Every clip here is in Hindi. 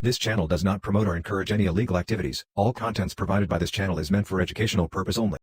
This channel does not promote or encourage any illegal activities. All contents provided by this channel is meant for educational purpose only.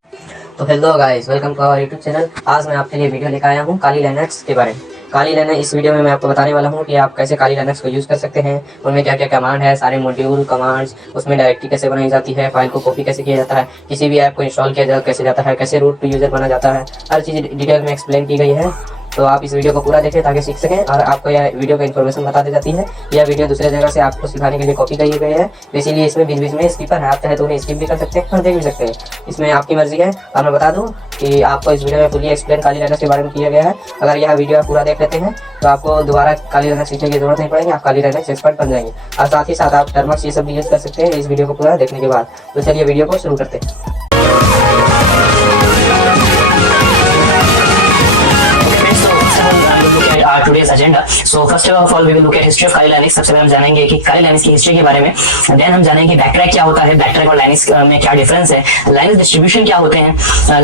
तो hello guys, welcome to our YouTube channel. आज मैं आपके लिए वीडियो लेकर आया हूँ काली लाइनक्स के बारे में। काली लाइनक्स इस वीडियो में मैं आपको बताने वाला हूँ कि आप कैसे काली लाइनक्स को यूज़ कर सकते हैं, उनमें क्या क्या कमांड है, सारे मॉड्यूल कमांड्स, उसमें डायरेक्टरी कैसे बनाई जाती है, फाइल को कॉपी कैसे किया जाता है, किसी भी ऐप को इंस्टॉल किया कैसे जाता है, कैसे रूट टू यूज़र बना जाता है, हर चीज़ डिटेल में एक्सप्लेन की गई है। तो आप इस वीडियो को पूरा देखें ताकि सीख सकें। और आपको यह वीडियो का इन्फॉर्मेशन बता दी जाती है, यह वीडियो दूसरे जगह से आपको सिखाने के लिए कॉपी करी गई है, तो इसीलिए इसमें बीच बीच में स्किपर है। आप चाहे तो उन्हें स्किप भी कर सकते हैं और देख भी सकते हैं, इसमें आपकी मर्जी है। और मैं बता दूं कि आपको इस वीडियो में फुली एक्सप्लेन काली लाइनक्स के बारे में किया गया है। अगर यह वीडियो आप पूरा देख लेते हैं तो आपको दोबारा काली लाइनक्स सीखने की जरूरत नहीं पड़ेगी, आप काली लाइनक्स एक्सपर्ट बन जाएंगे। और साथ ही साथ आप टर्मक्स ये सब भी यूज़ कर सकते हैं इस वीडियो को पूरा देखने के बाद। तो चलिए वीडियो को शुरू करते हैं। Today's agenda. So first of all we will look at history of Kali Linux। सबसे पहले हम जानेंगे कि Kali Linux की हिस्ट्री के बारे में। देन हम जानेंगे बैकट्रैक क्या होता है, बैकट्रैक और Linux में क्या डिफरेंस है, Linux डिस्ट्रीब्यूशन क्या होते हैं,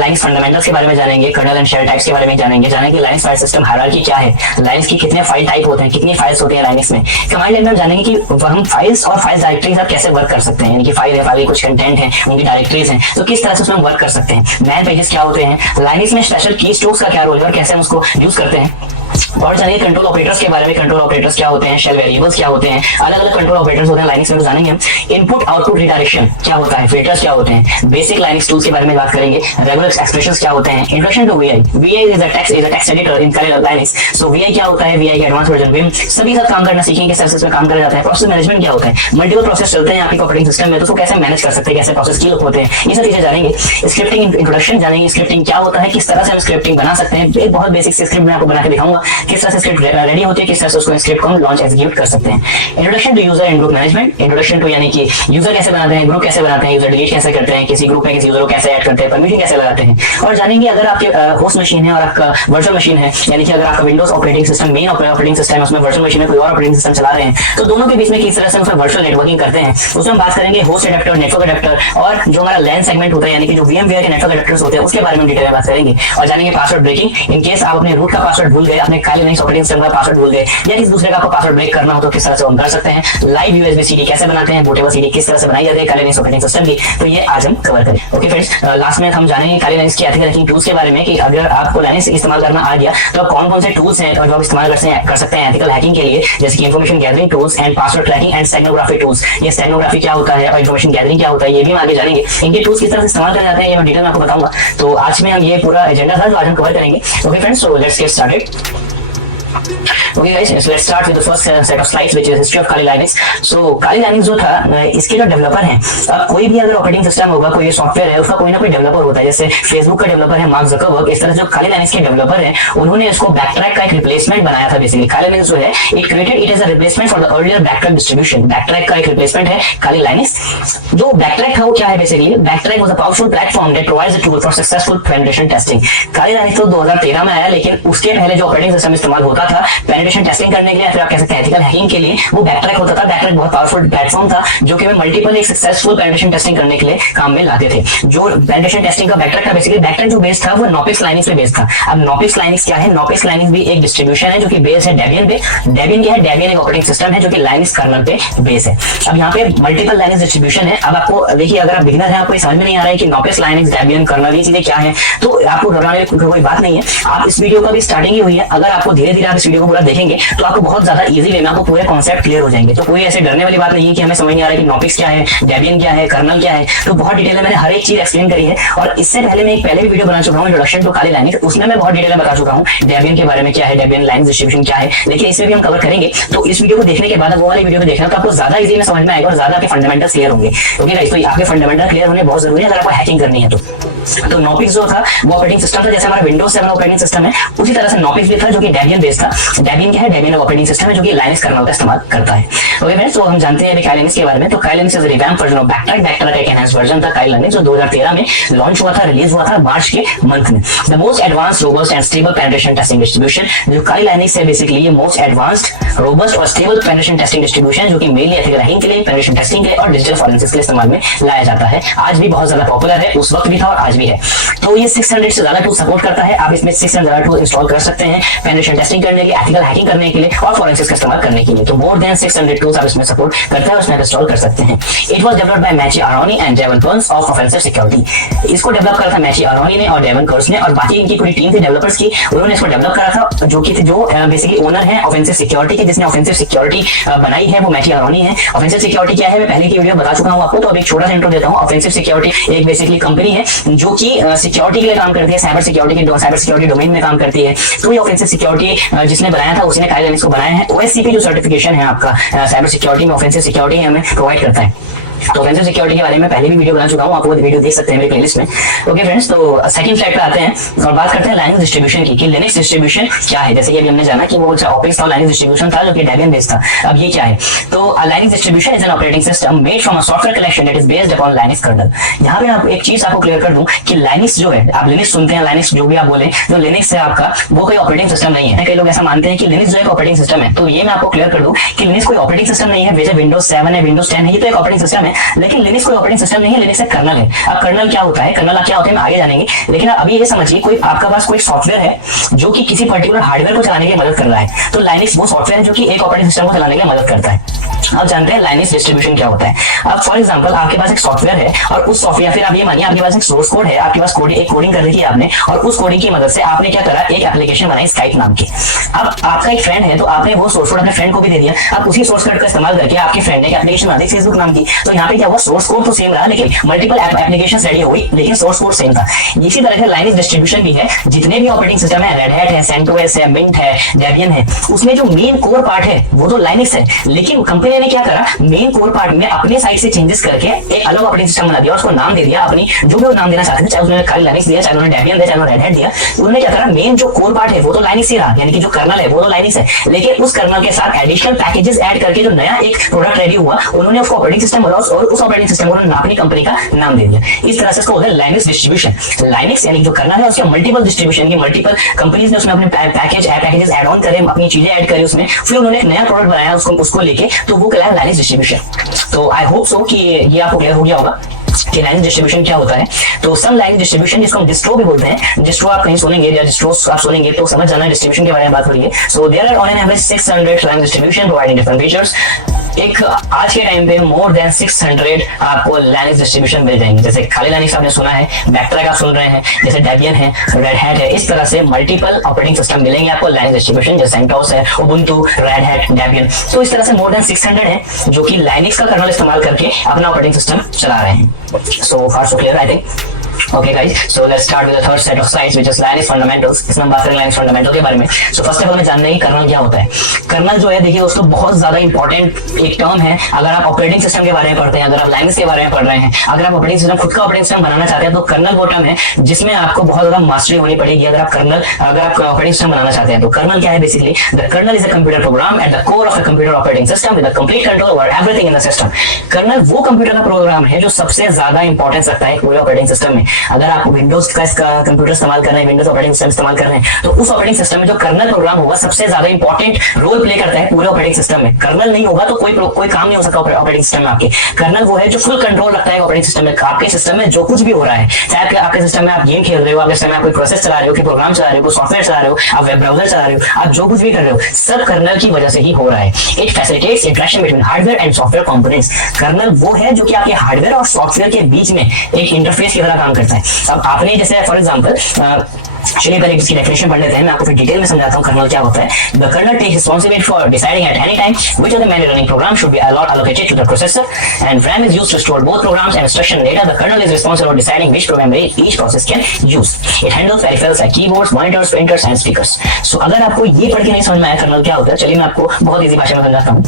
Linux फंडामेंटल्स के बारे में जानेंगे, कर्नल एंड शेल टाइप्स के बारे में जानेंगे Linux फाइल सिस्टम हायरार्की क्या है, Linux की कितने फाइल टाइप होते हैं, कितनी फाइल्स होती हैं Linux में। कमांड लाइन में हम जानेंगे कि हम फाइल्स और फाइल्स डायरेक्टरीज आप कैसे वर्क कर सकते हैं, यानी कि फाइल है, फाइल कुछ कंटेंट है, उनकी डायरेक्टरीज हैं, तो किस तरह से उसमें वर्क कर सकते हैं। मैन पेजेस क्या होते हैं, Linux में स्पेशल की स्ट्रोक्स का क्या रोल है और कैसे हम उसको यूज करते हैं। और जानिए कंट्रोल ऑपरेटर्स के बारे में, कंट्रोल ऑपरेटर्स क्या होते हैं, शेल वेरिएबल्स क्या होते हैं, अलग अलग कंट्रोल ऑपरेटर्स होते हैं Linux में, तो जानेंगे हम। इनपुट आउटपुट रिडायरेक्शन क्या होता है, फिल्टर्स क्या होते हैं, बेसिक Linux टूल्स के बारे में बात करेंगे, रेगुलर एक्सप्रेशंस क्या होते हैं, introduction to VI। VI is a text editor in Linux। So VI क्या होता है, VI के एडवांस वर्जन विम सभी साथ काम करना सीखेंगे, सर्विसेज में काम करा जाता है। प्रोसेस मैनेजमेंट क्या होता है, मल्टीपल प्रोसेस चलते हैं आपके ऑपरेटिंग सिस्टम में, तो उसको कैसे मैनेज कर सकते हैं, कैसे प्रोसेस की होते हैं, ये सब चीजें जानेंगे। स्क्रिप्टिंग इंट्रोडक्शन जानेंगे, स्क्रिप्टिंग क्या होता है, किस तरह से हम स्क्रिप्टिंग बना सकते हैं। एक बहुत बेसिक स्क्रिप्ट मैं आपको बना के दिखाऊंगा, किस तरह से स्क्रिप्ट रेडी होती है, किस तरह से उसको स्क्रिप्ट को हम लॉन्च एग्जीक्यूट कर सकते हैं। Introduction to user and group management, introduction to यानी कि यूजर कैसे बनाते हैं, ग्रुप कैसे बनाते हैं, यूजर डिलीट कैसे करते हैं, किसी ग्रुप में किसी यूजर को कैसे ऐड करते हैं, परमिशन कैसे लगाते हैं। और जानेंगे अगर आपके होस्ट मशीन है और आपका वर्चुअल मशीन है, यानी कि अगर आपका Windows operating system main operating system है, उसमें वर्चुअल मशीन में कोई और ऑपरेटिंग सिस्टम चला रहे हैं, तो दोनों के बीच में किस तरह से उसमें वर्चुअल नेटवर्किंग करते हैं, उसमें हम बात करेंगे। होस्ट एडेप्टर, नेटवर्क एडेप्टर और जो हमारा लैन सेगमेंट होता है, यानी कि जो VMware के नेटवर्क एडेप्टर्स होते हैं, उसके बारे में डिटेल में बात करेंगे। और जानेंगे पासवर्ड ब्रेकिंग, इन केस आप अपने रूट का पासवर्ड भूल गए, अपने काली लिनक्स ऑपरेटिंग सिस्टम का पासवर्ड भूल गए या किसी दूसरे का आपको पासवर्ड ब्रेक करना हो तो किस तरह से हम कर सकते हैं। लाइव USB CD कैसे बनाते हैं, बूटेबल CD किस तरह से बनाई जाती है काली लिनक्स ऑपरेटिंग सिस्टम की, तो ये आज हम कवर करें। ओके फ्रेंड्स, लास्ट में हम जानेंगे काली लिनक्स की एथिकल हैकिंग टूल्स के बारे में, कि अगर आपको लिनक्स इस्तेमाल करना आ गया तो आप कौन कौन से टूल्स हैं जो आप इस्तेमाल कर सकते हैं एथिकल हैकिंग के लिए, जैसे कि information gathering tools and password tracking and steganography tools. ये स्टेनोग्राफी क्या होता है और इंफॉर्मेशन गैदरिंग क्या होता है, ये भी हम आगे जानेंगे। इनके टूल्स किस तरह से इस्तेमाल करे जाते हैं ये मैं डिटेल में आपको बताऊंगा। तो आज में हम ये पूरा एजेंडा था जो आज हम कवर करेंगे। Okay friends, so let's get started. Okay guys, so let's start with the first set of slides which is history of Kali Linux। So Kali Linux जो था, इसके जो डेवलपर हैं, कोई भी अगर ऑपरेटिंग सिस्टम होगा, कोई सॉफ्टवेयर है, उसका कोई ना कोई डेवलपर होता है। जैसे फेसबुक का डेवलपर है मार्क ज़करबर्ग, इस तरह जो Kali Linux के डेवलपर हैं, उन्होंने इसको बैकट्रैक का एक रिप्लेसमेंट बनाया था। बेसिकली Kali Linux जो है it created it is a replacement for the earlier BackTrack distribution. BackTrack का एक रिप्लेसमेंट है Kali Linux। जो बैकट्रैक था वो क्या है, basically BackTrack was a powerful platform that provides a tool for successful penetration testing. Kali Linux तो 2013 में आया, लेकिन उसके पहले जो ऑपरेटिंग सिस्टम इस्तेमाल होता था पेनिट्रेशन टेस्टिंग करने के लिए, फिर आप कह सकते हैं एथिकल हैकिंग के लिए, वो बैकट्रैक होता था। बैकट्रैक बहुत पावरफुल प्लेटफॉर्म था जो कि मल्टीपल एक सक्सेसफुल पेनिट्रेशन टेस्टिंग करने के लिए काम में लाते थे। जो पेनिट्रेशन टेस्टिंग का बैकट्रैक था, बेसिकली बैकट्रैक जो बेस था वो नॉपिक्स लाइनक्स पे बेस था। अब नॉपिक्स लाइनक्स क्या है, नॉपिक्स लाइनक्स भी एक डिस्ट्रीब्यूशन है जो कि बेस है डेबियन पे। डेबियन क्या है, डेबियन एक ऑपरेटिंग सिस्टम है जो कि लाइनक्स कर्नल पे बेस है। अब यहाँ पे मल्टीपल लाइनक्स डिस्ट्रीब्यूशन है। अब आपको देखिए, अगर आप बिगिनर हैं, आपको समझ में नहीं आ रहा है कि नॉपिक्स लाइनक्स, डेबियन, कर्नल ये चीजें क्या है, तो आपको घबराने की कोई बात नहीं है। आप इस वीडियो का भी स्टार्टिंग ही हुई है, अगर आपको धीरे धीरे आप इस वीडियो को पूरा देखेंगे तो आपको बहुत ज्यादा इजी वे में आपको पूरे कॉन्सेप्ट क्लियर हो जाएंगे। तो कोई ऐसे डरने वाली बात नहीं है कि हमें समझ नहीं आ रहा है कि नॉपिक्स क्या है, डेबियन क्या है, कर्नल क्या है। तो बहुत डिटेल में मैंने हर एक चीज एक्सप्लेन करी है। और इससे पहले मैं एक पहले भी वीडियो बना चुका हूं, इंट्रोडक्शन टू काली लिनक्स, उसमें मैं बहुत डिटेल में बता चुका हूं डेबियन के बारे में क्या है, डेबियन लाइनक्स डिस्ट्रीब्यूशन क्या है, लेकिन इसमें भी हम कवर करेंगे। तो इस वीडियो को देखने के बाद वो वाली वीडियो को देखना तो आपको ज्यादा इजी में समझ में आएगा और ज्यादा आपके फंडामेंटल्स क्लियर होंगे। ओके गाइस, तो आपके फंडामेंटल क्लियर होने बहुत जरूरी है अगर आपको हैकिंग करनी है तो नॉपिक्स जो था वो ऑपरेटिंग सिस्टम था, जैसे हमारा विंडोज 7 ऑपरेटिंग सिस्टम है, उसी तरह से नॉपिक्स भी था जो कि डेबियन बेस्ड था। डेबियन क्या है, डेबियन ऑपरेटिंग सिस्टम है जो कि लाइनक्स कर्नल का इस्तेमाल करता है। ओके फ्रेंड्स, तो हम जानते हैं Kali Linux के बारे में। तो Kali Linux is a revamped version of BackTrack. BackTrack एक एनहांस्ड वर्जन था Kali Linux जो 2013 में लॉन्च हुआ था, रिलीज हुआ था मार्च के मंथ में। The most advanced, robust and stable penetration testing distribution. जो Kali Linux है बेसिकली ये मोस्ट एडवांस्ड, रोबस्ट और स्टेबल पेनिट्रेशन टेस्टिंग डिस्ट्रीब्यूशन जो कि मेनली एथिकल हैकिंग के लिए, पेनिट्रेशन टेस्टिंग के लिए और डिजिटल फॉरेंसिक्स के लिए इस्तेमाल में लाया जाता है। आज भी बहुत ज्यादा पॉपुलर है, उस वक्त भी था और आज भी है। तो ये 600 से ज्यादा टूल सपोर्ट करता है। आप इसमें 600 से ज्यादा टूल इंस्टॉल कर सकते हैं पेनिट्रेशन टेस्टिंग के करने के लिए, एथिकल हैकिंग करने के लिए और फोरेंसिक्स का इस्तेमाल करने के लिए। तो मोर देन 600 टूल्स आप इसमें सपोर्ट करते हैं और इसमें इंस्टॉल कर सकते हैं। It was developed by Mati Aharoni and Devon Kearns of Offensive Security. इसको डेवलप करा था मैची अरोनी ने और डेवन कर्स ने, और बाकी इनकी पूरी टीम थी डेवलपर्स की, उन्होंने इसको डेवलप करा था। जो बेसिकली ओनर है ऑफेंसिव सिक्योरिटी के, जिसने ऑफेंसिव सिक्योरिटी बनाई है, वो मैची अरोनी है। ऑफेंसिव सिक्योरिटी क्या है मैं पहले की वीडियो बता चुका हूं आपको, तो अब एक छोटा सा इंट्रो देता हूं। ऑफेंसिव सिक्योरिटी एक बेसिकली कंपनी है जो कि सिक्योरिटी के लिए काम करती है, साइबर सिक्योरिटी डोमेन में काम करती है। तो ये ऑफेंसिव सिक्योरिटी जिसने बनाया था उसने काइल लिनक्स को बनाया है। ओएससीपी जो सर्टिफिकेशन है आपका साइबर सिक्योरिटी में, ऑफेंसिव सिक्योरिटी हमें प्रोवाइड करता है। तो ऑफेंसिव सिक्योरिटी के बारे में पहले भी वीडियो बना चुका हूं, आप वो वीडियो देख सकते हैं मेरी प्लेलिस्ट में। ओके फ्रेंड्स, तो सेकंड स्लाइड पे आते हैं और बात करते हैं लाइनक्स डिस्ट्रीब्यूशन की, कि लिनक्स डिस्ट्रीब्यूशन क्या है। जैसे कि अभी हमने जाना कि वो ऑपरेटिंग सिस्टम लाइनक्स डिस्ट्रीब्यूशन था जो कि डेबियन बेस्ड था। अब ये क्या है, तो Linux distribution is an operating system made from a software collection that is based upon Linux kernel. यहां पे आप एक चीज आपको क्लियर कर दूं कि लाइनक्स जो है, आप लिनक्स सुनते हैं, लाइनक्स जो भी आप बोले, जो लिनक्स है आपका वो कोई ऑपरेटिंग सिस्टम नहीं है। कई लोग ऐसा मानते हैं कि लिनक्स जो एक ऑपरेटिंग सिस्टम है, तो ये मैं आपको क्लियर कर दूं कि लिनक्स कोई ऑपरेटिंग सिस्टम नहीं है। जैसे विंडोज 7 है, विंडोज 10 है, ये तो एक ऑपरेटिंग सिस्टम है, लेकिन लिनक्स ऑपरेटिंग सिस्टम नहीं है, लिनक्स एक कर्नल है। अब कर्नल क्या होता है, कर्नल क्या होता है, हम आगे जानेंगे। लेकिन अभी ये समझिए, कोई आपका पास कोई सॉफ्टवेयर है जो कि किसी पर्टिकुलर हार्डवेयर को चलाने की मदद कर रहा है, तो लाइनक्स वो सॉफ्टवेयर है जो कि एक ऑपरेटिंग सिस्टम को चलाने की मदद करता है। अब जानते हैं लाइनक्स डिस्ट्रीब्यूशन क्या होता है। अब फॉर एग्जांपल आपके पास एक सॉफ्टवेयर है और उस सॉफ्टवेयर, फिर आप ये मानिए आपके पास एक सोर्स कोड है, आपके पास कोडिंग कर रखी है आपने, और उस कोडिंग की मदद से आपने क्या करा, एक एप्लीकेशन बनाई स्काइप नाम की। अब आपका एक फ्रेंड है, तो आपने वो सोर्स कोड अपने फ्रेंड को भी दे दिया। अब उसी सोर्स कोड का इस्तेमाल करके आपके फ्रेंड ने एक एप्लीकेशन बना दी फेसबुक नाम की। तो यहाँ पे क्या हुआ, सोर्स कोड तो सेम रहा, लेकिन मल्टीपल एप्लीकेशंस रेडी हुई, लेकिन सोर्स कोड सेम था। इसी तरह से लाइनक्स डिस्ट्रीब्यूशन भी है। जितने भी ऑपरेटिंग सिस्टम है, रेड हैट है, सेंटोस है, मिंट है, डेबियन है, उसमें जो मेन कोर पार्ट है वो तो लाइनक्स है, लेकिन कंपनी ने क्या करा, मेन कोर पार्ट में अपने साइड से चेंजेस करके एक अलग ऑपरेटिंग सिस्टम बना दिया, उसको नाम दे दिया अपनी, जो भी वो नाम देना चाहते थे, चाहे उन्होंने काली लाइनक्स दिया, चाहे उन्होंने डेबियन दिया, चाहे उन्होंने रेड हैट दिया। उन्होंने क्या करा, मेन जो कोर पार्ट है वो तो लाइनक्स ही रहा, यानी कि जो कर्नल है वो तो लाइनक्स है, लेकिन उस कर्नल के साथ एडिशनल पैकेजेस ऐड करके जो नया एक प्रोडक्ट रेडी हुआ, उन्होंने उसको ऑपरेटिंग सिस्टम बोला और उस ऑपरेटिंग सिस्टम को उन्होंने अपनी कंपनी का नाम दे दिया। इस तरह से इसको होता है लाइनक्स डिस्ट्रीब्यूशन। लाइनक्स यानी जो कर्नल है उसके मल्टीपल डिस्ट्रीब्यूशन की, मल्टीपल कंपनीज ने उसमें अपने पैकेजेस ऐड ऑन करे, अपनी चीजें ऐड करी उसमें, फिर उन्होंने एक नया प्रोडक्ट बनाया उसको लेके, तो वो कहलाया लाइनक्स डिस्ट्रीब्यूशन। तो आई होप सो कि ये आपको क्लियर हो गया होगा कि लाइनक्स डिस्ट्रीब्यूशन क्या होता है। तो सम लाइनक्स डिस्ट्रीब्यूशन, जिसको हम डिस्ट्रो भी बोलते हैं, डिस्ट्रो आप कहीं सुनेंगे या डिस्ट्रोस आप सुनेंगे तो समझ जाना है डिस्ट्रीब्यूशन के बारे में बात हो रही है। So there are on an average 600 Linux distribution providing different features. एक आज के टाइम पे मोर देन 600 आपको लाइनक्स डिस्ट्रीब्यूशन मिल जाएंगे। जैसे खाली लाइनक्स आपने सुना है, बैकट्रैक आप सुन रहे हैं, जैसे डेबियन है, रेड हैट है, इस तरह से मल्टीपल ऑपरेटिंग सिस्टम मिलेंगे आपको लाइनक्स डिस्ट्रीब्यूशन, जैसे सेंटोस है, उबुंटू, रेड हैट, डेबियन। तो इस तरह से मोर देन 600 है जो कि लाइनक्स का कर्नल इस्तेमाल करके अपना ऑपरेटिंग सिस्टम चला रहे हैं। So far so clear, I think. Okay guys, so let's start with the third set of slides which is Linux fundamentals। इसमें हम बात करेंगे Linux fundamental के बारे में। So first of all हमें जानना है कि कर्नल क्या होता है। कर्नल जो है देखिए दोस्तों बहुत ज्यादा इंपॉर्टेंट एक टर्म है। अगर आप ऑपरेटिंग सिस्टम के बारे में पढ़ते हैं, अगर आप लाइनक्स के बारे में पढ़ रहे हैं, अगर आप ऑपरेटिंग सिस्टम खुद का ऑपरेटिंग सिस्टम बनाना चाहते हैं, तो कर्नल वो टर्म है जिसमें आपको बहुत ज्यादा मास्टरी होनी पड़ेगी। अगर आप ऑपरेटिंग सिस्टम बनाना चाहते हैं, तो कर्नल क्या है basically, the kernel is a computer program at the core of a computer operating system with complete control over everything in the system. Kernel वो कंप्यूटर का प्रोग्राम है जो सबसे ज्यादा इंपॉर्टेंस रखता है पूरे ऑपरेटिंग सिस्टम में। अगर आप विंडोज का इसका कंप्यूटर इस्तेमाल कर रहे हैं, विंडोज ऑपरेटिंग सिस्टम इस्तेमाल कर रहे हैं, तो उस ऑपरेटिंग सिस्टम में जो कर्नल प्रोग्राम होगा सबसे ज्यादा इंपॉर्टेंट रोल प्ले करता है पूरे ऑपरेटिंग सिस्टम में। कर्नल नहीं होगा तो कोई काम नहीं हो सकता ऑपरेटिंग सिस्टम में आपके। कर्नल वो है जो फुल कंट्रोल रखता है ऑपरेटिंग सिस्टम में। आपके सिस्टम में जो कुछ भी हो रहा है, चाहे आपके सिस्टम में आप गेम खेल रहे हो, आपके सिस्टम में आप कोई प्रोसेस चला रहे हो, कोई प्रोग्राम चला रहे हो, कोई सॉफ्टवेयर चला रहे हो, आप वेब ब्राउजर चला रहे हो, आप जो कुछ भी कर रहे हो, सब कर्नल की वजह से ही हो रहा है। It facilitates interaction between hardware and software components. Kernel वो है जो कि आपके हार्डवेयर और सॉफ्टवेयर के बीच में एक इंटरफेस की तरह काम करता है। अब आपने जैसे फॉर एग्जांपल चलिए पहले इसकी डेफिनेशन पढ़ लेते हैं, मैं आपको फिर डिटेल में समझाता हूं कर्नल क्या होता है। The kernel takes responsibility for deciding at any time which of the many running program should be allocated to the processor, and RAM is used to store both programs and instruction data. The kernel is responsible for deciding which program each process can use. It handles peripherals like keyboards, monitors, printers and speakers. So अगर आपको ये पढ़ के नहीं समझ में आया कर्नल क्या होता है, चलिए मैं आपको बहुत इजी भाषा में समझाता हूं।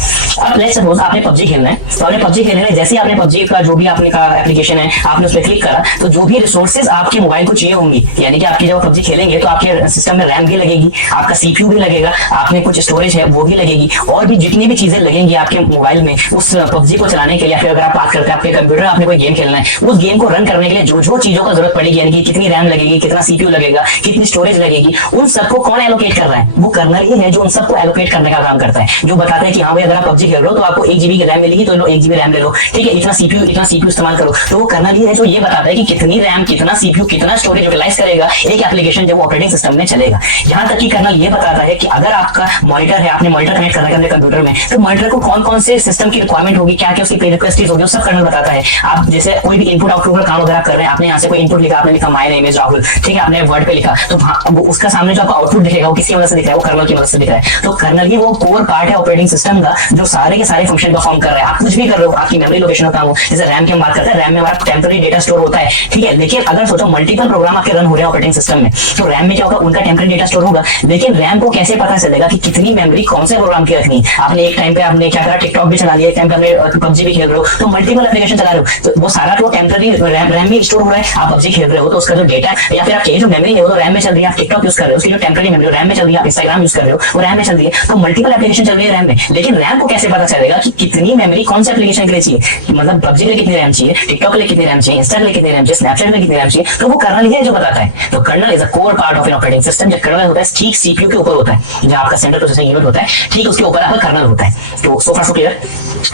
अब लेट्स सपोज आपने PUBG खेलना है, तो आपने PUBG खेलने में जैसे ही आपने PUBG का जो भी आपने का एप्लीकेशन है आपने उस पर क्लिक करा, तो जो भी रिसोर्सेज आपके मोबाइल को चाहिए होंगी, यानी कि आपकी जब PUBG खेलेंगे तो आपके सिस्टम में रैम भी लगेगी, आपका सीपीयू भी लगेगा, आपने कुछ स्टोरेज है वो भी लगेगी, और भी जितनी भी चीजें लगेंगी आपके मोबाइल में उस PUBG को चलाने के लिए। फिर अगर आप बात करते हैं आपके कंप्यूटर, आपने कोई गेम खेलना है, उस गेम को रन करने के लिए जो जो चीजों का जरूरत पड़ेगी, यानी कि कितनी रैम लगेगी, कितना सीपीयू लगेगा, कितनी स्टोरेज लगेगी, उन सबको कौन एलोकेट कर रहा है? वो कर्नल ही है जो उन सबको एलोकेट करने का काम करता है, जो बताता है कि हाँ भाई अगर आप PUBG खेल रहे हो तो आपको 1 GB की रैम मिलेगी, तो 1 GB रैम ले लो, ठीक है, इतना सीपीयू इस्तेमाल करो। तो वो कर्नल ही है जो ये बताता है कि कितनी रैम, कितना सीपीयू, कितना स्टोरेज यूटिलाइज करेगा एक एप्लीकेशन एप्लीकेशन जब ऑपरेटिंग सिस्टम में चलेगा। यहाँ तक कि कर्नल ये बताता है कि अगर आपका मॉनिटर है, आपने मॉनिटर कनेक्ट करना है अपने कंप्यूटर में, तो मॉनिटर को कौन कौन से सिस्टम की रिक्वायरमेंट होगी, क्या क्या उसकी पे रिक्वेस्ट होगी, सब कर्नल बताता है। आप जैसे कोई भी इनपुट आउटपुट का काम वगैरह कर रहे हैं, आपने यहाँ से कोई इनपुट लिखा, आपने लिखा माय नेम इज राहुल, ठीक है, आपने वर्ड पे लिखा, तो उसका सामने जो आपको आउटपुट दिखेगा वो किसकी मदद से दिख रहा है, वो कर्नल की मदद से दिख रहा है। तो कर्नल ही वो कोर पार्ट है ऑपरेटिंग सिस्टम का, जो सारे के सारे फंक्शन परफॉर्म कर रहा है। आप कुछ भी कर रहे हो, आपकी मेमोरी लोकेशन का काम हो, जैसे रैम की हम बात करते हैं, रैम में हमारा टेम्पररी डेटा स्टोर होता है, ठीक है। लेकिन अगर सोचो मल्टीपल प्रोग्राम आपके रन हो रहे हैं ऑपरेटिंग सिस्टम में, तो रैम में क्या होगा, उनका टेम्पररी डेटा स्टोर होगा। लेकिन रैम को कैसे पता चलेगा कि कितनी मेमोरी कौन से प्रोग्राम की रखनी है। आपने एक टाइम पे आपने क्या करा, टिकटॉक भी चला लिया, एक टाइम पे आपने पबजी भी खेल रहे हो, तो मल्टीपल एप्लीकेशन चला रहे हो, तो वो सारा तो टेम्पररी रैम में स्टोर हो रहा है। आप पबजी खेल रहे हो तो उसका जो डेटा या फिर आपकी जो मेमोरी है वो तो रैम में चल रही है। आप टिकटॉक यूज कर रहे हो, उसकी जो टेम्पररी मेमोरी रैम में चल रही है। आप इंस्टाग्राम यूज कर रहे हो, वो रैम में चल रही है। तो मल्टीपल एप्लीकेशन चल रही है रैम में। लेकिन रैम को कैसे पता चलेगा कि कितनी मेमोरी कौन से एप्लीकेशन के लिए चाहिए, मतलब पबजी के लिए कितनी रैम चाहिए, टिकटॉक के लिए कितनी रैम चाहिए, इंस्टा के लिए कितनी रैम चाहिए, स्नैपचैट के लिए कितनी रैम चाहिए, तो वो कर्नल ही है जो बताता है। तो kernel is a core part of an operating system. जो कर्नल होता है ठीक सीपीयू के ऊपर होता है, जहां आपका सेंट्रल प्रोसेसिंग यूनिट होता है, ठीक उसके ऊपर आपका कर्नल होता है। तो सो फार सो क्लियर।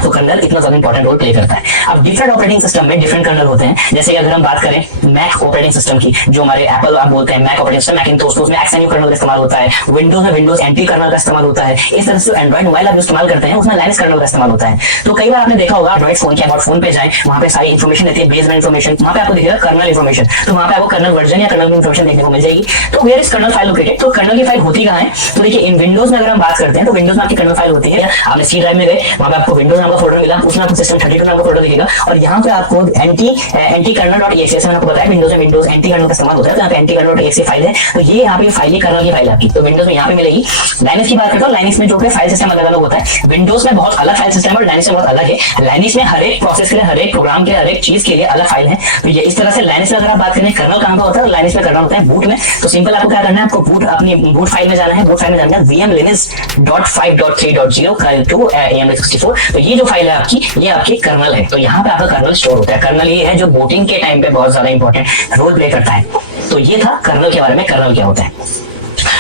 तो कर्नल इतना ज्यादा इंपॉर्टेंट रोल प्ले करता है। अब डिफरेंट ऑपरेटिंग सिस्टम में डिफरेंट कर्नल होते हैं। जैसे कि अगर हम बात करें मैक ऑपरेटिंग सिस्टम की, जो हमारे एप्पल आप बोलते हैं मैक ऑपरेटिंग सिस्टम, मैकिंटोश, उसमें एक्सएनयू कर्नल का इस्तेमाल होता है। विंडोज में विंडोज एनटी कर्नल का इस्तेमाल होता है। इस तरह से एंड्रॉइड मोबाइल आप इस्तेमाल करते हैं उसमें लाइनक्स कर्नल का इस्तेमाल होता है। तो कई बार आपने देखा होगा एंड्रॉइड फोन के अबाउट फोन पे जाए, वहां पे सारी इन्फॉर्मेशन रहती है, बेसमेंट इन्फॉर्मेशन, वहां पे आपको दिखेगा कर्नल इन्फॉर्मेशन, तो वहां पे आपको कर्नल वर्जन या कर्नल की इन्फॉर्मेशन देखने को मिल जाएगी। तो where is kernel file located, तो कर्नल की फाइल होती कहां है, तो देखिए इन विंडोज में अगर हम बात करते हैं तो विंडोज में आपकी कर्नल फाइल होती है। आपने सी ड्राइव में गए, वहां पे आपको विंडोज नाम का फोल्डर मिला, उसमें आपको सिस्टम 32 नाम का फोल्डर दिखेगा, और यहाँ पे आपको एंटी कर्नल.exe, मैंने आपको बताया विंडोज में विंडोज एंटी कर्नल का इस्तेमाल होता है, तो यहाँ पे एंटी कर्नल.exe फाइल है। तो ये यहाँ पे फाइल कर्नल की फाइल आपकी, तो विंडोज में यहाँ पे मिलेगी। लाइनक्स की बात करते हैं, लाइनक्स में जो फाइल सिस्टम अलग अलग होता है। विंडोज में बहुत अलग फाइल सिस्टम है और लाइनक्स में बहुत अलग है। लाइनक्स में हर एक प्रोसेस के लिए, हर एक प्रोग्राम के, हर एक चीज के लिए अलग फाइल है। तो ये इस तरह से लाइनक्स में अगर आप बात करें कर्नल कहां पे होता है, लाइनक्स में कर्नल होता है बूट में। तो सिंपल आपको क्या करना है, आपको बूट अपनी बूट फाइल में जाना है। बूट फाइल में जाना है vmlinux.5.3.0 तो ये जो फाइल है आपकी, ये आपकी कर्नल है। तो यहाँ पे आपका कर्नल स्टोर होता है। कर्नल ये है जो बूटिंग के टाइम पे बहुत ज्यादा इंपॉर्टेंट रोल प्ले करता है। तो ये था कर्नल के बारे में, कर्नल क्या होता है।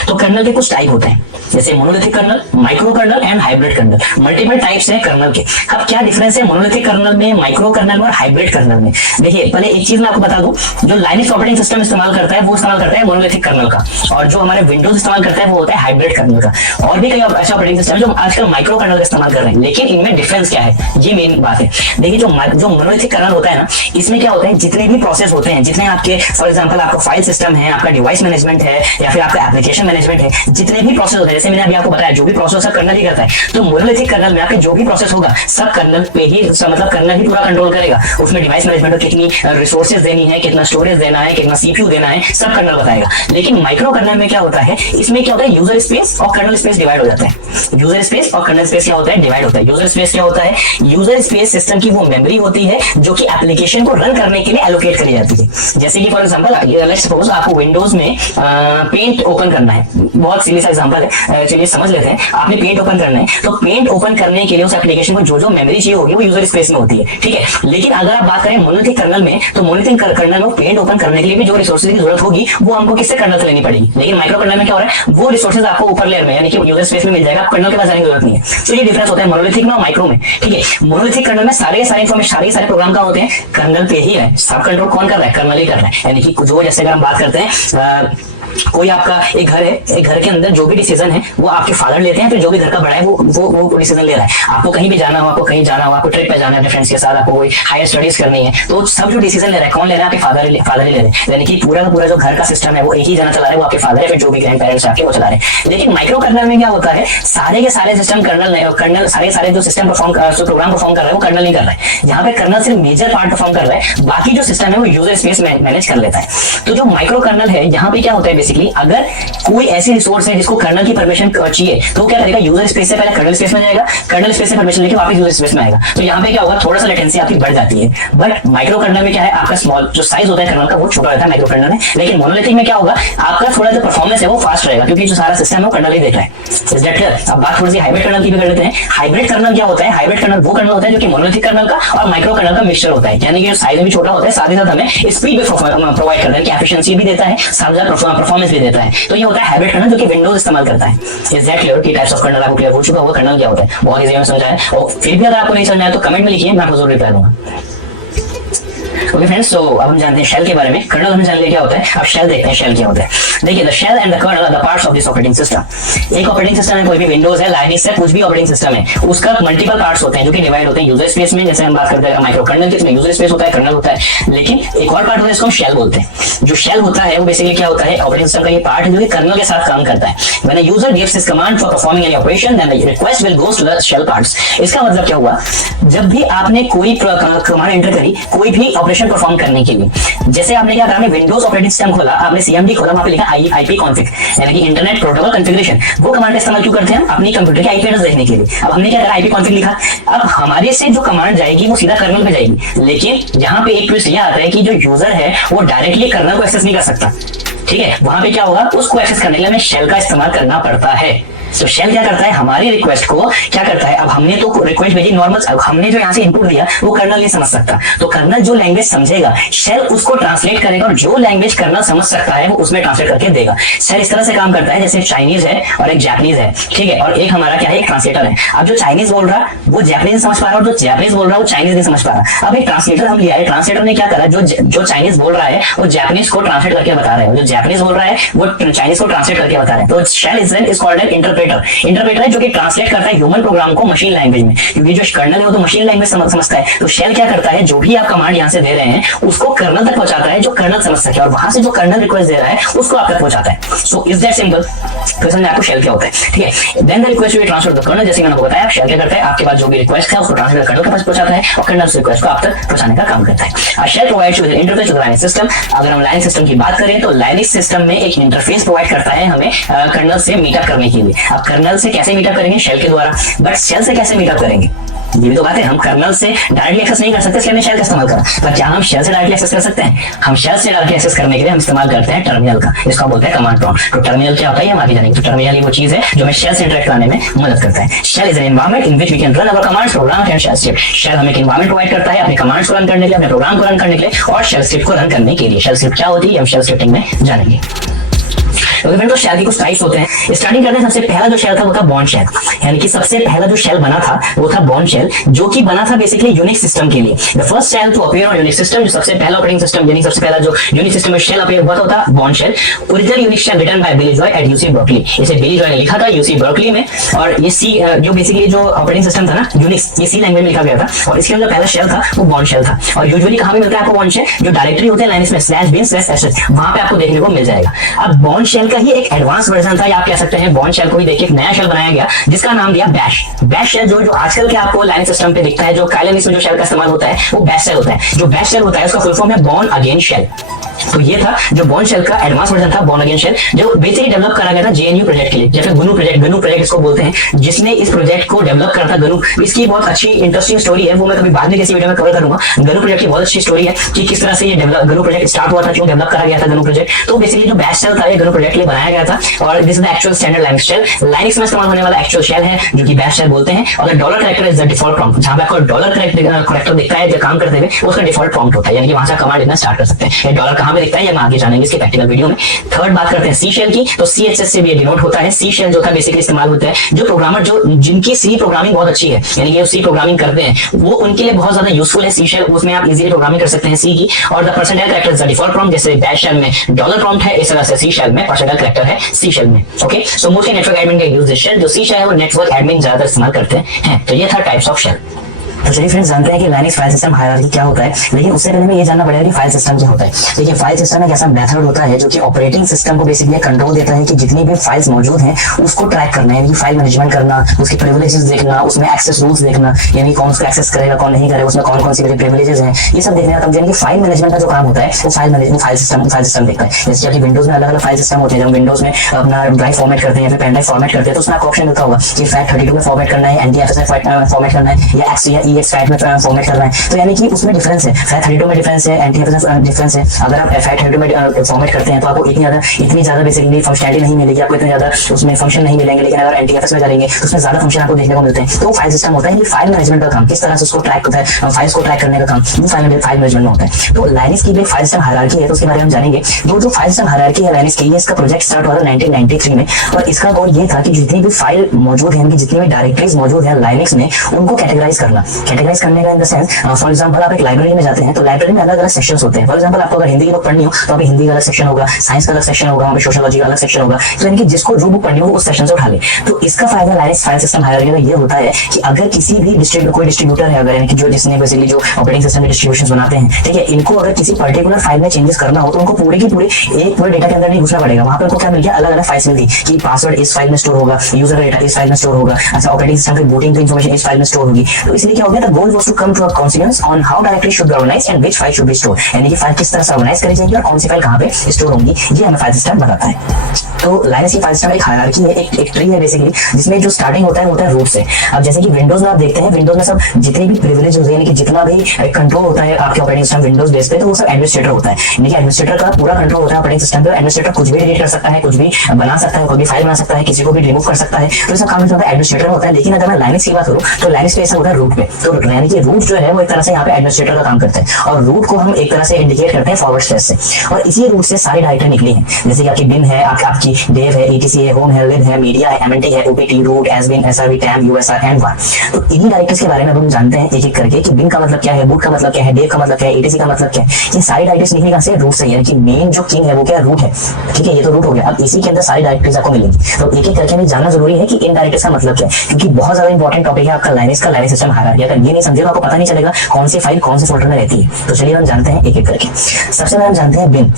तो कर्नल के कुछ टाइप होते हैं, जैसे monolithic kernel, micro kernel and hybrid kernel. Multiple types हैं कर्नल के। अब क्या डिफरेंस है मोनोलिथिक कर्नल में, माइक्रो कर्नल में और हाइब्रिड कर्नल में। देखिए पहले एक चीज मैं आपको बता दूं, जो लाइनक्स ऑपरेटिंग सिस्टम इस्तेमाल करता है वो इस्तेमाल करता है मोनोलिथिक कर्नल का, और जो हमारे विंडोज इस्तेमाल करता है वो होता है हाइब्रिड कर्नल का। और भी कई ऐसे ऑपरेटिंग सिस्टम जो आजकल माइक्रो कर्नल का इस्तेमाल कर रहे हैं, लेकिन इनमें डिफरेंस क्या है, ये मेन बात है। देखिए जो मोनोलिथिक कर्नल होता है ना, इसमें क्या होता है, जितने भी प्रोसेस होते हैं, जितने आपके फॉर एग्जांपल आपका फाइल सिस्टम है, आपका डिवाइस मैनेजमेंट है, या फिर आपका एप्लीकेशन मैनेजमेंट है, जितने भी प्रोसेस होते हैं, जैसे मैंने अभी आपको बताया जो भी प्रोसेस सब कर्नल ही करता है। तो मोनोलिथिक कर्नल में आपके जो भी प्रोसेस होगा सब कर्नल पे ही, मतलब कर्नल ही पूरा कंट्रोल करेगा। उसमें डिवाइस मैनेजमेंट में कितनी रिसोर्सेज देनी है, कितना स्टोरेज देना है, कितना सीपीयू देना है, सब कर्नल बताएगा। लेकिन माइक्रो कर्नल में क्या होता है, इसमें क्या होता है, यूजर स्पेस और कर्नल स्पेस डिवाइड हो जाता है। यूजर स्पेस और कर्नल स्पेस क्या होता है, डिवाइड होता है। यूजर स्पेस क्या होता है, यूजर स्पेस सिस्टम की वो मेमोरी होती है जो कि एप्लीकेशन को रन करने के लिए एलोकेट करी जाती है। जैसे कि फॉर एग्जांपल लेट्स सपोज आपको विंडोज में पेंट ओपन करना है, बहुत सीरियस एग्जांपल है, चलिए समझ लेते हैं। आपने पेंट ओपन करना है, तो पेंट ओपन करने के लिए उस एप्लीकेशन को जो जो मेमोरी चाहिए होगी वो यूजर स्पेस में होती है, ठीक है। लेकिन अगर आप बात करें मोनोलिथिक कर्नल में, तो मोनोलिथिक कर्नल में पेंट ओपन करने के लिए भी जो रिसोर्सेज की जरूरत होगी वो हमको किससे कर्नल से लेनी पड़ेगी। लेकिन माइक्रो कर्नल में क्या हो रहा है, वो रिसोर्सेज आपको ऊपर लेयर में यानी कि यूजर स्पेस में मिल जाएगा, आप कर्नल के पास जाने की जरूरत नहीं है। तो ये डिफरेंस होता है मोनोलिथिक में और माइक्रो में, ठीक है। मोनोलिथिक कर्नल में सारे इन्फॉर्मेशन, सारे प्रोग्राम का होते हैं कर्नल पे ही है, सब कंट्रोल कौन कर रहा है, कर्नल ही कर रहा है। यानी कि जो जैसे अगर हम बात करते हैं कोई आपका एक घर है, एक घर के अंदर जो भी डिसीजन है वो आपके फादर लेते हैं, फिर जो भी घर का बड़ा है वो डिसीजन ले रहा है। आपको कहीं भी जाना हो, आपको कहीं जाना हो, आपको ट्रिप पे जाना है अपने फ्रेंड्स के साथ, आपको कोई हायर स्टडीज करनी है, तो सब जो डिसीजन ले रहा है कौन ले रहा है, आपके फादर ही ले रहे हैं। यानी कि पूरा का पूरा जो घर का सिस्टम है वो एक ही जना चला रहे हैं, वो आपके फादर है, फिर जो भी ग्रैंड पेरेंट्स आपके वो चला रहे हैं। लेकिन माइक्रो कर्नल में क्या होता है, सारे के सारे सिस्टम कर्नल सारे जो सिस्टम जो प्रोग्राम परफॉर्म कर रहा है वो कर्नल नहीं कर रहा है। यहाँ पे कर्नल सिर्फ मेजर पार्ट परफॉर्म कर रहा है, बाकी जो सिस्टम है वो यूजर स्पेस मैनेज कर लेता है। तो जो माइक्रो कर्नल है, यहाँ पे क्या होता है बेसिकली, अगर कोई ऐसी रिसोर्स है जिसको कर्नल की परमिशन चाहिए तो क्या करेगा, यूजर स्पेस से पहले कर्नल स्पेस में जाएगा, कर्नल स्पेस से परमिशन लेके वापस यूजर स्पेस में आएगा। तो यहाँ पे क्या होगा, थोड़ा सा लेटेंसी आपकी बढ़ जाती है। बट माइक्रो कर्नल में क्या है, आपका स्मॉल जो साइज होता है कर्नल का वो छोटा रहता है माइक्रो कर्नल में। लेकिन मोनोलिथिक में क्या होगा, आपका थोड़ा जो परफॉर्मेंस है वो फास्ट रहेगा, क्योंकि जो सारा सिस्टम है वो कर्नल ही देख रहा है। Is that clear. अब बात थोड़ी सी हाइब्रिड कर्नल की भी कर लेते हैं। हाइब्रिड कर्नल क्या होता है, हाइब्रिड कर्नल वो कर्नल होता है जो कि मोनोलिथिक कर्नल का और माइक्रो कर्नल का मिक्सचर होता है। यानी कि साइज भी छोटा होता है, साथ ही साथ हमें स्पीड भी प्रोवाइड करता है, कि एफिशिएंसी भी देता है, साथ ही परफॉर्मेंस भी देता है। तो ये होता है हाइब्रिड कर्नल जो कि विंडोज इस्तेमाल करता है। इज दैट क्लियर कि टाइप्स ऑफ कर्नल आपको क्लियर हो चुका होगा, कर्नल क्या होता है, बहुत इजी में समझा है। और फिर भी अगर आपको नहीं समझ आया तो कमेंट में लिखिए, मैं आपको जरूर रिप्लाई दूंगा। ओके फ्रेंड्स, सो अब हम जानते हैं शेल के बारे में। कर्नल हम जान लिया क्या होता है, अब शेल देखते हैं शेल क्या होता है। देखिए, the shell and the kernel are the parts of this operating system. एक ऑपरेटिंग सिस्टम है, कोई भी विंडोज है, लाइनक्स है, कुछ भी ऑपरेटिंग सिस्टम है, उसका मल्टीपल पार्ट्स होते हैं जो कि डिवाइड होते हैं यूजर स्पेस में। जैसे हम बात करते हैं माइक्रो कर्नल की, इसमें यूजर स्पेस होता है, कर्नल होता है, लेकिन एक और पार्ट होता है जिसको हम शेल बोलते हैं। जो शेल होता है वो बेसिकली क्या होता है, ऑपरेटिंग सिस्टम का ये पार्ट है जो कि कर्नल के साथ काम करता है। When a user gives his command for performing any operation, then the request will goes to the shell parts. इसका मतलब क्या हुआ, जब भी आपने कोई कमांड एंटर करी कोई भी ऑपरेशन परफॉर्म करने के लिए, जैसे आपने क्या कहा, विंडोज ऑपरेटिंग सिस्टम खोला, आपने सीएमडी खोला, वहां पे लिखा आईपी कॉन्फिग, यानी कि इंटरनेट प्रोटोकॉल कॉन्फ़िगरेशन। वो कमांड का इस्तेमाल क्यों करते हैं हम, अपनी कंप्यूटर के आईपी एड्रेस देखने के लिए। अब हमने क्या करा, आईपी कॉन्फिग लिखा, अब हमारे से जो कमांड जाएगी वो सीधा कर्नल पे जाएगी, लेकिन यहाँ पे एक ट्विस्ट यह आता है कि जो यूजर है वो डायरेक्टली कर्नल को एक्सेस नहीं कर सकता। ठीक है, वहां पे क्या होगा, उसको एक्सेस करने के लिए हमें शेल का इस्तेमाल करना पड़ता है। तो शेल क्या करता है, हमारी रिक्वेस्ट को क्या करता है, अब हमने तो रिक्वेस्ट भेजी नॉर्मल, अब हमने जो यहाँ से इनपुट दिया वो कर्नल नहीं समझ सकता, तो कर्नल जो लैंग्वेज समझेगा शेल उसको ट्रांसलेट करेगा, और जो लैंग्वेज कर्नल समझ सकता है वो उसमें ट्रांसलेट करके देगा। शेल इस तरह से काम करता है जैसे चाइनीज है और एक जापानीज है, ठीक है, और एक हमारा क्या है, एक ट्रांसलेटर है। अब जो चाइनीज बोल रहा वो जापानीज समझ पा रहा है, और जो जापानीज बोल रहा है वो चाइनीज नहीं समझ पा रहा। अब एक ट्रांसलेटर हम लिया है, ट्रांसलेटर ने क्या करा, जो चाइनीज बोल रहा है वो जापानीज को ट्रांसलेट करके बता रहे हैं, जो जापानीज बोल रहा है वो चाइनीज को ट्रांसलेट करके बता रहे हैं। तो shell is called an interpreter. Interpreter है जो कि ट्रांसलेट करता है ह्यूमन प्रोग्राम को मशीन लैंग्वेज में, क्योंकि जो कर्नल है वो तो मशीन लैंग्वेज समझता है। तो शेल क्या करता है, जो भी आप कमांड यहाँ से दे रहे हैं उसको कर्नल तक पहुंचाता है जो कर्नल समझ सके, और वहां से जो कर्नल रिक्वेस्ट दे रहा है उसको आप तक पहुंचाता है। So is that simple. तो समझ आपको शेल क्या होता है, ठीक है। Then the request will transfer to kernel, जैसे मैंने आपको बताया शेल क्या करता है, आपके पास जो भी रिक्वेस्ट है उसको ट्रांसफर कर्नल के पास पहुंचाता है, और कर्नल रिक्वेस्ट को आप तक पहुंचाने का काम करता है। Shell provides you with interface to the Linux system. अगर हम लाइनक्स सिस्टम की बात करें तो लाइनक्स सिस्टम में एक इंटरफेस प्रोवाइड करता है हमें कर्नल से मीटअप करने के लिए। अब कर्नल से कैसे मीटअप करेंगे, शेल के द्वारा, बट शेल से कैसे मीटअप करेंगे, ये भी तो बात है। हम कर्नल से डायरेक्टली एक्सेस नहीं कर सकते, इसलिए हमने शेल का इस्तेमाल करा। पर क्या हम शेल से डायरेक्टली एक्सेस कर सकते हैं, हम शेल से डायरेक्टली एक्सेस करने के लिए हम इस्तेमाल करते हैं टर्मिनल का, इसको बोलते हैं कमांड प्रॉम्प्ट। तो टर्मिनल क्या होता है हम आगे जानेंगे। तो टर्मिनल ही वो चीज है जो हमें शेल से इंटरेक्ट कराने में मदद करता है। Shell is an environment in which we can run our commands, program and shell script. Shell हमें एक एनवायरनमेंट प्रोवाइड करता है अपने कमांड्स को रन करने के लिए, अपने प्रोग्राम को रन करने के लिए, और शेल स्क्रिप्ट को रन करने के लिए। शेल स्क्रिप्ट क्या होती है हम शेल स्क्रिप्टिंग में जानेंगे। तो शेल की कुछ टाइप्स होते हैं। स्टार्टिंग करते हैं, सबसे पहला जो शेल था वो था बॉर्न शेल, यानी कि सबसे पहला जो शेल बना था वो था बॉर्न शेल, जो कि बना था बेसिकली यूनिक्स सिस्टम के लिए। The first shell to appear on Unix system, जो सबसे पहला ऑपरेटिंग सिस्टम यानी सबसे पहला जो यूनिक्स सिस्टम में शेल अपीयर हुआ था Bourne shell. Original Unix shell written by Billy Joy at UC Berkeley, इसे बिली जॉय ने लिखा था यूसी बर्कली में, और ये सी जो बेसिकली जो ऑपरेटिंग सिस्टम था ना यूनिक्स, ये सी लैंग्वेज में लिखा गया था, और इसके अंदर पहला शेल था वो बॉर्न शेल था। और यूजुअली कहां पे मिलता है आपको बॉर्न शेल, जो डायरेक्टरी होते हैं लाइनक्स में /bin/sh, वहां पे आपको देखने को मिल जाएगा। अब बॉर्न शेल का ही एक एडवांस वर्जन था, या आप कह सकते हैं बॉर्न शेल को ही देखिए एक नया शेल बनाया गया जिसका नाम दिया बैश। बैश शेल जो आजकल के आपको लाइनक्स सिस्टम पे दिखता है, जो काइल लिनक्स में जो शेल का इस्तेमाल होता है वो बैश शेल होता है। जो बैश शेल होता है उसका फुल फॉर्म है बॉर्न अगेन शेल। तो ये था जो बॉर्न शेल का एडवांस वर्जन था, बॉर्न अगेन शेल, जो बेसिकली डेवलप करा गया था जेएनयू प्रोजेक्ट के लिए, जैसे गनू प्रोजेक्ट इसको बोलते हैं, जिसने इस प्रोजेक्ट को डेवलप करा था गनू। इसकी बहुत अच्छी इंटरेस्टिंग स्टोरी है, वो मैं कभी बाद में किसी वीडियो में कवर करूंगा। गनू प्रोजेक्ट की बहुत अच्छी स्टोरी है कि किस तरह से ये गनू प्रोजेक्ट स्टार्ट हुआ था, क्यों डेवलप करा गया था गनू प्रोजेक्ट। तो बेसिकली जो बैश शेल था ये गनू प्रोजेक्ट के लिए बनाया गया था, और this is the actual standard Linux shell. Linux में इस्तेमाल होने वाला एक्चुअल शेल है जो कि बैश शेल बोलते हैं। और dollar character is the default prompt, जहां पे आपको डॉलर कैरेक्टर दिखता है जो काम करते हुए उसका डिफॉल्ट प्रॉम्प्ट होता है, यानी कि वहां से कमांड लिखना स्टार्ट कर सकते हैं। ये डॉलर कहां पे दिखता है ये हम आगे जानेंगे इसके प्रैक्टिकल वीडियो में। थर्ड बात करते हैं सी शेल की, तो सीएचएस से भी डिनोट होता है। सी शेल जो था बेसिकली इस्तेमाल होता है जो प्रोग्रामर जो जिनकी सी प्रोग्रामिंग बहुत अच्छी है, यानी कि सी प्रोग्रामिंग करते हैं, वो उनके लिए बहुत ज्यादा यूजफुल है सी शेल। उसमें आप इजीली प्रोग्रामिंग कर सकते हैं सी की। और the percentile character is the default prompt, जैसे बैश शेल में डॉलर प्रॉम्प्ट है, इस तरह से सी शेल में परसेंटाइल कैरेक्टर है सी शेल में। Okay, so mostly network admin का यूज दिस शेल। जो सी शेल है वो नेटवर्क एडमिन ज्यादातर इस्तेमाल करते हैं। तो ये था टाइप्स ऑफ शेल। तो चलिए फ्रेंड्स, जानते हैं कि लाइनक्स फाइल सिस्टम हायरार्की क्या होता है, लेकिन उससे पहले हमें ये जानना पड़ेगा कि फाइल सिस्टम क्या होता है। देखिए, फाइल सिस्टम एक ऐसा मेथड होता है जो कि ऑपरेटिंग सिस्टम को बेसिकली कंट्रोल देता है कि जितनी भी फाइल्स मौजूद हैं उसको ट्रैक करना, यानी फाइल मैनेजमेंट करना, उसके प्रिविलेजेस देखना, उसमें एक्सेस रूल्स देखना, यानी कौन उसको एक्सेस करेगा कौन नहीं करेगा, उसमें कौन कौन सी प्रिविलेजेस हैं, ये सब देखने का। तब यानी कि फाइल मैनेजमेंट का जो काम होता है वो फाइल सिस्टम देखता है। जैसे कि विंडोज में अलग अलग फाइल सिस्टम होते हैं। जब विंडोज में अपना ड्राइव फॉर्मेट करते हैं या फिर पेन ड्राइव फॉर्मेट करते हैं तो उसमें आपको ऑप्शन मिलता होगा कि FAT32 में फॉर्मेट करना है, NTFS में फॉर्मेट करना है, या एक्स या EXFAT में फॉर्मेट करना है। तो यानी कि उसमें डिफरेंस है, FAT32 में डिफरेंस है, NTFS में डिफरेंस है। अगर आप FAT32 में फॉर्मेट करते हैं तो आपको इतनी ज्यादा बेसिकली फंक्शनैलिटी नहीं मिलेगी, आपको इतने ज्यादा उसमें फंक्शन नहीं मिलेंगे। लेकिन अगर NTFS में जाएंगे तो उसमें ज्यादा फंक्शन आपको देखने को मिलते हैं। तो फाइल सिस्टम होता है फाइल मैनेजमेंट का काम, किस तरह से उसको ट्रैक होता है, फाइल्स को ट्रैक करने का काम वो फाइल मैनेजमेंट में होता है। तो लाइनक्स की भी फाइल सिस्टम हायरार्की है, तो उसके बारे में हम जानेंगे। जो फाइल सिस्टम हायरार्की है लाइनक्स की, इसका प्रोजेक्ट स्टार्ट हुआ था 1993 में, और इसका गोल ये था कि जितनी भी फाइल मौजूद है, जितनी भी डायरेक्टरीज मौजूद है लाइनक्स में, उनको कैटेगराइज करना। कैटेगराइज करने का in the sense, for example आप एक लाइब्रेरी में जाते हैं तो लाइब्रेरी में अलग अलग सेक्शंस होते हैं। फॉर एग्जांपल आपको अगर हिंदी की बुक पढ़नी हो तो हिंदी का अलग सेक्शन होगा, साइंस का अलग सेक्शन होगा, वहाँ पे सोशियोलॉजी का अलग सेक्शन होगा। तो यानी कि जिसको जो बुक पढ़नी हो उस सेक्शन से उठा ले। तो इसका फायदा लाइनक्स फाइल सिस्टम हायरार्की का ये होता है कि अगर किसी भी कोई डिस्ट्रीब्यूटर है अगर, यानी कि जो जिसने बेसिकली जो ऑपरेटिंग सिस्टम के डिस्ट्रीब्यूशंस बनाते हैं, ठीक है, इनको अगर किसी पर्टिकुलर फाइल में चेंजेस करना हो तो उनको पूरे की पूरे एक पूरे डेटा के अंदर नहीं घुसना पड़ेगा। वहाँ पर उनको क्या मिल गया, अलग अलग फाइल्स मिल गई कि पासवर्ड इस फाइल में स्टोर होगा, यूजर डेटा इस फाइल में स्टोर होगा, अच्छा ऑपरेटिंग सिस्टम की बूटिंग की इन्फॉर्मेशन इस फाइल में स्टोर होगी। तो इसलिए क्या हो गया, the goal was to come to a consensus on how directory should be organized and which file should be store, यानी कि फाइल किस तरह से ऑर्गेनाइज करी जाएगी और कौन सी फाइल कहाँ पे स्टोर होंगी, ये हमें फाइल सिस्टम बताता है। तो लाइनक्स की फाइल सिस्टम एक हायरार्की है, एक ट्री है बेसिकली, जिसमें जो स्टार्टिंग होता है रूट से। अब जैसे कि विंडोज में आप देखते हैं, विंडोज में सब जितने भी प्रिविलेज होते हैं, यानी कि जितना भी कंट्रोल होता है आपके ऑपरेटिंग सिस्टम विंडोज बेस पे, तो वो सब एडमिनिस्ट्रेटर होता है। यानी कि एडमिनिस्ट्रेटर का पूरा कंट्रोल होता है ऑपरेटिंग सिस्टम पे। एडमिनिस्ट्रेटर कुछ भी डिलीट कर सकता है, कुछ भी बना सकता है, कोई भी फाइल बना सकता है, किसी को भी रिमूव कर सकता है। तो इसका काम होता है एडमिनिस्ट्रेटर होता है। लेकिन अगर मैं लाइनक्स की बात करूँ तो लाइनक्स पे ऐसा होता है रूट पे। तो यानी कि रूट जो है वो एक तरह से यहाँ पे एडमिनिस्ट्रेटर का काम करता है और रूट को हम एक तरह से इंडिकेट करते हैं फॉरवर्ड स्लैश से। और इसी रूट से सारी डायरेक्टरी निकली है, जैसे कि आपकी बिन है, आपकी डेव है, etc है, होम है, लिब है, मीडिया है, एमएनटी है, opt, root, sbin, srv, tmp, usr and var. तो इन्हीं डायरेक्टरीज के बारे में हम जानते हैं एक एक करके कि बिन का मतलब क्या है, बूट का मतलब क्या है, डेव का मतलब क्या है, etc का मतलब क्या है। ये सारी डायरेक्टरीज निकली कहां से, रूट से। यानी कि मेन जो किंग है वो क्या है, रूट है। ठीक है, ये तो रूट हो गया। अब इसी के अंदर सारी डायरेक्टरीज आपको मिलेंगी। तो एक एक करके हमें जानना जरूरी है कि इन डायरेक्टरीज का मतलब क्या है, क्योंकि बहुत ज्यादा इंपॉर्टेंट टॉपिक है आपका लाइनक्स का लाइनक्स सिस्टम हायरार्की। अगर ये नहीं समझे तो आपको पता नहीं चलेगा कौन सी फाइल कौन से फोल्डर में रहती है। तो चलिए हम जानते हैं एक एक करके। सबसे पहले हम जानते हैं बिन।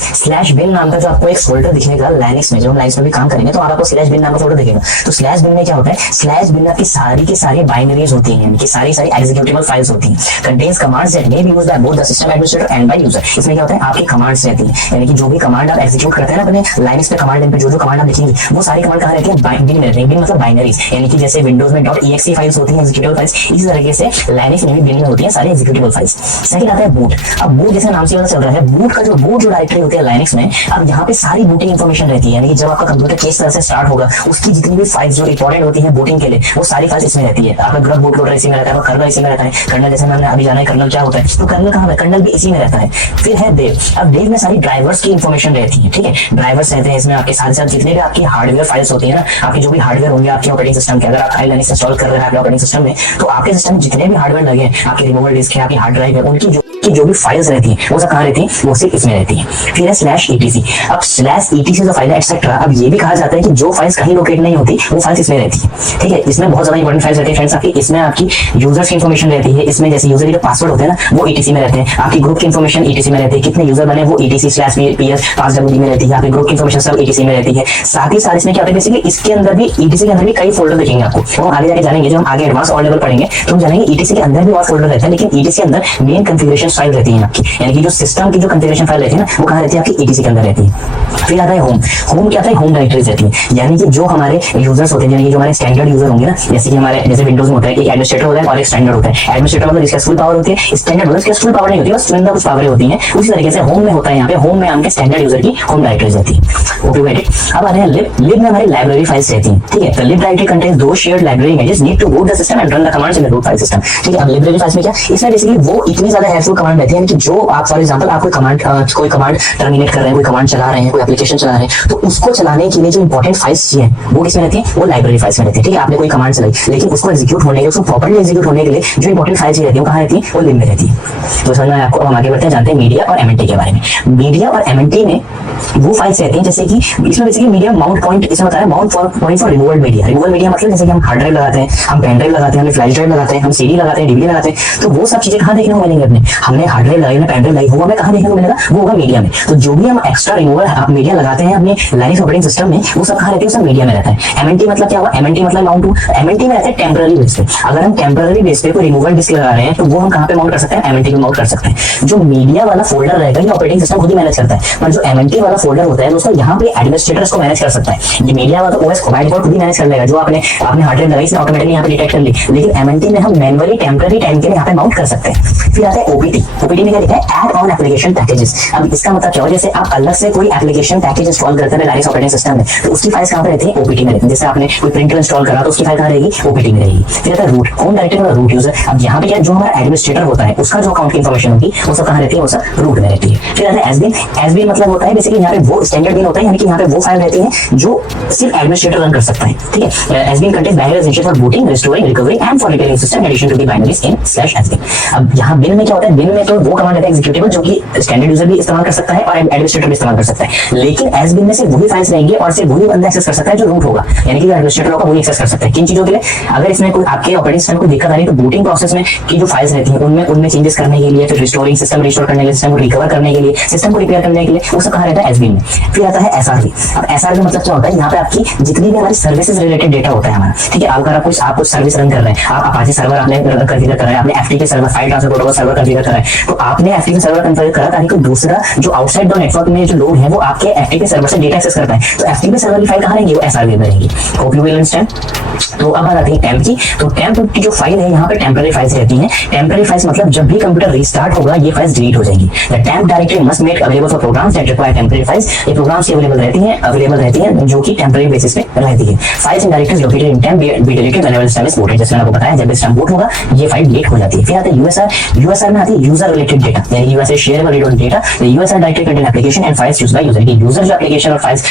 /bin नाम का जो आपको एक फोल्डर दिखेगा लाइनक्स में, जो हम लाइनक्स में भी काम करेंगे तो आपको /bin नाम का फोल्डर दिखेगा। तो /bin में क्या होता है, /bin आपकी सारी की सारी बाइनरीज होती हैं, यानी कि सारी एग्जीक्यूटेबल फाइल्स होती हैं। Contains commands that may be used by both the system administrator and by user. इसमें क्या होता है, आपकी कमांड्स रहती हैं, यानी कि जो भी कमांड आप एग्जीक्यूट करते हैं ना अपने लाइनक्स पे कमांड लाइन पे, जो कमांड आप लिखेंगे वो सारी कमांड कहां रहती है, बिन में रहती है। बिन मतलब बाइनरीज, यानी कि जैसे विंडोज में .exe फाइल्स होती हैं एग्जीक्यूटेबल फाइल्स, इसी तरीके से लाइनक्स में भी बिन में होती है सारी एग्जीक्यूटेबल फाइल्स। सेकंड आता है बूट। अब बूट जैसे नाम से पता चल रहा है, बूट का जो बूट जो डायरेक्टरी होती है लाइनक्स में, अब यहाँ पे सारी बूटिंग इन्फॉर्मेशन रहती है। यानी कि जब आपका कंप्यूटर किस तरह से स्टार्ट होगा उसकी जितनी भी फाइल्स जो इंपॉर्टेंट होती है बूटिंग के लिए, वो सारी फाइल्स इसमें रहती है। आपका ग्रब बूट लोडर इसी में रहता है, कर्नल इसी में रहता है। कर्नल जैसे हमने अभी जाना है कर्नल क्या होता है, तो कर्नल कहाँ है, कर्नल भी इसी में रहता है। फिर है देव। अब देव में सारी ड्राइवर्स की इन्फॉर्मेशन रहती है। ठीक है, ड्राइवर्स रहते हैं इसमें आपके साथ साथ जितने भी आपकी हार्डवेयर फाइल्स होती है ना, आपके जो भी हार्डवेयर होंगे आपके ऑपरेटिंग सिस्टम के, अगर आप लाइनक्स इंस्टॉल कर रहे हैं आपके ऑपरेटिंग सिस्टम में, तो आपके सिस्टम में जितने भी हार्डवेयर लगे हैं, आपके रिमूवल डिस्क है, आपकी हार्ड ड्राइव है, उनकी जो भी फाइल्स रहती हैं वो सब कहाँ रहती हैं, वो सिर्फ इसमें रहती है। फिर है /etc। अब /etc जो फाइल है एक्सेट्रा, अब ये भी कहा जाता है कि जो फाइल्स कहीं लोकेट नहीं होती वो फाइल्स इसमें रहती है। ठीक है, इसमें बहुत ज्यादा इंपॉर्टेंट फाइल्स रहती है फ्रेंड्स आपकी। इसमें आपकी यूजर्स की इन्फॉर्मेशन रहती है, इसमें जैसे यूजर के पासवर्ड होते हैं ना वो etc में रहते हैं, आपकी ग्रुप की इन्फॉर्मेशन etc में रहती है, कितने यूजर बने वो etc/ps passwd में रहती है, आपकी ग्रुप की इन्फॉर्मेशन सब etc में रहती है। साथ ही साथ इसमें क्या होता है, बेसिकली इसके अंदर भी etc के अंदर भी कई फोल्डर दिखेंगे आपको, वो आगे जाके जानेंगे। जब हम आगे एडवांस और लेवल पढ़ेंगे तो हम जानेंगे etc के अंदर भी और फोल्डर रहते हैं, लेकिन etc के अंदर मेन कॉन्फ़िगरेशन फाइल रहती है आपकी, यानी कि जो सिस्टम की जो कॉन्फ़िगरेशन फाइल रहती है ना वो कहाँ रहती है, आपकी etc के अंदर रहती है। फिर आता है होम। होम क्या आता है, होम डायरेक्टरीज रहती है, यानी कि जो हमारे यूजर्स होते हैं, यानी कि जो हमारे स्टैंडर्ड यूजर होंगे ना, जैसे कि हमारे जैसे विंडोज में होता है कि एडमिनिस्ट्रेटर होता है और एक स्टैंडर्ड होता है। एडमिनिस्ट्रेटर मतलब जिसका फुल पावर होती है, स्टैंडर्ड मतलब जिसका फुल पावर नहीं होती, बस चुनिंदा कुछ पावर होती है। उसी तरीके से होम में होता है, यहाँ पे होम में हमके स्टैंडर्ड यूजर की होम डायरेक्टरीज रहती है। Okay wait. अब आते हैं लिब। लिब में हमारी लाइब्रेरी फाइल्स रहती हैं। ठीक है, तो lib directory contains the shared library images need to boot the system and run the commands in the root file system. ठीक है, अब लाइब्रेरी फाइल्स में क्या, इसमें बेसिकली वो इतनी ज्यादा हेल्पफुल कमांड रहती है कि जो आप फॉर एग्जांपल आप कोई कमांड टर्मिनेट कर रहे हैं, कोई कमांड चला रहे हैं, कोई एप्लीकेशन चला रहे हैं, तो उसको चलाने के लिए जो इंपॉर्टेंट फाइल्स चाहिए वो किसमें रहती है, वो लाइब्रेरी फाइल्स में रहती है। ठीक है, आपने कोई कमांड चलाई लेकिन उसको एग्जीक्यूट होने के लिए, उसको प्रॉपर्ली एग्जीक्यूट होने के लिए जो इंपॉर्टेंट फाइल्स रहती है वो कहाँ रहती है, वो लिब में रहती है। तो समझ में आपको। हम आगे बढ़ते हैं, जानते हैं मीडिया और एमएनटी के बारे में। मीडिया और एमएनटी में वो फाइल्स रहती हैं जैसे कि इसमें बेसिकली मीडिया माउंट पॉइंट, इसमें बताया mount point for removal media. Removal media मतलब जैसे कि हम हार्ड ड्राइव लगाते हैं, हम पेन ड्राइव लगाते हैं, हम फ्लैश ड्राइव लगाते हैं, हम सीडी लगाते हैं, डीवीडी लगाते हैं, तो वो सब चीजें कहाँ देखने को मिलेंगे अपने, हमने हार्ड ड्राइव लगाई, पेन ड्राइव लगाई, वो हमें कहाँ देखने को मिलेगा, वो होगा मीडिया में। तो जो भी हम एक्स्ट्रा रिमूवल मीडिया लगाते हैं अपने लाइनक्स ऑपरेटिंग सिस्टम में वो सब कहाँ रहते हैं, सब मीडिया में रहता है। एमएनटी मतलब क्या हुआ, एमएनटी मतलब माउंट टू, एमएनटी में रहता है टेम्पररी बेस पे। अगर हम टेम्पररी बेस पे कोई रिमूवल डिस्क लगा रहे हैं तो वो हम कहाँ पे माउंट कर सकते हैं, एमएनटी पे माउंट कर सकते हैं। जो मीडिया वाला फोल्डर रहेगा ये ऑपरेटिंग सिस्टम खुद ही मैनेज करता है, पर जो एमएनटी वाला फोल्डर होता है दोस्तों यहाँ पे एडमिनिस्ट्रेटर को मैनेज कर सकता है। ये मीडिया वाला ओएस बाय डिफॉल्ट खुद ही मैनेज कर लेगा, जो आपने हार्ड ड्राइव लगाई इसने ऑटोमेटिकली यहाँ पे डिटेक्ट कर ली, लेकिन एमएनटी में हम मैनुअली टेम्पररी टाइम के लिए यहाँ पे माउंट कर सकते हैं। फिर आता है ओपीटी। ओपीटी में क्या लिखा है, ऐड ऑन एप्लीकेशन पैकेजेस। अब इसका मतलब क्या हो, जैसे आप अलग से कोई एप्लीकेशन पैकेज इंस्टॉल करते हैं लाइनक्स ऑपरेटिंग सिस्टम में, तो उसकी फाइल्स कहां पे रहती है, ओपीटी में रहती है। जैसे आपने कोई प्रिंटर इंस्टॉल करा तो उसकी फाइल कहां रहेगी, ओपीटी में रहेगी। फिर आता है रूट, होम डायरेक्टरी में रूट यूजर। अब यहाँ पे क्या, जो हमारा एडमिनिस्ट्रेटर होता है उसका जो अकाउंट की इंफॉर्मेशन होगी वो सब कहां रहती है, वो सब रूट में रहती है। फिर आता है एसबिन। एसबिन मतलब होता है बेसिकली यहाँ पे वो स्टैंडर्ड बिन होता है, यानी कि यहाँ पे वो फाइल रहती है जो सिर्फ एडमिनिस्ट्रेटर रन कर सकता है, ठीक है। Sbin contains binary essential for booting, restoring, recovering and for repairing system in addition to the binaries in /sbin. अब यहाँ बिन में क्या होता है, बिन में तो वो कमांड रहता है एग्जीक्यूटेबल जो कि स्टैंडर्ड यूजर भी इस्तेमाल कर सकता है और एडमिनिस्ट्रेटर भी इस्तेमाल कर सकता है। लेकिन एसबिन में सिर्फ वही फाइल्स रहेंगे और सिर्फ वही बंदा एक्सेस कर सकता है जो रूट होगा, यानी कि जो एडमिनिस्ट्रेटर होगा वही एक्सेस कर सकता है। किन चीजों के लिए, अगर इसमें कोई आपके ऑपरेटिंग सिस्टम को दिक्कत आ रही है तो बूटिंग प्रोसेस में की जो फाइल्स रहती है उनमें चेंजेस करने के लिए, फिर रिस्टोरिंग सिस्टम रिस्टोर करने के लिए, सिस्टम को रिकवर करने के लिए, सिस्टम को रिपेयर करने के लिए, वो सब कहाँ रहता है, एसबिन में। फिर आता है एसआरवी। अब एसआरवी मतलब क्या होता है, यहाँ पे आपकी जितनी भी हमारी सर्विसेज रिलेटेड डेटा होता है हमारा, ठीक है। अगर आप कुछ सर्विस रन कर रहे हैं, आप अपाचे सर्वर आपने कॉन्फ़िगर कर रहे हैं, आपने FTP server file transfer protocol server configure कर रहे हैं, तो आपने एफटीपी सर्वर कॉन्फ़िगर करा ताकि कोई दूसरा जो आउटसाइड द नेटवर्क में जो लोग हैं वो आपके एफटीपी सर्वर से डेटा एक्सेस कर पाए। तो एफटीपी सर्वर की फाइल कहाँ रहेंगी, वो एसआरवी में रहेंगी। Hope you will understand. तो अब आ जाती है टेम्प की। तो टेम्प की जो फाइल है यहाँ पे टेम्पररी फाइल्स रहती हैं। टेम्पररी फाइल्स मतलब जब भी कंप्यूटर रीस्टार्ट होगा ये फाइल्स डिलीट हो जाएंगी। The temp directory must make available for programmes that require temporary files. ये प्रोग्राम्स की अवेलेबल रहती हैं जो कि टेम्पररी बेसिस पे रहती है। Files and directories located in temp be deleted whenever system is booted. जैसे मैंने आपको बताया, जब सिस्टम बूट होगा ये फाइल डिलीट हो जाती है। फिर आता है यूएसआर। यूएसआर में आती है यूजर रिलेटेड डेटा, यानी USR shareable read only data. The USR directory contain application and files used by user. कि यूजर जो एप्लीकेशन और फाइल्स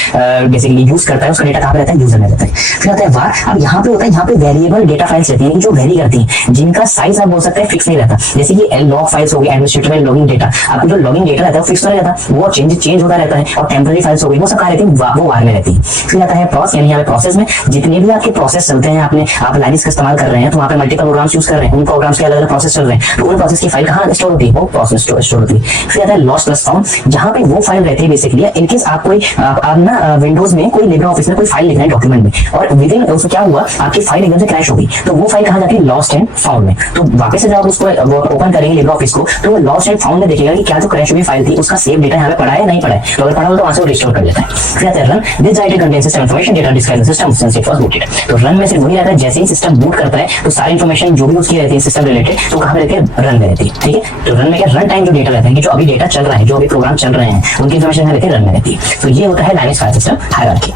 बेसिकली यूज करता है उसका डेटा कहां पे रहता है, यूजर में रहता है। फिर आता है var। अब यहाँ पे होता है, यहाँ पे वेरिएबल डेटा फाइल्स रहती हैं जो वेरी करती हैं, जिनका साइज आप बोल सकते हैं फिक्स नहीं रहता। जैसे कि लॉग फाइल्स हो गई, एडमिनिस्ट्रेटर लॉगिंग डेटा, आपको जो लॉगिंग डेटा रहता है वो फिक्स नहीं रहता, वो चेंज होता रहता है। और टेम्पररी फाइल्स हो गई वो सब कहाँ रहती है, वो var में रहती है। फिर आता है प्रोसेस, यानी यहाँ पे प्रोसेस में जितने भी आपके प्रोसेस चलते हैं, आप लाइनक्स का इस्तेमाल कर रहे हैं तो वहाँ पे मल्टीपल प्रोग्राम्स यूज कर रहे हैं, उन प्रोग्राम्स के अलग अलग प्रोसेस चल रहे हैं, तो उन प्रोसेस की फाइल कहाँ स्टोर होती है, वो प्रोसेस स्टोर होती है। फिर आता है लॉस्ट प्लस फाउंड, जहाँ पे वो फाइल रहती है बेसिकली इनकेस आप कोई आप ना विंडोज में कोई लिब्रे ऑफिस में कोई फाइल लिख रहे हैं डॉक्यूमेंट में, और विद इन उसको क्या हुआ, आपकी फाइल एकदम से क्रैश हो गई, तो वो फाइल कहाँ जाती है, लॉस्ट एंड फाउंड में। तो वापस से जब आप उसको ओपन करेंगे लिब्रे ऑफिस को, तो वो लॉस्ट एंड फाउंड में देखेगा कि क्या जो क्रैश हुई फाइल थी उसका सेव डेटा यहाँ पे पड़ा है नहीं पड़ा है, तो अगर पड़ा हो तो वहां से रिस्टोर कर लेता है। फिर आता है run. This directory contains system information data describe the system since it was booted. तो रन में सिर्फ वही रहता है, जैसे ही सिस्टम बूट करता है तो सारी इन्फॉर्मेशन जो भी उसकी रहती है सिस्टम रिलेटेड तो कहाँ पे रहती है, रन में रहती है, ठीक है। तो रन में क्या, रन टाइम जो डेटा रहता है कि जो अभी डेटा चल रहा है, जो अभी प्रोग्राम चल रहे हैं उनकी इन्फॉर्मेशन रहती है रन में रहती है। तो ये होता है लाइनक्स फाइल सिस्टम हायरार्की।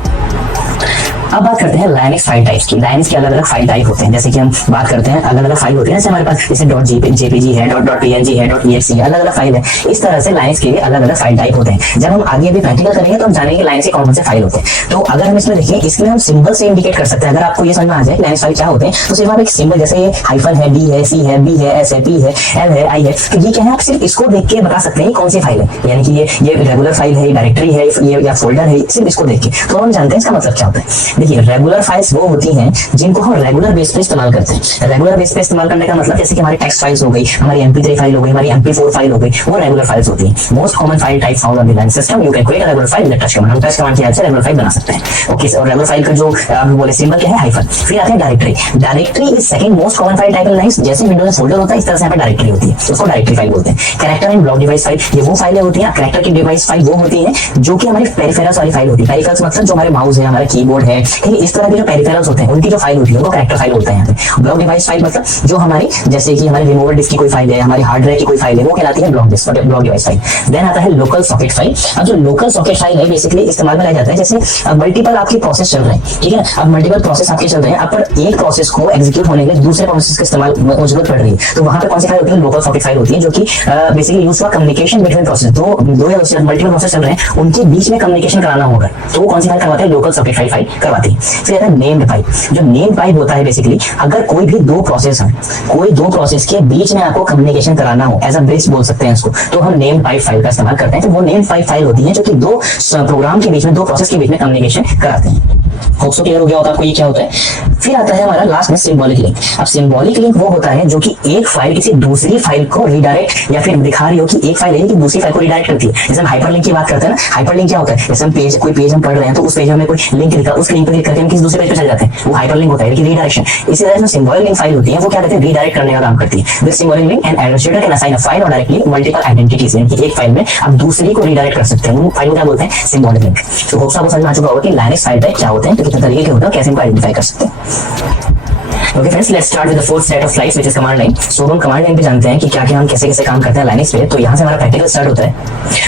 अब बात करते हैं लाइनक्स फाइल टाइप्स की। लाइनक्स के अलग अलग फाइल टाइप होते हैं, जैसे कि हम बात करते हैं अलग अलग फाइल होती है, जैसे हमारे पास जैसे .jpg है, .png है, .exe है, अलग अलग फाइल है। इस तरह से लाइनक्स के भी अलग अलग फाइल टाइप होते हैं। जब हम आगे अभी प्रैक्टिकल करेंगे तो हम जानेंगे लाइनक्स के कौन से फाइल होते हैं। तो अगर हम इसमें देखिए, इसमें हम सिंबल से इंडिकेट कर सकते हैं। अगर आपको ये समझ में आ जाए लाइनक्स फाइल क्या होते हैं, तो सिर्फ आप एक सिंबल, जैसे ये हाइफन है, डी है, सी है, बी है, एस है, पी है, एल है, आई है, तो ये क्या है, आप सिर्फ इसको देख के बता सकते हैं कौन सी फाइल है, यानी कि ये रेगुलर फाइल है, डायरेक्टरी है, ये या फोल्डर है, सिर्फ इसको देख के तो हम जानते हैं इसका मतलब क्या होता है। देखिए रेगुलर फाइल्स वो होती हैं जिनको हम रेगुलर बेस पे इस्तेमाल करते हैं। रेगुलर बेस पे इस्तेमाल करने का मतलब जैसे कि हमारी टेक्स्ट फाइल्स हो गई, हमारी MP3 फाइल हो गई, हमारी MP4 फाइल हो गई, वो रेगुलर फाइल्स होती हैं। Most common file type found on the Linux system, you can create a regular file with touch command. हम टच कमांड की हेल्प से रेगुलर फाइल बना सकते हैं। ओके, और रेगुलर फाइल का जो आप बोले सिंबल क्या है, हाइफन। फिर आते हैं directory. Directory is second most common file type in Linux. जैसे विंडोज में फोल्डर होता है इस तरह से यहाँ पे डायरेक्टरी होती है, उसको डायरेक्टरी फाइल बोलते हैं। Character and block device file, ये वो फाइलें होती हैं, कैरेक्टर की डिवाइस फाइल वो होती है जो कि हमारी पेरिफेरल्स वाली फाइल होती है। पेरिफेरल्स मतलब जो हमारे माउस है, हमारा कीबोर्ड है, ठीक है, इस तरह के जो पेरिफेरल्स होते हैं उनकी जो फाइल होती है उनको कैरेक्टर फाइल बोलते हैं यहाँ पे। ब्लॉक डिवाइस फाइल मतलब जो हमारी, जैसे कि हमारे रिमूवर डिस्क की कोई फाइल है, हमारी हार्ड ड्राइव की कोई फाइल है, वो कहलाती है ब्लॉक डिवाइस फाइल। देन आता है लोकल सॉकेट फाइल। अब जो लोकल सॉकेट फाइल है बेसिकली इस्तेमाल में लाया जाता है, जैसे मल्टीपल आपकी प्रोसेस चल रहे हैं, ठीक है, अब मल्टीपल प्रोसेस आपके चल रहे हैं, अब पर एक प्रोसेस को एग्जीक्यूट होने के लिए दूसरे प्रोसेस का इस्तेमाल जरूरत पड़ रही है, तो वहां पे कौन सी फाइल होती है, लोकल सॉकेट फाइल होती है, जो कि basically use for communication between process. दो या उससे मल्टीपल प्रोसेस चल रहे हैं, उनके बीच में कम्युनिकेशन कराना होगा, तो वो कौन सी फाइल करवाते हैं, लोकल सॉकेट फाइल करवाती है। फिर आता है नेम्ड फाइल। जो नेम्ड फाइल होता है बेसिकली अगर कोई भी दो प्रोसेस है, कोई दो प्रोसेस के बीच में आपको कम्युनिकेशन कराना हो, एज अ ब्रिज बोल सकते हैं इसको, तो हम नेम्ड पाइप फाइल का इस्तेमाल करते हैं। तो वो नेम्ड पाइप फाइल होती है जो कि दो प्रोग्राम के बीच में, दो प्रोसेस के बीच में कम्युनिकेशन कराते हैं। होप सो क्लियर हो गया होगा आपको ये क्या होता है। फिर आता है हमारा लास्ट में सिंबॉलिक लिंक। अब सिंबॉलिक लिंक वो होता है जो कि एक फाइल किसी दूसरी फाइल को रिडायरेक्ट, या फिर दिखा रही हो कि एक फाइल है कि दूसरी फाइल को रिडायरेक्ट करती है। जैसे हम हाइपरलिंक की बात करते हैं ना, हाइपरलिंक क्या होता है, जैसे हम कोई पेज हम पढ़ रहे हैं तो उस पेज में कोई लिंक दिखा, उस लिंक पर क्लिक करके हम किसी दूसरे पेज पे चले जाते हैं, वो हाइपरलिंक होता है, लेकिन रिडायरेक्शन। इसी तरह से सिंबॉलिक लिंक फाइल होती है, वो क्या कहते हैं, रिडायरेक्ट करने का काम करती है। This symbolic link and administrator can assign a file और डायरेक्टली मल्टीपल आइडेंटिटीज, यानी कि एक फाइल में आप दूसरी को रिडायरेक्ट कर सकते हैं, वो फाइल को क्या बोलते हैं, सिंबॉलिक लिंक। तो होप सो आपको समझ में आ चुका होगा कि लाइनक्स फाइल टाइप क्या होते हैं, तो कितने तरीके के होते हैं, कैसे इनको आइडेंटिफाई कर सकते हैं। Okay friends, let's start with the fourth set of slides which is command line. So हम कमांड लाइन पे जानते हैं कि क्या क्या हम कैसे कैसे काम करते हैं लाइनिक्स पे। तो यहाँ से हमारा प्रैक्टिकल स्टार्ट होता है।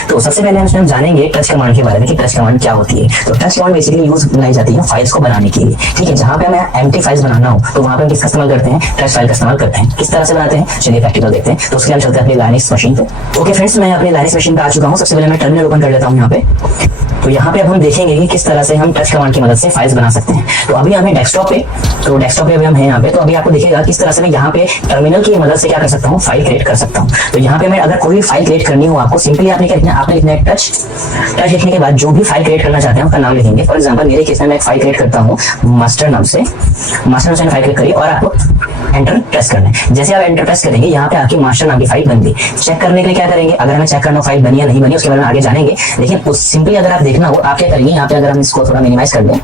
तो सबसे पहले हम जानेंगे टच कमांड के बारे में कि टच कमांड क्या होती है। तो टच कमांड बेसिकली यूज बनाई जाती है फाइल्स को बनाने के लिए, ठीक है। जहाँ पे हमें एम्प्टी फाइल्स बनाना हो तो वहाँ पे हम किसका इस्तेमाल करते हैं, टच फाइल का इस्तेमाल करते हैं। किस तरह से बनाते हैं चलिए प्रैक्टिकल देखते हैं। तो उसके लिए हम चलते हैं अपनी लाइनिक्स मशीन पे। ओके फ्रेंड्स, मैं अपनी लाइनिक्स मशीन पे आ चुका हूँ। सबसे पहले मैं टर्मिनल ओपन कर लेता हूँ यहाँ पे। तो यहाँ पे अब हम देखेंगे कि किस तरह से हम टच कमांड की मदद से फाइल्स बना सकते हैं। तो अभी हमें डेस्कटॉप पे, तो डेस्कटॉप पे अभी हम हैं यहाँ पे। तो अभी आपको दिखेगा किस तरह से मैं यहाँ पे टर्मिनल की मदद से क्या कर सकता हूँ, फाइल क्रिएट कर सकता हूँ। तो यहाँ पे मैं अगर कोई फाइल क्रिएट करनी हो आपको, सिंपली आपने क्या लिखना है, आपने लिखना है टच। टच लिखने के बाद जो भी फाइल क्रिएट करना चाहते हैं उसका नाम लिखेंगे। फॉर एग्जाम्पल मेरे केस में मैं एक फाइल क्रिएट करता हूँ मास्टर नाम से। मास्टर नाम से फाइल क्रिएट करिए और आपको एंटर प्रेस करना है। जैसे आप एंटर प्रेस करेंगे यहाँ पे आपकी मास्टर नाम की फाइल बन गई। चेक करने के लिए क्या करेंगे, अगर हमें चेक करना फाइल बनी या नहीं बनी उसके बारे में आगे जानेंगे। लेकिन उस सिंपली अगर आप देखना हो आप क्या करेंगे, यहाँ पे अगर हम इसको थोड़ा मिनिमाइज कर दें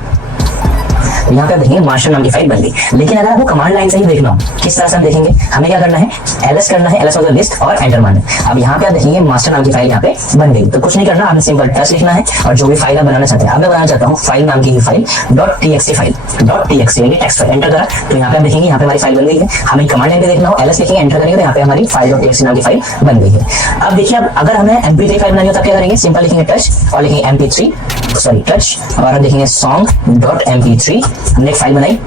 तो यहाँ पे देखेंगे मास्टर नाम की फाइल बन गई। लेकिन अगर आपको कमांड लाइन से ही देखना हो किस तरह से हम देखेंगे, हमें क्या करना है, एलएस करना है, एलएस मतलब लिस्ट और एंटर मारना है। अब यहाँ पे आप देखेंगे मास्टर नाम की फाइल यहाँ पे बन गई। तो कुछ नहीं करना, आपने सिंपल टच लिखना है और जो भी फाइल आप बनाना चाहते हैं। अब मैं बनाना चाहता हूँ फाइल नाम की फाइल .txt फाइल, .txt यानी टेक्स्ट फाइल। एंटर करा तो यहाँ पे आप देखेंगे यहाँ पे हमारी फाइल बन गई है। हमें कमांड लाइन पे देखना हो, एलएस लिखेंगे, एंटर करेंगे तो यहाँ पे हमारी फाइल .txt नाम की फाइल बन गई है। अब देखिए, अब अगर हमें mp3 फाइल बनानी हो तब क्या करेंगे, सिंपल लिखेंगे टच और लिखेंगे mp3 सॉरी टच और देखेंगे song.mp3। हमने एक फाइल बनाई,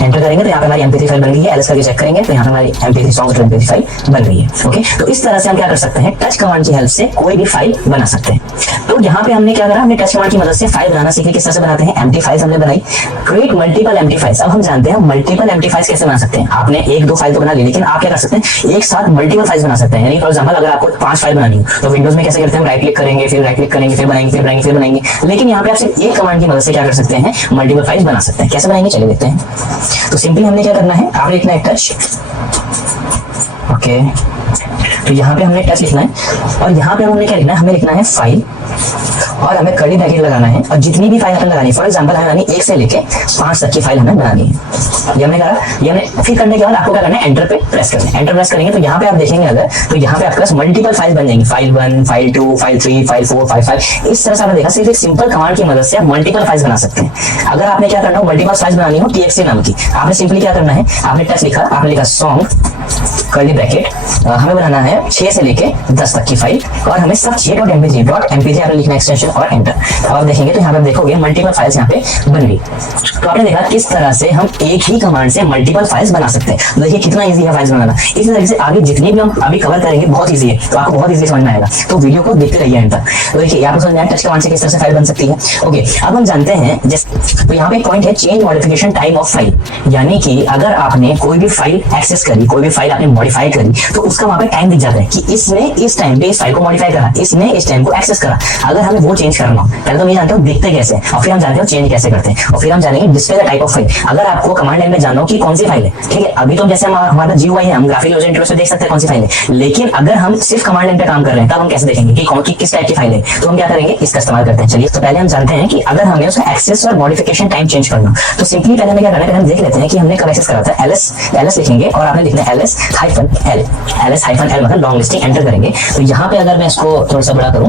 एंटर करेंगे तो यहाँ पे हमारी mp3 फाइल बन गई है। एलएस करके चेक करेंगे तो यहाँ पे हमारी mp3 song.mp3 फाइल बन गई है। ओके, तो इस तरह से हम क्या कर सकते हैं, टच कमांड की हेल्प से कोई भी फाइल बना सकते हैं। तो यहाँ पे हमने क्या करा, हमने टच कमांड की मदद से फाइल बनाना सीखे। किस तरह से बनाते हैं, एम्प्टी फाइल्स हमने बनाई, क्रिएट मल्टीपल एम्प्टी फाइल्स। अब हम जानते हैं मल्टीपल एम्प्टी फाइल्स कैसे बना सकते हैं। आपने एक दो फाइल तो बना ली, लेकिन आप क्या कर सकते हैं, एक साथ मल्टीपल फाइल्स बना सकते हैं। यानी फॉर एग्जांपल अगर आपको 5 फाइल बनानी हो तो विंडोज में कैसे करते हैं, राइट क्लिक करेंगे, फिर राइट क्लिक करेंगे, फिर बनाएंगे, फिर बनाएंगे, फिर बनाएंगे। लेकिन यहाँ पे आप सिर्फ एक कमांड की मदद से क्या कर सकते हैं, मल्टीपल फाइल्स बना सकते हैं। कैसे बनाएंगे चलिए देखते हैं। तो सिंपली हमने क्या करना है, आपने लिखना है टच। ओके, तो यहाँ पे हमने टच लिखना है और यहाँ पे हमने क्या लिखना है, हमें लिखना है फाइल और हमें कर्ली ब्रैकेट लगाना है। और जितनी भी फाइल हमें लगानी है, फॉर एग्जांपल हमें बनानी 1 से लेके 5 तक की फाइल हमें बनानी है। ये हमने करा, ये हमने फिर करने के बाद आपको क्या करना है, एंटर पे प्रेस करना है। एंटर प्रेस करेंगे तो यहाँ पे आप देखेंगे अगर, तो यहाँ पे आपके पास मल्टीपल फाइल बन जाएंगी, file 1, file 2, file 3, file 4, file 5। इस तरह से आपने देखा सिर्फ एक सिंपल कमांड की मदद से आप मल्टीपल फाइल्स बना सकते हैं। अगर आपने क्या करना हो, मल्टीपल फाइल्स बनानी हो txt नाम की, आपने सिंपली क्या करना है, आपने टच लिखा, आपने लिखा सॉन्ग कर्ली ब्रैकेट, हमें बनाना है 6 से लेके 10 तक की फाइल और हमें सब 6.mp3 आपने लिखना एक्सटेंशन और एंटर। अब आप देखेंगे तो यहाँ पे देखोगे मल्टीपल फाइल्स यहाँ पे बन गई। तो आपने देखा किस तरह से हम एक ही कमांड से मल्टीपल फाइल्स बना सकते हैं। तो देखिए कितना इजी है फाइल्स बनाना। इसी तरीके से आगे जितनी भी हम अभी कवर करेंगे बहुत इजी है, तो आपको बहुत इजी समझ में आएगा। तो वीडियो को देखते रहिए एंड तक। तो देखिए आपको समझ में आया टच कमांड से किस तरह से फाइल बन सकती है। ओके, अब हम जानते हैं जैसे, तो यहाँ पे एक पॉइंट है change modification time of file. यानी कि अगर आपने कोई भी फाइल एक्सेस करी, कोई भी फाइल आपने मॉडिफाई करी, तो उसका वहां पे टाइम दिख जाता है कि इसने इस टाइम पे इस फाइल को मॉडिफाई करा, इसने इस टाइम को एक्सेस करा। अगर हमें वो चेंज करना हो, पहले तो हम ये जानते हो देखते कैसे हैं और फिर हम जानते हो चेंज कैसे करते हैं और फिर हम जानेंगे display the type of file. अगर आपको कमांड लाइन में जानना हो कि कौन सी फाइल है, ठीक है, अभी तो जैसे हमारा GUI है, हम ग्राफिकल यूजर इंटरफेस पे देख सकते हैं कौन सी फाइल है। लेकिन अगर हम सिर्फ कमांड लाइन पे काम कर रहे हैं तब हम कैसे देखेंगे कि कौन की किस टाइप की फाइल है। तो हम क्या करेंगे, इसका इस्तेमाल करते हैं। चलिए, तो पहले हम जानते हैं कि अगर हमें उसका एक्सेस और मॉडिफिकेशन टाइम चेंज करना, तो सिंपली पहले हमें क्या करना है, हम देख लेते हैं कि हमने कब एक्सेस करा था। एलएस लिखेंगे और आपने लिखना है ls-l मतलब लॉन्ग लिस्टिंग, एंटर करेंगे। तो यहाँ पे अगर मैं इसको थोड़ा सा बड़ा करूँ,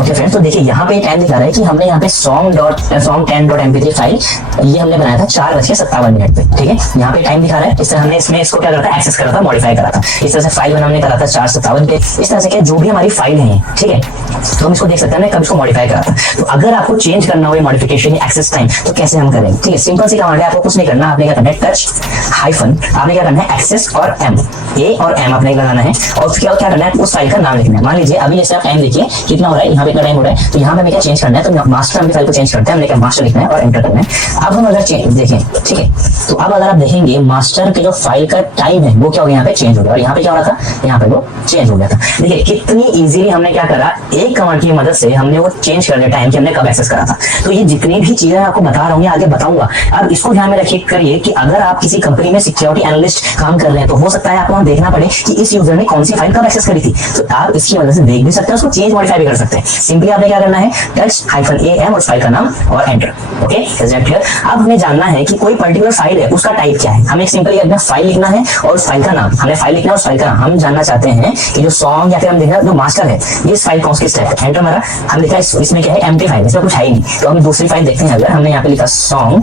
ओके फ्रेंड्स, तो देखिए यहाँ पे टाइम दिखा रहा है कि हमने यहाँ पे song10.mp3 फाइल ये हमने बनाया था 4:57 पे, ठीक है। यहाँ पे टाइम दिखा रहा है। इस तरह हमने इसमें इसको क्या करा था, एक्सेस करा था, मॉडिफाई करा था। इस तरह से फाइल बना हमने करा था 4:57 पे। इस तरह से क्या जो भी हमारी फाइल है, ठीक है, तो हम इसको देख सकते हैं हमने कब इसको मॉडिफाई करा था। तो अगर आपको चेंज करना हो मॉडिफिकेशन या एक्सेस टाइम, तो कैसे हम करेंगे, ठीक है। सिंपल सी कमांड है, आपको कुछ नहीं करना, आपने क्या करना है, टच हाइफन, आपने क्या करना है, एक्सेस और एम, ए और एम आपने लगाना है और क्या करना है, उस फाइल का नाम लिखना है। मान लीजिए अभी जैसे आप टाइम देखिए कितना हो रहा है, यहाँ पे इतना टाइम हो रहा है, तो यहाँ पे हमें क्या चेंज करना है, तो मास्टर फाइल को चेंज करते हैं। हमने क्या मास्टर लिखना है और एंटर करना है। अब हम अगर देखें, ठीक है, तो अब अगर आप देखेंगे मास्टर के जो फाइल का टाइम है वो क्या हो गया, यहाँ पे चेंज हो गया और यहाँ पे क्या हो रहा था, यहाँ पे वो चेंज हो गया था। देखिए कितनी इजीली हमने क्या करा, एक कमांड की मदद से हमने वो चेंज कर दिया टाइम कि हमने कब एक्सेस करा था। तो ये जितनी भी चीजें आपको बता रहा हूँ आगे बताऊंगा। अब इसको ध्यान में रखिए करिए कि अगर आप किसी कंपनी में सिक्योरिटी एनालिस्ट काम कर रहे हैं तो हो सकता है आप आपको वहाँ देखना पड़े कि इस यूजर ने कौन सी फाइल कब एक्सेस करी थी, तो आप इसकी मदद से देख भी सकते हैं, उसको चेंज मॉडिफाई भी कर सकते हैं। सिंपली आपने क्या करना है, touch-am और फाइल का नाम और enter. Okay, is that clear? अब हमें जानना है कि कोई पर्टिकुलर फाइल है, उसका टाइप क्या है। हमें सिंपली अपना फाइल लिखना है और उस फाइल का नाम, हमें फाइल लिखना है उस फाइल का नाम। हम जानना चाहते हैं कि जो सॉन्ग या फिर हम देखना जो मास्टर है, ये इस फाइल कौन किस टाइप है। एंटर मारा, हम लिखा इसमें क्या है, एम्प्टी फाइल, इसमें कुछ है ही नहीं। तो हम दूसरी फाइल देखते हैं। अगर हमने यहाँ पे लिखा song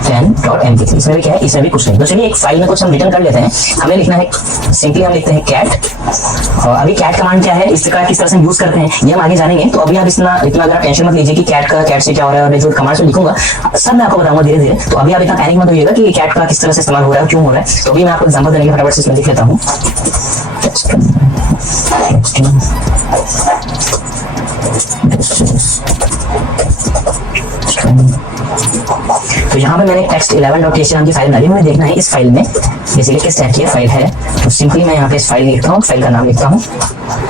10.mp3, इसमें भी क्या है, इसमें भी कुछ नहीं। तो चलिए एक फाइल में कुछ हम रिटर्न कर लेते हैं। हमें लिखना है, सिंपली हम लिखते हैं कैट, और अभी कैट कमांड क्या है, इसका किस तरह से यूज करते हैं ये हम आगे जानेंगे। तो अभी आप इतना अगर टेंशन मत लीजिए कि कैट से क्या हो रहा है, और जो कमांड्स में लिखूंगा सब मैं आपको बताऊंगा धीरे धीरे। तो अभी आप इतना पैनिक मत होइएगा कि कैट का किस तरह से इस्तेमाल हो रहा है, क्यों हो रहा है। तो अभी मैं आपको एग्जांपल देने के फटाफट से इसमें लिख लेता हूँ। तो यहाँ पे मैंने टेक्स्ट 11.html नाम की फाइल डाली। मुझे देखना है इस फाइल में बेसिकली किस टाइप की फाइल है। तो सिंपली मैं यहाँ पे इस फाइल लिखता हूँ, फाइल का नाम लिखता हूँ।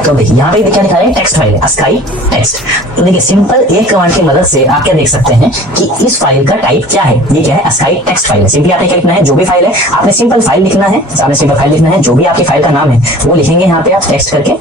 तो देखिए यहाँ पे क्या लिखा है, टेक्स्ट फाइल है, अस्काई टेक्स्ट। तो देखिए सिंपल एक कमांड की मदद से आप क्या देख सकते हैं कि इस फाइल का टाइप क्या है। ये क्या है, अस्काई टेक्स्ट फाइल है। सिंपली आपने क्या लिखना है, जो भी फाइल है आपने सिंपल फाइल लिखना है, आपने सिंपल फाइल लिखना है, जो भी आपकी फाइल का नाम है वो लिखेंगे यहाँ पे आप टेक्स्ट करके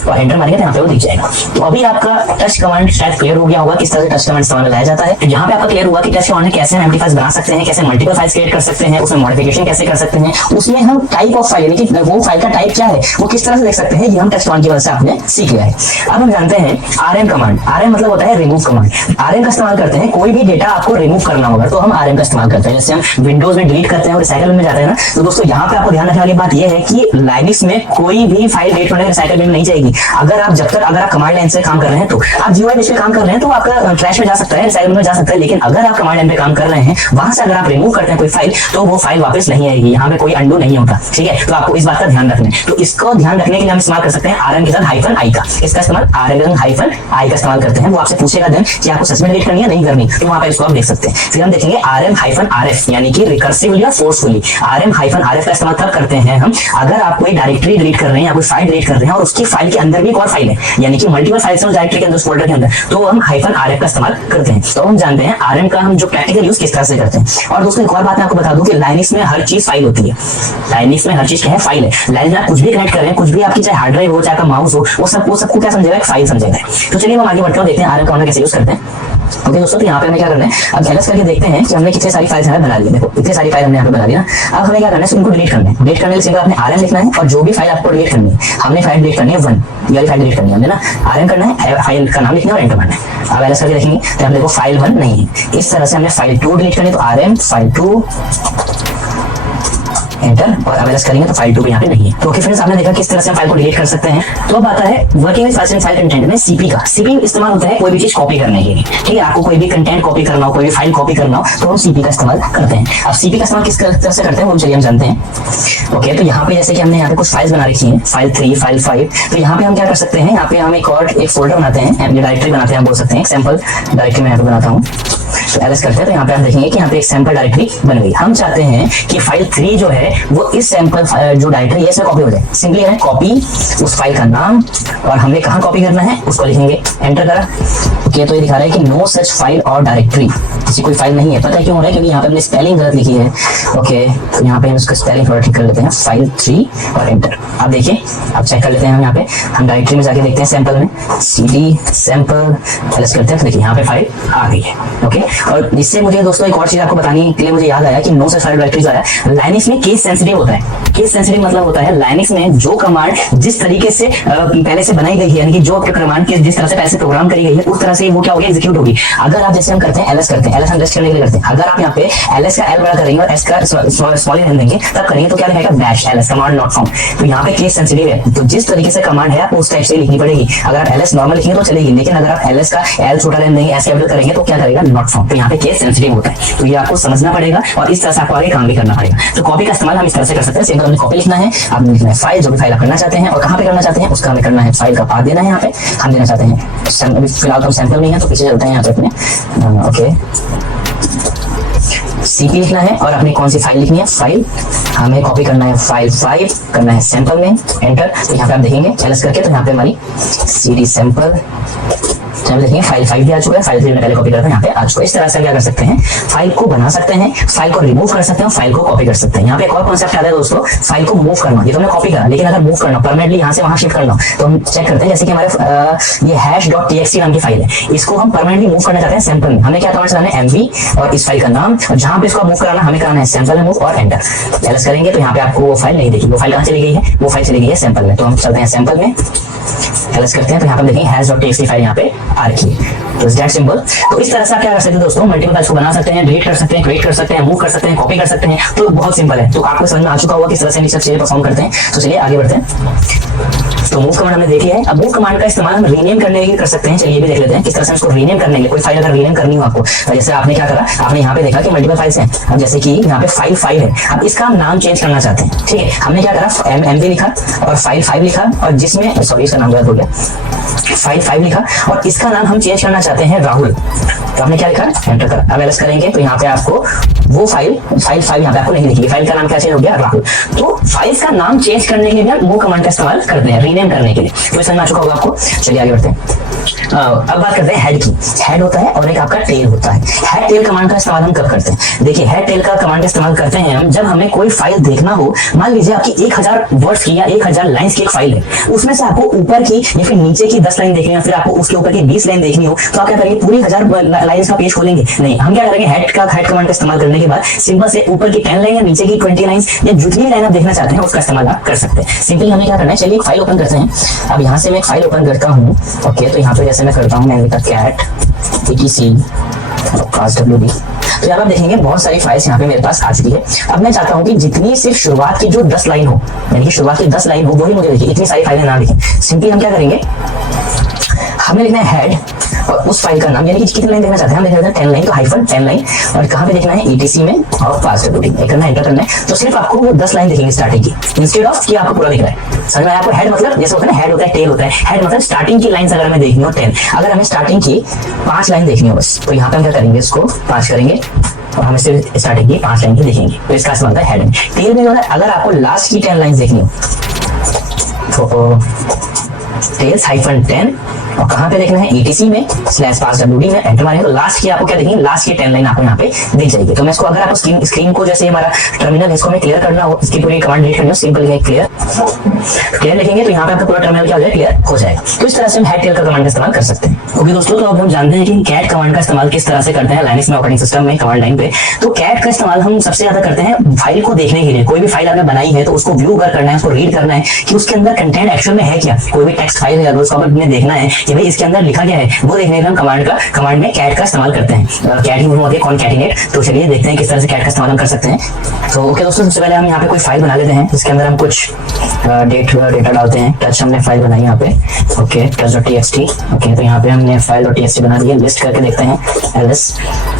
और एंटर मारेंगे तो यहाँ पे वो दिख जाएगा। तो अभी आपका टच कमांड शायद क्लियर हो गया होगा, किस तरह से टच कमांड इस्तेमाल लाया जाता है। तो यहाँ पे आपका क्लियर हुआ कि टच कमांड कैसे हम एम्प्टी फाइल्स बना सकते हैं, कैसे मल्टीपल फाइल्स क्रिएट कर सकते हैं, उसमें मॉडिफिकेशन कैसे कर सकते हैं, उसमें हम टाइप ऑफ फाइल यानी कि वो फाइल का टाइप क्या है वो किस तरह से देख सकते हैं, ये हम टच कमांड की वजह से आपने सीख लिया है। अब हम जानते हैं आरएम कमांड। आरएम मतलब होता है रिमूव कमांड। आरएम का इस्तेमाल करते हैं, कोई भी डेटा आपको रिमूव करना होगा तो हम आरएम का इस्तेमाल करते हैं। जैसे हम विंडोज में डिलीट करते हैं और रिसाइकल में जाते हैं ना, तो दोस्तों यहाँ पे आपको ध्यान रखने वाली बात यह है कि लाइनक्स में कोई भी फाइल डिलीट होने रिसाइकल में नहीं जाएगी। अगर आप कमांड लाइन से काम कर रहे हैं, तो आप जीयूआई बेस पे काम कर रहे हैं तो आपका ट्रैश में जा सकता है, रिसाइकल में जा सकता है। लेकिन अगर आप कमांड लाइन पे काम कर रहे हैं, वहां से अगर आप रिमूव करते हैं कोई फाइल, तो वो फाइल वापस नहीं आएगी। यहाँ पे कोई अंडू नहीं होता, ठीक है। तो आपको इस बात का ध्यान रखना है। तो इसको ध्यान रखने के लिए हम इस्तेमाल कर सकते हैं आरएम के साथ -i का। इसका इस्तेमाल आरएम के साथ -i का इस्तेमाल करते हैं। वो आपसे पूछेगा देन कि आपको सच में डिलीट करनी है नहीं करनी, तो वहां पे इसको आप देख सकते हैं। फिर हम देखेंगे rm-rf यानी कि रिकर्सिवली या फोर्सफुली। rm-rf का इस्तेमाल तब करते हैं हम अगर आप कोई डायरेक्टरी डिलीट कर रहे हैं या कोई फाइल डिलीट कर रहे हैं और उसकी फाइल के अंदर भी एक और फाइल है, यानी कि मल्टीपल फाइल्स हैं डायरेक्टरी के अंदर, फोल्डर के अंदर, तो हम -rf का इस्तेमाल करते हैं। तो हम जानते हैं आरएम का हम जो प्रैक्टिकल यूज किस तरह से करते हैं। और दोस्तों एक और बात मैं आपको बता दूं कि लाइनक्स में हर चीज फाइल होती है। लाइनक्स में हर चीज क्या है, फाइल है। लाइनक्स में आप कुछ भी कनेक्ट कर रहे हैं, कुछ भी आपकी चाहे हार्ड ड्राइव हो चाहे आपका माउस हो, वो सबको क्या समझेगा, एक फाइल समझेगा। तो चलिए हम आगे बढ़ते हैं, देखते हैं आरएम कमांड कैसे यूज करते हैं। ओके दोस्तों, तो यहाँ पे हमें क्या करना है, अब एलएस करके देखते हैं कि हमने कितनी सारी फाइल्स हमें बना ली। देखो इतनी सारी फाइल हमने यहाँ पे बना ली ना। अब हमें क्या करना है, उनको डिलीट करना है। डिलीट करने के लिए आपने आरएम लिखना है और जो भी फाइल आपको डिलीट करनी है, हमने फाइल डिलीट करनी है 1, ये वाली फाइल डिलीट करनी है हमने ना। आरएम करना है, फाइल का नाम लिखना है और एंटर मारना है। अब एलएस करके देखेंगे तो हम देखो फाइल 1 नहीं है। इस तरह से हमने फाइल 2 डिलीट करनी है, तो आरएम फाइल 2 एंटर, और अब एलएस करेंगे तो फाइल 2 यहाँ पे नहीं है। तो ओके फ्रेंड्स, आपने देखा किस तरह से हम फाइल को डिलीट कर सकते हैं। तो अब आता है working with files and file content में सीपी का। सीपी इस्तेमाल होता है कोई भी चीज कॉपी करने के लिए, ठीक है। आपको कोई भी कंटेंट कॉपी करना हो, कोई भी फाइल कॉपी करना हो, तो हम सीपी का इस्तेमाल करते हैं। अब सीपी का इस्तेमाल किस तरह से करते हैं वो चलिए हम जानते हैं। ओके, तो यहाँ पे जैसे कि हमने यहाँ पे कुछ फाइल्स बना रखी है, फाइल 3, फाइल 5, तो यहाँ पे हम क्या कर सकते हैं, यहाँ पे हम एक फोल्डर बनाते हैं, डायरेक्टरी बनाते हैं, हम बोल सकते हैं सैंपल डायरेक्टरी में यहाँ पे बनाता हूँ। तो एलएस करते हैं तो यहाँ पे आप देखेंगे कि यहाँ पे एक सैंपल डायरेक्टरी बन गई। हम चाहते हैं कि फाइल 3 जो है वो इस सैंपल जो डायरेक्टरी है इसमें कॉपी हो जाए। सिंपली है कॉपी उस फाइल का नाम और हमें कहाँ कॉपी करना है उसको लिखेंगे, एंटर करा। ओके, तो ये दिखा रहा है कि नो सच फाइल और डायरेक्टरी, किसी कोई फाइल नहीं है। पता है क्यों हो रहा है, क्योंकि यहाँ पे हमने स्पेलिंग गलत लिखी है। ओके, तो यहाँ पे हम इसका स्पेलिंग थोड़ा ठीक कर लेते हैं, फाइल 3 और एंटर। अब देखिए, अब चेक कर लेते हैं हम यहाँ पे, हम डायरेक्टरी में जाके देखते हैं सैंपल में, cd सैंपल एलएस करते हैं तो देखिए यहाँ पे फाइल आ गई है। ओके, और इससे मुझे दोस्तों एक और चीज आपको बताने के लिए मुझे याद आया कि नो सच फाइल डायरेक्टरी जो है लाइनक्स में केस सेंसिटिव होता है। केस सेंसिटिव मतलब होता है लाइनक्स में जो कमांड जिस तरीके से पहले से बनाई गई है, यानी कि जो कमांड के जिस तरह से पहले से प्रोग्राम करी गई है उस तरह से वो क्या होगी, एग्जीक्यूट होगी। अगर आप जैसे हम करते हैं एलएस करते हैं, एलएस हम टेस्ट करने के लिए करते हैं, अगर आप यहाँ पे एलएस का एल बड़ा करेंगे और एस का स्मॉल रहने देंगे तब करेंगे तो क्या लिखेगा, bash LS command not found. तो यहाँ पे केस सेंसिटिव है, तो जिस तरीके से कमांड है आपको उस टाइप से लिखनी पड़ेगी। अगर आप एलएस नॉर्मल लिखेंगे तो चलेगी, लेकिन अगर आप एलएस का एल छोटा रहने देंगे, एस कैपिटल करेंगे तो क्या करेगा, नॉट फाउंड। तो यहाँ पे केस सेंसिटिव होता है, तो ये आपको समझना पड़ेगा और इस तरह से आपको आगे काम भी करना पड़ेगा। तो कॉपी का इस्तेमाल हम इस तरह से कर सकते हैं। सिंपल हमने कॉपी लिखना है, आपने लिखना है फाइल, जो भी फाइल आप करना चाहते हैं और कहाँ पे करना चाहते हैं उसका हमें करना है, फाइल का पाथ देना है। यहाँ पे हम देना चाहते हैं, अभी फिलहाल तो सैंपल नहीं है तो पीछे चलते हैं यहाँ पे अपने। ओके, सीपी लिखना है और अपनी कौन सी फाइल लिखनी है, फाइल हमें कॉपी करना है, फाइल 5 करना है सैंपल में, एंटर। तो यहाँ पे आप देखेंगे एलएस करके तो यहाँ पे हमारी cd सैंपल तो यहाँ पे देखेंगे फाइल 5 भी आ चुका है, फाइल 3 में पहले कॉपी करते हैं, यहाँ पे आ चुका है। इस तरह से हम क्या कर सकते हैं, फाइल को बना सकते हैं, फाइल को रिमूव कर सकते हैं, फाइल को कॉपी कर सकते हैं। यहाँ पे एक और कॉन्सेप्ट आता है दोस्तों, फाइल को मूव करना। ये तो हमने कॉपी करा, लेकिन अगर मूव करना परमानेंटली यहाँ से वहां शिफ्ट करना तो हम चेक करते हैं। जैसे कि हमारे ये hash.txt नाम की फाइल है, इसको हम परमानेंटली मूव करना चाहते हैं सैंपल में। हमें क्या कमांड चलाना है, mv और इस फाइल का नाम, और जहां पे इसको मूव कराना हमें कराना है सैंपल में मूव और एंटर। एल्स करेंगे तो यहाँ पे आपको वो फाइल नहीं दिखेगी। वो फाइल कहाँ चली गई है, वो फाइल चली गई है सैंपल में। तो हम चलते हैं सैंपल में, एल्स करते हैं तो यहाँ पे देखेंगे hash.txt फाइल यहाँ पे आ रखी है। तो इज दैट सिंपल। तो इस तरह से आप क्या कर सकते हैं दोस्तों, मल्टीपल फाइल्स को बना सकते हैं, डिलीट कर सकते हैं, क्रिएट कर सकते हैं, मूव कर सकते हैं, कॉपी कर सकते हैं। तो बहुत सिंपल है। तो आपको समझ में आ चुका होगा कि इस तरह से हम सब चीजें परफॉर्म करते हैं। तो चलिए आगे बढ़ते हैं। तो मूव कमांड हमने देख लिया है। अब मूव कमांड का इस्तेमाल हम रीनेम करने के लिए कर सकते हैं। चलिए ये भी देख लेते हैं किस तरह से इसको रीनेम करने के लिए। कोई फाइल अगर रीनेम करनी हो आपको, तो जैसे आपने क्या करा, आपने यहाँ पे देखा कि मल्टीपल फाइल्स हैं। अब जैसे कि यहाँ पे फाइल 5 है, अब इसका हम नाम चेंज करना चाहते हैं। ठीक है, हमने क्या करा, mv लिखा और फाइल 5 लिखा, और जिसमें सॉरी इसका नाम गलत हो गया, फाइल 5 लिखा और इसका नाम हम चेंज करना चाहते हैं राहुल। तो हमने क्या लिखा, एंटर करा। अब एल्स करेंगे तो यहाँ पे आपको वो फाइल 5 यहाँ पे आपको नहीं लिखी। फाइल का नाम क्या चेंज हो गया, राहुल। तो फाइल्स का नाम चेंज करने के लिए हम वो कमांड का इस्तेमाल करते हैं रीनेम करने के लिए। तो समझ में आ चुका होगा आपको। चलिए आगे बढ़ते हैं। अब बात करते हैं हेड की। हेड होता है और एक आपका टेल होता है। हेड टेल कमांड का इस्तेमाल हम कब करते हैं, देखिए हेड टेल का कमांड का इस्तेमाल करते हैं हम जब हमें कोई फाइल देखना हो। मान लीजिए आपकी 1000 वर्ड्स की या 1000 लाइंस की एक फाइल है, उसमें से आपको ऊपर की या फिर नीचे की 10 लाइन देखनी है, फिर आपको उसके ऊपर की 20 लाइन देखनी हो, तो आप क्या करेंगे, पूरी 1000 लाइंस का पेज खोलेंगे नहीं। हम क्या करेंगे, हेड कमांड का इस्तेमाल करने के बाद सिंपल से ऊपर की 10 लाइन या नीचे की 20 लाइंस या जितनी लाइन आप देखना चाहते हैं उसका इस्तेमाल आप कर सकते हैं। सिंपली हमें क्या करना है, चलिए एक फाइल ओपन करते हैं। अब यहाँ से मैं एक फाइल ओपन करता हूँ। ओके, तो यहाँ पे जैसे मैं करता हूँ, मैंने लिखा cat etc wd। तो यहाँ आप देखेंगे बहुत सारी फाइल्स यहाँ पे मेरे पास आ चुकी है। अब मैं चाहता हूँ कि जितनी सिर्फ शुरुआत की जो 10 लाइन हो, यानी कि शुरुआत की 10 लाइन हो, वही मुझे देखिए, इतनी सारी फाइलें ना लिखें। सिंपली हम क्या करेंगे, हमें लिखना है हेड और उस फाइल का नाम, यानी कि कितनी लाइन देखना चाहते हैं, हम देखना चाहते हैं 10 लाइन, तो हाइफन 10 लाइन, और कहाँ पे देखना है, etc में और passwd करना है, एंटर करना है। तो सिर्फ आपको वो 10 लाइन दिखेंगी स्टार्टिंग की, इंस्टेड ऑफ कि आपको पूरा दिख रहा है। समझ में आया आपको। हेड मतलब जैसे होता है ना, हेड होता है, टेल होता है। हेड मतलब स्टार्टिंग की लाइंस अगर हमें देखनी हो 10, अगर हमें स्टार्टिंग की 5 लाइन देखनी हो बस, तो यहाँ पे हम क्या करेंगे, इसको 5 करेंगे और हमें सिर्फ स्टार्टिंग की 5 लाइन की दिखेंगी। तो इसका इस्तेमाल होता है हेड में। टेल में जो है, अगर आपको लास्ट की 10 लाइन देखनी हो तो टेल्स हाइफन 10 और कहाँ पे देखना है, etc में /passwd में एंटर मारेंगे तो लास्ट की आपको क्या देखेंगे, लास्ट की 10 लाइन आपको यहाँ पे दिख जाएगी। तो मैं इसको, अगर आपको स्क्रीन को जैसे हमारा टर्मिनल इसको हमें क्लियर करना हो, इसकी पूरी कमांड डिलीट करनी हो, सिंपल क्लियर लिखेंगे तो यहाँ पे आपका पूरा टर्मिनल क्या हो जाएगा, क्लियर हो जाएगा। तो इस तरह से हम हेड टेल का कमांड का इस्तेमाल कर सकते हैं। ओके दोस्तों, तो अब हम जानते हैं कि कैट कमांड का इस्तेमाल किस तरह से करते हैं लाइनक्स में, ऑपरेटिंग सिस्टम में, कमांड लाइन पे। तो कैट का इस्तेमाल हम सबसे ज्यादा करते हैं फाइल को देखने के लिए। कोई भी फाइल आपने बनाई है तो उसको व्यू करना है, उसको रीड करना है कि उसके अंदर कंटेंट एक्चुअल में है क्या। कोई भी टेक्स्ट फाइल है उसको आपने देखना है कि भाई इसके अंदर लिखा क्या है, वो देखने के लिए हम कमांड में कैट का इस्तेमाल करते हैं। कैट की होती है कॉनकैटिनेट। तो चलिए देखते हैं किस तरह से कैट का इस्तेमाल हम कर सकते हैं। तो ओके दोस्तों, सबसे पहले हम यहाँ पे कोई फाइल बना लेते हैं जिसके अंदर हम कुछ डेटा डालते हैं। टच हमने फाइल बनाई यहाँ पे, ओके touch.txt। ओके, तो यहाँ पे हमने फाइल.txt बना दी है। लिस्ट करके देखते हैं ls।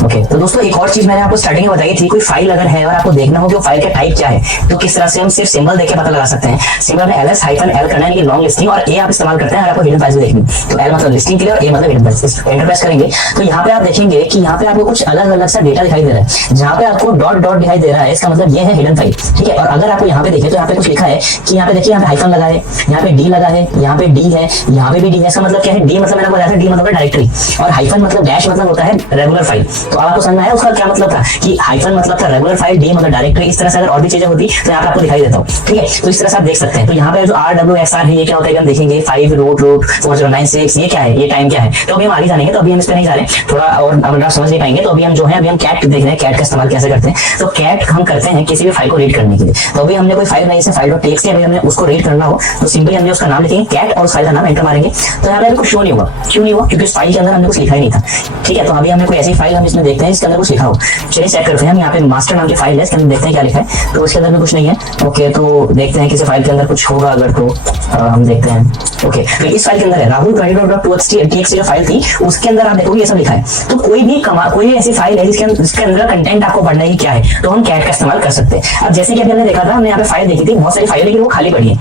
ओके, तो दोस्तों एक और चीज मैंने आपको स्टार्टिंग में बताई थी, कोई फाइल अगर है और आपको देखना हो कि वो फाइल का टाइप क्या है, तो किस तरह से हम सिर्फ सिंबल देख के पता लगा सकते हैं। सिंबल में ls-l करना है, लॉन्ग लिस्टिंग, और a आप इस्तेमाल करते हैं अगर आपको हिडन फाइल्स देखनी। तो l मतलब लिस्टिंग के लिए और a मतलब हिडन फाइल्स। एंटर प्रेस करेंगे तो यहाँ पे आप देखेंगे कि यहाँ पे आपको कुछ अलग अलग सा डेटा दिखाई दे रहा है। जहाँ पे आपको डॉट डॉट दिखाई दे रहा है, इसका मतलब ये है हिडन फाइल। ठीक है, और अगर आपको यहाँ पे देखें तो यहाँ पे कुछ लिखा है कि यहाँ पे देखिए, यहाँ पे हाइफन लगा है, यहाँ पे डी लगा है, यहाँ पे डी है, यहाँ पे भी डी है। इसका मतलब क्या है, डी मतलब मैंने बताया था, डी मतलब डायरेक्टरी, और हाइफन मतलब डैश मतलब होता है रेगुलर फाइल। तो आपको समझ में आया उसका क्या मतलब था, कि हाइफन मतलब था रेगुलर फाइल, डी मतलब डायरेक्टरी। इस तरह से अगर और भी चीजें होती तो यहाँ पे आपको दिखाई देता हूँ। ठीक है, तो इस तरह से आप देख सकते हैं। तो यहाँ पे जो RWXR है, ये क्या होता है, हम देखेंगे 5 रूट 4096, ये क्या है, ये टाइम क्या है। तो अभी हम आगे जानेंगे, तो अभी हम इस पे नहीं जा रहे, थोड़ा और अगर आप समझ नहीं पाएंगे। तो अभी हम जो है, अभी हम कैट देख रहे हैं, कैट का इस्तेमाल कैसे करते हैं। तो कैट हम करते हैं किसी भी फाइल को रीड करने के लिए। तो अभी हमने कोई फाइल बनाई है, फाइल.txt, अभी हमने उसको रीड करना हो तो सिंपली हमने उसका नाम लिखेंगे कैट और उस फाइल का नाम एंटर मारेंगे। तो यहाँ पे अभी कुछ शो नहीं हुआ, क्यों नहीं हुआ, क्योंकि इस फाइल के अंदर हमने कुछ लिखा ही नहीं था। ठीक है, तो अभी हमने कोई ऐसी फाइल हम इसमें देखते हैं जिसके अंदर कुछ लिखा हो। चलिए चेक करते हैं, हम यहाँ पे मास्टर नाम की फाइल है, इसके अंदर देखते हैं क्या लिखा है। तो उसके अंदर में कुछ नहीं है। ओके, तो देखते हैं किसी फाइल के अंदर कुछ होगा अगर, तो हम देखते हैं। ओके, तो इस फाइल के अंदर है rahul.txt जो फाइल थी, उसके अंदर आप देखोगे ये सब लिखा है। तो कोई भी ऐसी फाइल है जिसके अंदर कंटेंट आपको पढ़ना है क्या है, तो हम कैट का इस्तेमाल कर सकते हैं। अब जैसे कि हमने देखा था, हमने यहाँ पे फाइल देखी थी, बहुत सारी फाइल, लेकिन वो खाली पड़ी है।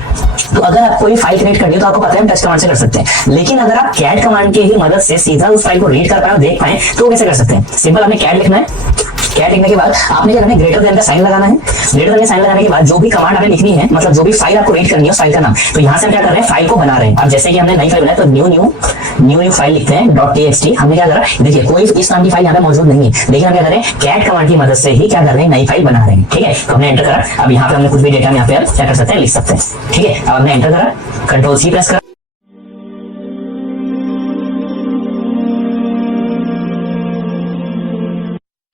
तो अगर आप कोई फाइल क्रिएट करनी है तो आपको पता है हम टच कमांड से कर सकते हैं। लेकिन अगर आप कैट कमांड की ही मदद से सीधा उस फाइल को रीड कर पाए, देख पाए, तो कैसे कर सकते हैं। सिंपल हमें कैट लिखना है, कैट लिखने के बाद आपने क्या करना है, ग्रेटर देन का साइन लगाना है। ग्रेटर देन का साइन लगाने के बाद जो भी कमांड आपने लिखनी है, मतलब जो भी फाइल आपको रीड करनी है उस फाइल का नाम, तो यहाँ से हम क्या कर रहे हैं, फाइल को बना रहे हैं। अब जैसे कि हमने नई फाइल बनाया तो न्यू फाइल लिखते हैं .txt। हमने क्या करा, देखिए कोई इस नाम की फाइल यहाँ पे मौजूद नहीं है, लेकिन हम क्या कर रहे हैं, कैट कमांड की मदद से ही क्या कर रहे हैं, नई फाइल बना रहे हैं। ठीक है, तो हमने एंटर करा। अब यहाँ पे हमने कुछ भी डेटा यहाँ पे क्या कर सकते हैं, लिख सकते हैं। ठीक है, अब हमने एंटर करा, Ctrl+C प्रेस करा।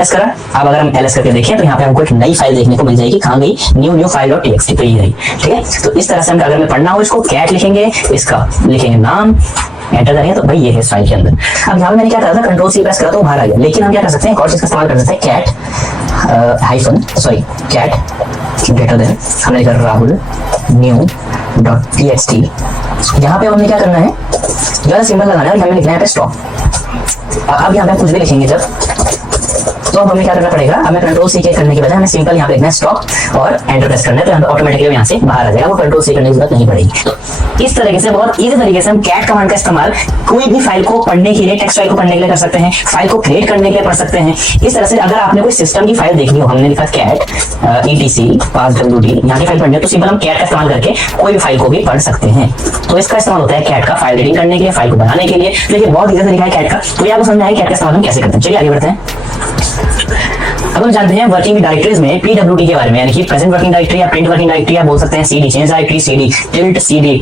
एस करा। अब अगर हम एलएस करके देखें तो यहाँ पे हमको एक नई फाइल देखने को मिल जाएगी। कहाँ गई, न्यू फाइल.txt, तो ये रही। ठीक है, तो इस तरह से हम अगर हमें पढ़ना हो इसको, कैट लिखेंगे, इसका लिखेंगे नाम, एंटर करेंगे तो भाई ये है इस फाइल के अंदर। अब यहाँ पे मैंने क्या करा था, Ctrl+C प्रेस करा तो बाहर आ गया। लेकिन हम क्या कर सकते हैं, एक और चीज का इस्तेमाल कर सकते हैं, कैट ग्रेटर देन, हमने लिखा राहुल new.txt। यहाँ पे हमने क्या करना है, ज्यादा सिंबल लगाना है और हमें लिखना है स्टॉप। अब यहाँ पे हम कुछ भी लिखेंगे जब, तो अब हमें क्या करना पड़ेगा, हमें Ctrl+C करने के बजाय हमें सिंपल यहाँ पे लिखना है स्टॉप और एंटर प्रेस करना है, तो यहाँ पे ऑटोमेटिकली यहाँ से बाहर आ जाएगा, वो Ctrl+C करने की जरूरत नहीं पड़ेगी। तो इस तरीके से बहुत इजी तरीके से हम कैट कमांड का इस्तेमाल कोई भी फाइल को पढ़ने के लिए, टेक्स्ट फाइल को पढ़ने के लिए कर सकते हैं, फाइल को क्रिएट करने के लिए पढ़ सकते हैं। इस तरह से अगर आपने कोई सिस्टम की फाइल देखनी हो, हमने लिखा कैट etc passwd, यहाँ की फाइल पढ़नी है तो सिंपल हम कैट का इस्तेमाल करके कोई भी फाइल को भी पढ़ सकते हैं। तो इसका इस्तेमाल होता है कैट का फाइल रीडिंग करने के लिए, फाइल को बनाने के लिए। देखिए बहुत इजी तरीका है कैट का। तो ये आपको समझ में आया कैट का इस्तेमाल हम कैसे करते हैं। चलिए आगे बढ़ते हैं। अब हम जानते हैं वर्किंग डायरेक्टरीज में PWD के बारे में, यानी कि प्रेजेंट वर्किंग डायरेक्टरी या प्रिंट वर्किंग डायरेक्टरी, या बोल सकते हैं CD change directory, CD tilt, CD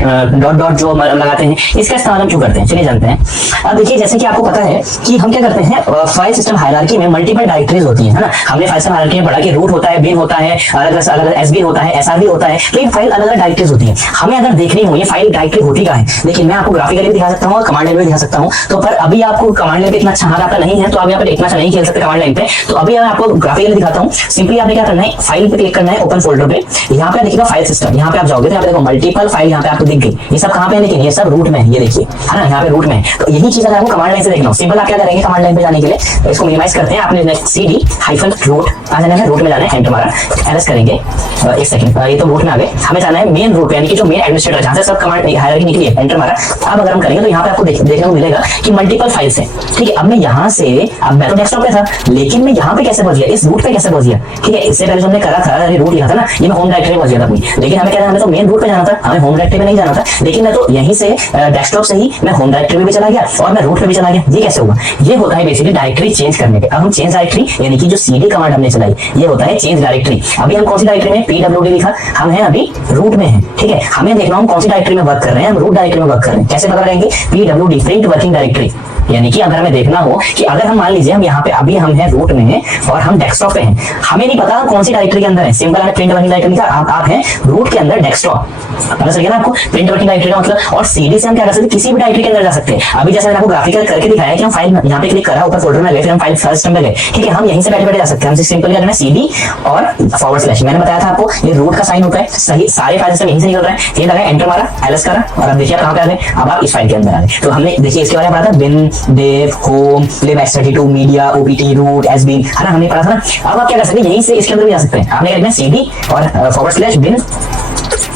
dot जो लगाते हैं, इसका इस्तेमाल हम क्यों करते हैं, चलिए जानते हैं। अब देखिए जैसे कि आपको पता है कि हम क्या करते हैं, फाइल सिस्टम हायरार्की में मल्टीपल डायरेक्टरीज होती है ना। हमने फाइल सिस्टम हायरार्की में पढ़ा कि रूट होता है, बिन होता है, अलग SB होता है, SRB होता है, तो ये फाइल अलग अलग डायरेक्टरीज होती है। हमें अगर देखनी हो ये फाइल डायरेक्टरी होती कहाँ है, देखिए मैं आपको ग्राफिकली भी दिखा सकता हूँ और कमांड लाइन भी दिखा सकता हूँ। तो पर अभी आपको कमांड लाइन पे इतना अच्छा हाथ आपका नहीं है, तो आप यहाँ पे इतना अच्छा नहीं खेल सकते कमांड लाइन पे। तो अभी मैं आपको ग्राफिकली दिखाता हूँ। सिंपली आपने क्या करना है, फाइल पे क्लिक करना है, ओपन फोल्डर पे, यहाँ पे देखिएगा फाइल सिस्टम, यहाँ पे आप जाओगे तो यहाँ पे देखो मल्टीपल फाइल यहाँ पे आपको दिख गई। ये सब कहाँ पे है, लेकिन ये सब रूट में है, ये देखिए है ना, यहाँ पे रूट में है। तो यही चीज अगर आपको कमांड लाइन से देखना हो, सिंपल आप क्या करेंगे, कमांड लाइन पे जाने के लिए तो इसको मिनिमाइज करते हैं, आपने CD-root आ जाना है, रूट में जाना है, एंटर मारा, एलएस करेंगे, एक सेकंड, ये तो रूट में आ गए, हमें जाना है मेन रूट पे, यानी कि जो मेन एडमिनिस्ट्रेटर जहाँ से सब कमांड हायरार्की निकली है, एंटर मारा। अब अगर हम करेंगे तो यहाँ पे आपको देखने को मिलेगा कि मल्टीपल फाइल्स है। ठीक है, अब मैं यहाँ से, अब मैं तो डेस्कटॉप पे था, लेकिन मैं यहाँ पे कैसे पहुंच गया, इस रूट पे कैसे पहुंच गया। ठीक है, इससे पहले जो हमने करा था, रूट लिखा था ना, ये मैं होम डायरेक्टरी पहुंच गया था अपनी, लेकिन हमें क्या था, हमें तो मेन रूट पे जाना था, हमें होम डायरेक्टरी पे नहीं जाना था। लेकिन मैं तो यहीं से डेस्कटॉप से ही मैं होम डायरेक्टरी में भी चला गया और मैं रूट पे भी चला गया। ये कैसे हुआ, ये होता है बेसिकली डायरेक्टरी चेंज करने के। अब हम चेंज डायरेक्टरी, यानी कि जो CD कमांड हमने चलाई, ये होता है चेंज डायरेक्टरी। अभी हम कौन सी डायरेक्टरी में, PWD लिखा, हम हैं अभी रूट में हैं। ठीक है, हमें देखना हम कौन सी डायरेक्टरी में वर्क कर रहे हैं, हम रूट डायरेक्टरी में वर्क कर रहे हैं। कैसे पता करेंगे, PWD प्रिंट वर्किंग डायरेक्टरी, यानी कि अगर हमें देखना हो कि अगर हम मान लीजिए हम यहाँ पे अभी हम हैं रूट में और हम डेस्कटॉप पे हैं, हमें नहीं पता कौन सी डायरेक्टरी के अंदर है, सिंपल है प्रिंट वर्किंग डायरेक्टरी का, आप हैं रूट के अंदर डेस्कटॉप, पता चल गया ना आपको प्रिंट वर्किंग डायरेक्टरी का मतलब। और CD से हम क्या कर सकते हैं, किसी भी डायरेक्टरी के अंदर जा सकते हैं। अभी जैसे मैंने आपको ग्राफिकल करके दिखाया कि हम फाइल यहाँ पे क्लिक करा, ऊपर फोल्डर में गए, फिर हम फाइल फर्स्ट सिस्टम पे गए। ठीक है, हम यहीं से बैठे बैठे जा सकते हैं। हम सिंपल क्या करना है, CD और /, मैंने बताया था आपको ये रूट का साइन होता है, सही सारे फाइल सिस्टम यहीं से निकल रहा है। ये लगाया, एंटर मारा, एलएस करा, और अब देखिए कहाँ पे आ गए, अब आप इस फाइल के अंदर आ गए। तो हमने देखिए इसके बारे में पढ़ा था, bin, dev, home, libx32, media, OPT, root, SB, है ना, हमने पढ़ा था ना। अब आप क्या कर सकते हैं, यहीं से इसके अंदर भी जा सकते हैं। आपने क्या करना है, CD और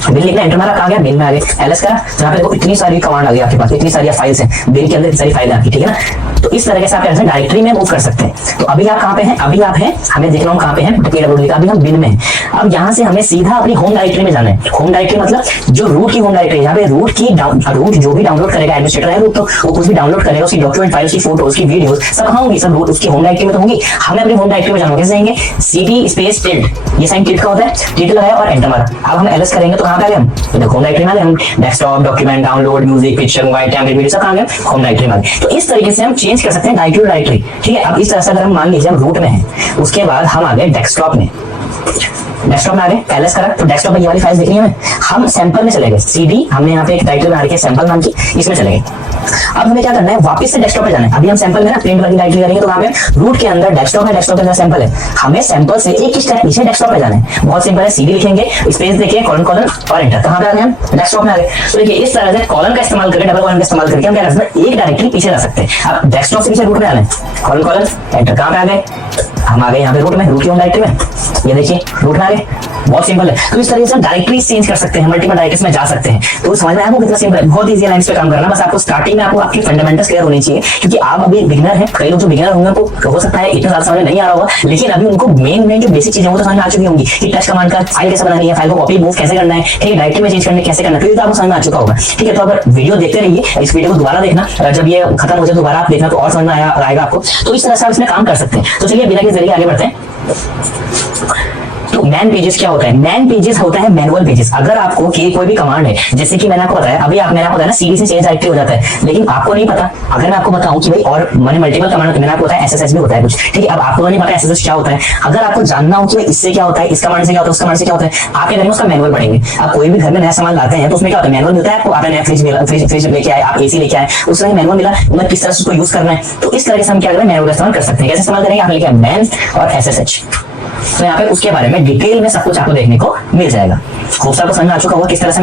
/bin लिखना, एंटर मारा, कहाँ गया, बिन में आ गए, एलएस करा, जहाँ पे देखो इतनी सारी कमांड आ गई आपके पास, इतनी सारी फाइल्स हैं, बिन के अंदर इतनी सारी फाइल है आपकी। ठीक है ना, तो इस तरीके से आप डायरेक्टरी में मूव कर सकते हैं। तो अभी आप कहाँ पे हैं? अभी आप हैं, हमें देख रहा हूँ कहाँ पे हैं, PWD का अभी हम बिन में हैं। अब यहाँ से हमें सीधा अपनी होम डायरेक्टरी में जाना है। होम डायरेक्टरी मतलब जो रूट की होम डायरेक्टरी, यहाँ पे रूट जो भी डाउनलोड करेगा एडमिनिस्ट्रेटर है रूट, तो वो कुछ भी डाउनलोड करेगा, उसकी डॉक्यूमेंट फाइल, उसकी फोटो, उसकी वीडियोस सब कहाँ होंगी? सब रूट उसकी होम डायरेक्टरी में तो होंगी। हमें अपनी होम डायरेक्टरी में जाना, कैसे जाएंगे? CD स्पेस टिल्ड, ये साइन टिल्ड का होता है, टिल्ड लगाया और एंटर मारा। अब हम एलएस करेंगे तो कहाँ पे आ गए हम? तो होम डायरेक्टरी में आ गए हम। Desktop, document, download, music, picture, mobile, template, video सब कहाँ गए? होम डायरेक्टरी में आ गए। तो इस तरीके से हम चेंज कर सकते हैं डायरेक्टरी। ठीक है, अब इस तरह से अगर हम मान लीजिए हम रूट में हैं, उसके बाद हम आ गए डेस्कटॉप में। डेस्कटॉप में आ गए, एलएस करा तो डेस्कटॉप में ये वाली फाइल्स देखनी है हमें। हम सैंपल में चले गए, CD हमने यहाँ पे एक टाइटल बना रखी है सैंपल नाम की, इसमें चले गए। अब हमें क्या करना है? वापस से डेस्कटॉप पे जाना है। अभी हम सैंपल में ना प्रिंट वाली डायरेक्टरी करेंगे, तो वहाँ पे रूट के अंदर डेस्कटॉप है, डेस्कटॉप के अंदर सैंपल है। हमें सैंपल से एक स्टेप पीछे डेस्कटॉप पे जाना है। बहुत सिंपल है, CD लिखेंगे, स्पेस देखिए, कॉलन और एंटर। कहाँ पे आ गए हम? डेस्कटॉप में आ गए। तो देखिए इस तरह से कॉलन का इस्तेमाल करके, डबल कॉलन का इस्तेमाल करके हम क्या कर सकते हैं? एक डायरेक्टरी पीछे जा सकते हैं। अब डेस्कटॉप से पीछे रूट में आना है, कॉलन एंटर। कहाँ पे आ गए? हम आ गए यहाँ पे रूट में, रूट की होम डायरेक्टरी में। ये देखिए रूट में आ गए, बहुत सिंपल है। तो इस तरीके से डायरेक्टरी चेंज कर सकते हैं, मल्टीपल डायरेक्टरीज में जा सकते हैं। तो समझ में आपको कितना सिंपल है, बहुत इजी है लाइन्स पे काम करना। बस आपको स्टार्टिंग में आपको आपकी फंडामेंटल्स क्लियर होनी चाहिए, क्योंकि आप अभी बिगिनर हैं। कई लोग जो बिगिनर होंगे उनको हो सकता है इतना ज्यादा समझ नहीं आ रहा होगा, लेकिन अभी उनको मेन जो बेसिक चीजें वो तो समझ में आ चुकी होंगी कि टच कमांड का फाइल कैसे बनानी है, फाइल को कॉपी मूव कैसे करना है, ठीक है, डायरेक्टरी में चेंज करने कैसे करना है, तो आपको समझ में आ चुका होगा। ठीक है, तो अगर वीडियो देखते रहिए, इस वीडियो को दोबारा देखना, जब ये खत्म हो जाए दोबारा आप देखना तो और समझ में आएगा आपको। तो इस तरह से आप इसमें काम कर सकते हैं। तो चलिए बिना के जरिए आगे बढ़ते हैं। तो मैन पेजेस क्या होता है? मैन पेजेस होता है मैनुअल पेजेस। अगर आपको कोई भी कमांड है, जैसे कि मैंने आपको बताया, अभी मैंने आपको बताया ना CD से चेंज डायरेक्टरी हो जाता है, लेकिन आपको नहीं पता। अगर मैं आपको बताऊं कि भाई और मैंने मल्टीपल कमांड होते हैं, मैंने आपको बताया SSH भी होता है कुछ, ठीक है। अब आपको नहीं पता SSH क्या होता है, अगर आपको जानना हो कि इससे क्या होता है, इस कमांड से क्या होता है, उस कमांड से क्या होता है, आप क्या करेंगे? उसका मैनुअल पढ़ेंगे। आप कोई भी घर में नया सामान लाते हैं तो उसमें क्या होता है? मैनुअल मिलता है आपको। आपने नया फ्रिज लेके आए, आप AC लेके आए, उस तरह मैनुअल मिला, मतलब किस तरह से उसको यूज करना है। तो इस तरह से हम क्या करें? मैनुअल का इस्तेमाल कर सकते हैं। कैसे इस्तेमाल करेंगे? आप लिखे मैन और SSH, तो यहाँ पे उसके बारे में डिटेल में सब कुछ आपको देखने को मिल जाएगा। खूब सारा समझ में आ चुका होगा किस तरह से